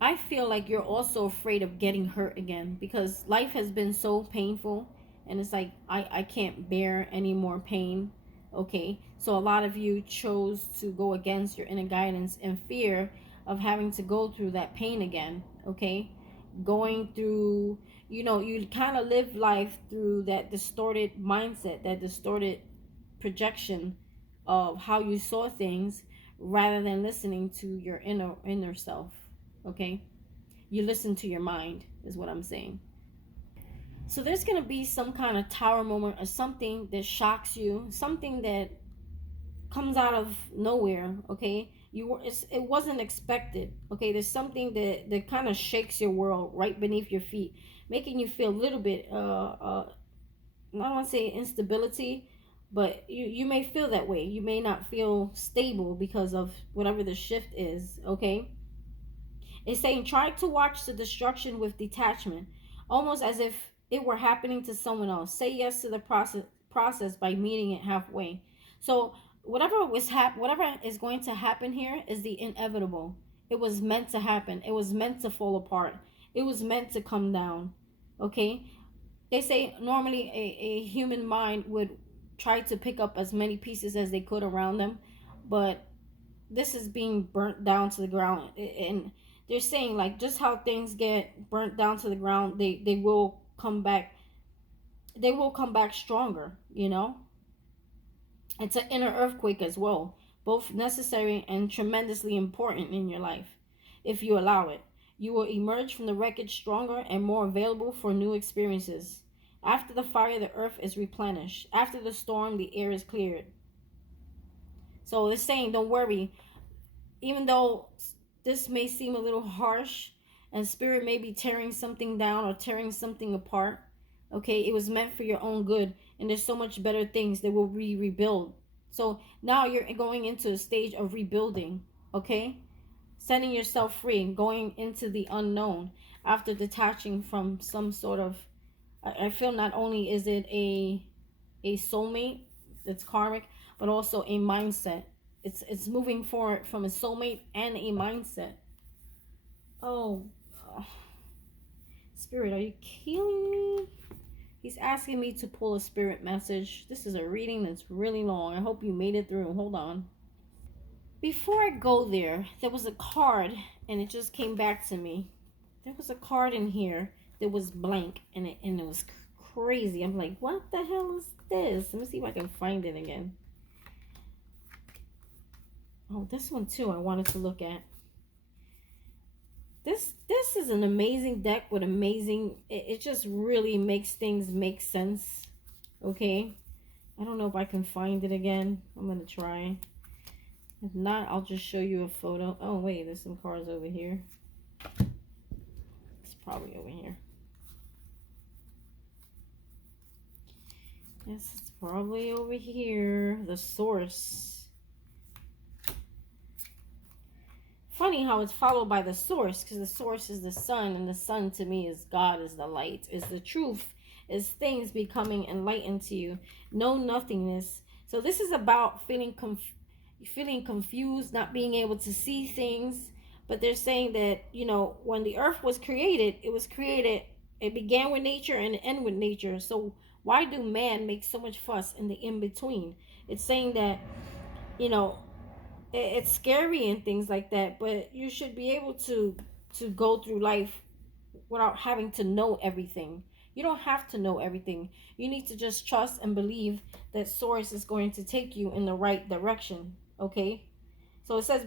I feel like you're also afraid of getting hurt again, because life has been so painful, and it's like I can't bear any more pain. Okay, so a lot of you chose to go against your inner guidance in fear of having to go through that pain again. Okay, going through, you kind of live life through that distorted mindset, that distorted projection of how you saw things, rather than listening to your inner self. Okay, You listen to your mind, is what I'm saying. So there's going to be some kind of tower moment or something that shocks you, something that comes out of nowhere. Okay, it wasn't expected. Okay, there's something that kind of shakes your world right beneath your feet, making you feel a little bit I don't want to say instability, but you may feel that way. You may not feel stable because of whatever the shift is. Okay, it's saying try to watch the destruction with detachment, almost as if it were happening to someone else. Say yes to the process by meeting it halfway. So whatever is going to happen here is the inevitable. It was meant to happen. It was meant to fall apart. It was meant to come down. Okay? They say normally a human mind would try to pick up as many pieces as they could around them, but this is being burnt down to the ground. And they're saying like just how things get burnt down to the ground, they will come back. They will come back stronger. It's an inner earthquake as well, both necessary and tremendously important in your life. If you allow it, you will emerge from the wreckage stronger and more available for new experiences. After the fire, the earth is replenished. After the storm, the air is cleared. So it's saying, don't worry. Even though this may seem a little harsh and spirit may be tearing something down or tearing something apart, okay, it was meant for your own good, and there's so much better things that will be rebuilt. So now you're going into a stage of rebuilding, okay, setting yourself free and going into the unknown after detaching from some sort of, I feel not only is it a soulmate that's karmic, but also a mindset. It's moving forward from a soulmate and a mindset. Oh, spirit, are you killing me? He's asking me to pull a spirit message. This is a reading that's really long. I hope you made it through. Hold on. Before I go there was a card, and it just came back to me. There was a card in here that was blank, and it was crazy. I'm like, what the hell is this? Let me see if I can find it again. Oh, this one too I wanted to look at. This is an amazing deck with amazing, it just really makes things make sense. Okay, I don't know if I can find it again. I'm gonna try. If not, I'll just show you a photo. Oh wait, there's some cards over here. It's probably over here. Yes, it's probably over here. The source. Funny how it's followed by the source, because the source is the sun, and the sun to me is God, is the light, is the truth, is things becoming enlightened to you. No nothingness. So this is about feeling confused, not being able to see things. But they're saying that, when the earth was created, it began with nature and it ended with nature. So why do man make so much fuss in the in between? It's saying that, you know, it's scary and things like that, but you should be able to go through life without having to know everything. You don't have to know everything. You need to just trust and believe that source is going to take you in the right direction. Okay, so it says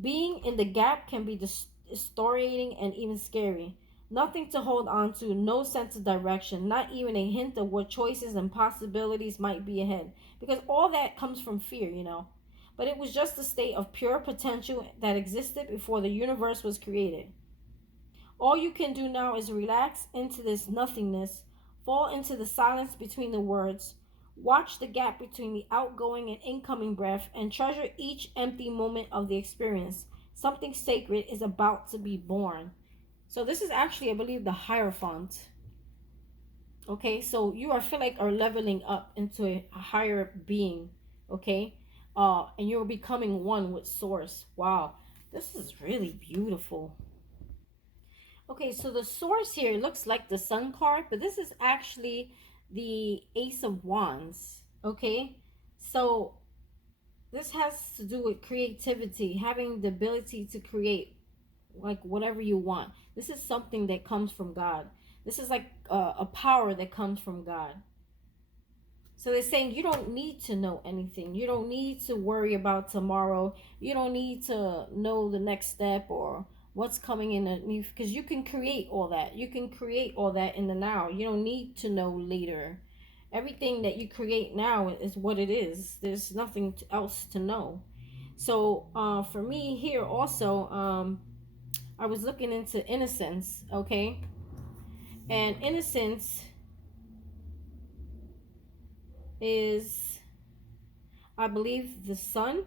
being in the gap can be disorientating and even scary. Nothing to hold on to, no sense of direction, not even a hint of what choices and possibilities might be ahead. Because all that comes from fear. But it was just a state of pure potential that existed before the universe was created. All you can do now is relax into this nothingness, fall into the silence between the words, watch the gap between the outgoing and incoming breath, and treasure each empty moment of the experience. Something sacred is about to be born. So this is actually, I believe, the Hierophant. Okay, so you feel like are leveling up into a higher being. Okay, and you're becoming one with Source. Wow, this is really beautiful. Okay, so the source here looks like the Sun card, but this is actually the Ace of Wands. Okay, so this has to do with creativity, having the ability to create like whatever you want. This is something that comes from God. This is like a power that comes from God. So they're saying you don't need to know anything. You don't need to worry about tomorrow. You don't need to know the next step or what's coming in the new, because you can create all that. You can create all that in the now. You don't need to know later. Everything that you create now is what it is. There's nothing else to know. So for me here also, I was looking into innocence, okay? And innocence is, I believe, the sun.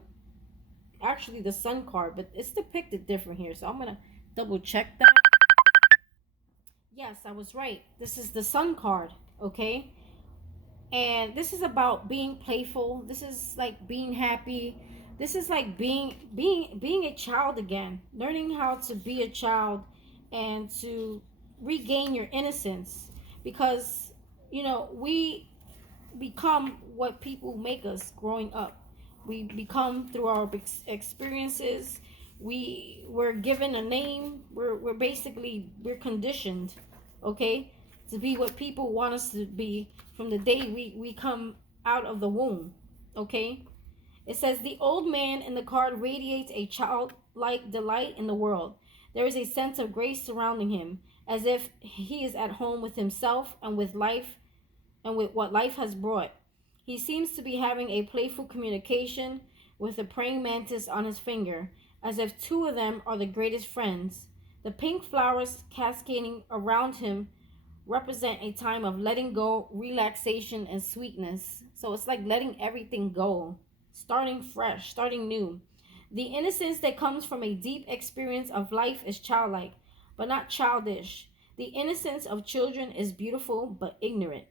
Actually, the sun card, but it's depicted different here. So I'm going to double check that. Yes, I was right. This is the sun card, okay? And this is about being playful. This is like being happy. This is like being a child again, learning how to be a child and to regain your innocence, because we become what people make us growing up. We become through our experiences. We're given a name. We're basically, we're conditioned, okay, to be what people want us to be from the day we come out of the womb, okay. It says the old man in the card radiates a childlike delight in the world. There is a sense of grace surrounding him, as if he is at home with himself and with life and with what life has brought. He seems to be having a playful communication with a praying mantis on his finger, as if two of them are the greatest friends. The pink flowers cascading around him represent a time of letting go, relaxation, and sweetness. So it's like letting everything go, starting fresh, starting new. The innocence that comes from a deep experience of life is childlike, but not childish. The innocence of children is beautiful but ignorant.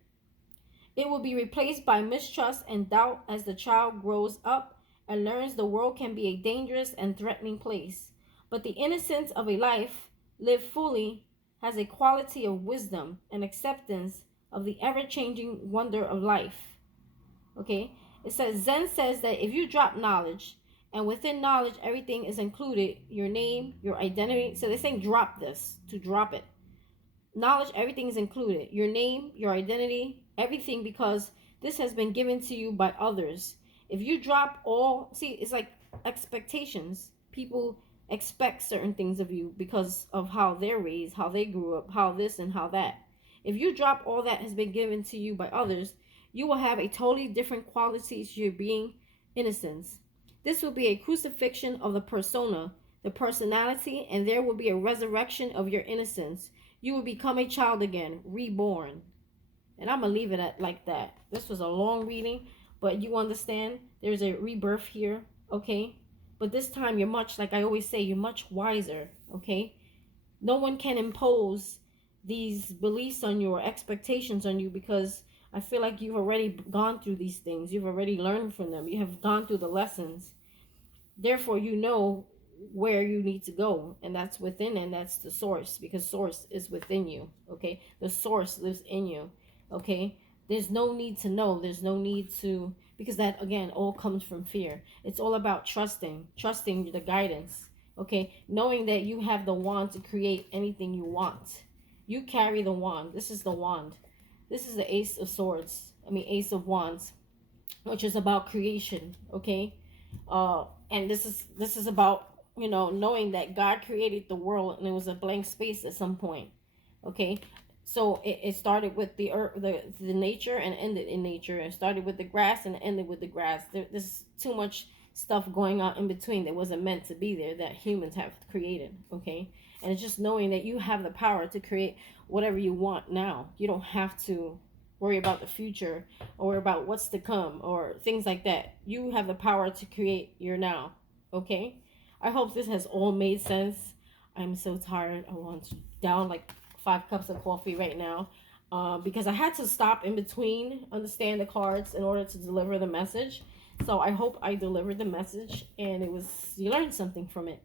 It will be replaced by mistrust and doubt as the child grows up and learns the world can be a dangerous and threatening place. But the innocence of a life lived fully has a quality of wisdom and acceptance of the ever-changing wonder of life. Okay? It says Zen says that if you drop knowledge, and within knowledge everything is included, your name, your identity. So they're saying drop this, to drop it. Knowledge, everything is included. Your name, your identity, everything, because this has been given to you by others. If you drop all, see, it's like expectations. People expect certain things of you because of how they're raised, how they grew up, how this and how that. If you drop all that has been given to you by others, you will have a totally different quality to your being, innocence. This will be a crucifixion of the persona, the personality, and there will be a resurrection of your innocence. You will become a child again, reborn. And I'm going to leave it at like that. This was a long reading, but you understand there's a rebirth here, okay? But this time you're much, like I always say, you're much wiser, okay? No one can impose these beliefs on you or expectations on you, because I feel like you've already gone through these things. You've already learned from them. You have gone through the lessons. Therefore, you know where you need to go, and that's within, and that's the source, because source is within you, okay? The source lives in you, okay? There's no need to know. There's no need to, because that, again, all comes from fear. It's all about trusting the guidance, okay? Knowing that you have the wand to create anything you want. You carry the wand. This is the wand. This is the ace of swords. Ace of wands, which is about creation, okay? And this is about, knowing that God created the world and it was a blank space at some point, okay? So it started with the earth, the nature, and ended in nature. It started with the grass and ended with the grass. There's too much stuff going on in between that wasn't meant to be there, that humans have created, okay? And it's just knowing that you have the power to create whatever you want now. You don't have to worry about the future or about what's to come or things like that. You have the power to create your now, okay? I hope this has all made sense. I'm so tired. I want to down like 5 cups of coffee right now, because I had to stop in between, understand the cards in order to deliver the message. So I hope I delivered the message and you learned something from it,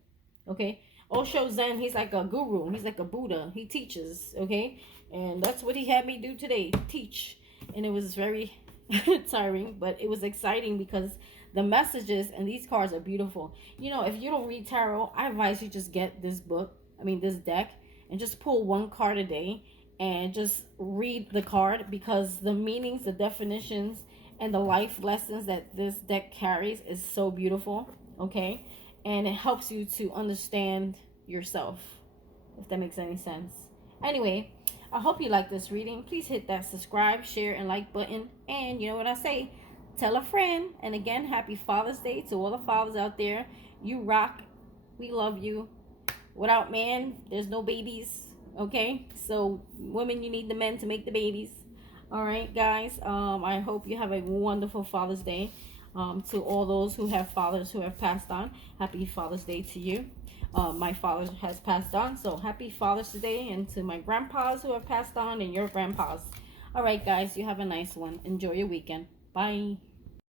okay? Osho Zen, he's like a guru. He's like a Buddha. He teaches, okay? And that's what he had me do today, teach. And it was very tiring, but it was exciting because the messages and these cards are beautiful. If you don't read tarot, I advise you just get this this deck, and just pull one card a day and just read the card, because the meanings, the definitions, and the life lessons that this deck carries is so beautiful, okay? And it helps you to understand yourself, if that makes any sense. Anyway, I hope you like this reading. Please hit that subscribe, share, and like button. And you know what I say? Tell a friend. And again, happy Father's Day to all the fathers out there. You rock. We love you. Without man, there's no babies. Okay? So, women, you need the men to make the babies. All right, guys. I hope you have a wonderful Father's Day. To all those who have fathers who have passed on, happy Father's Day to you. My father has passed on, so happy Father's Day. And to my grandpas who have passed on and your grandpas. All right, guys, you have a nice one. Enjoy your weekend. Bye.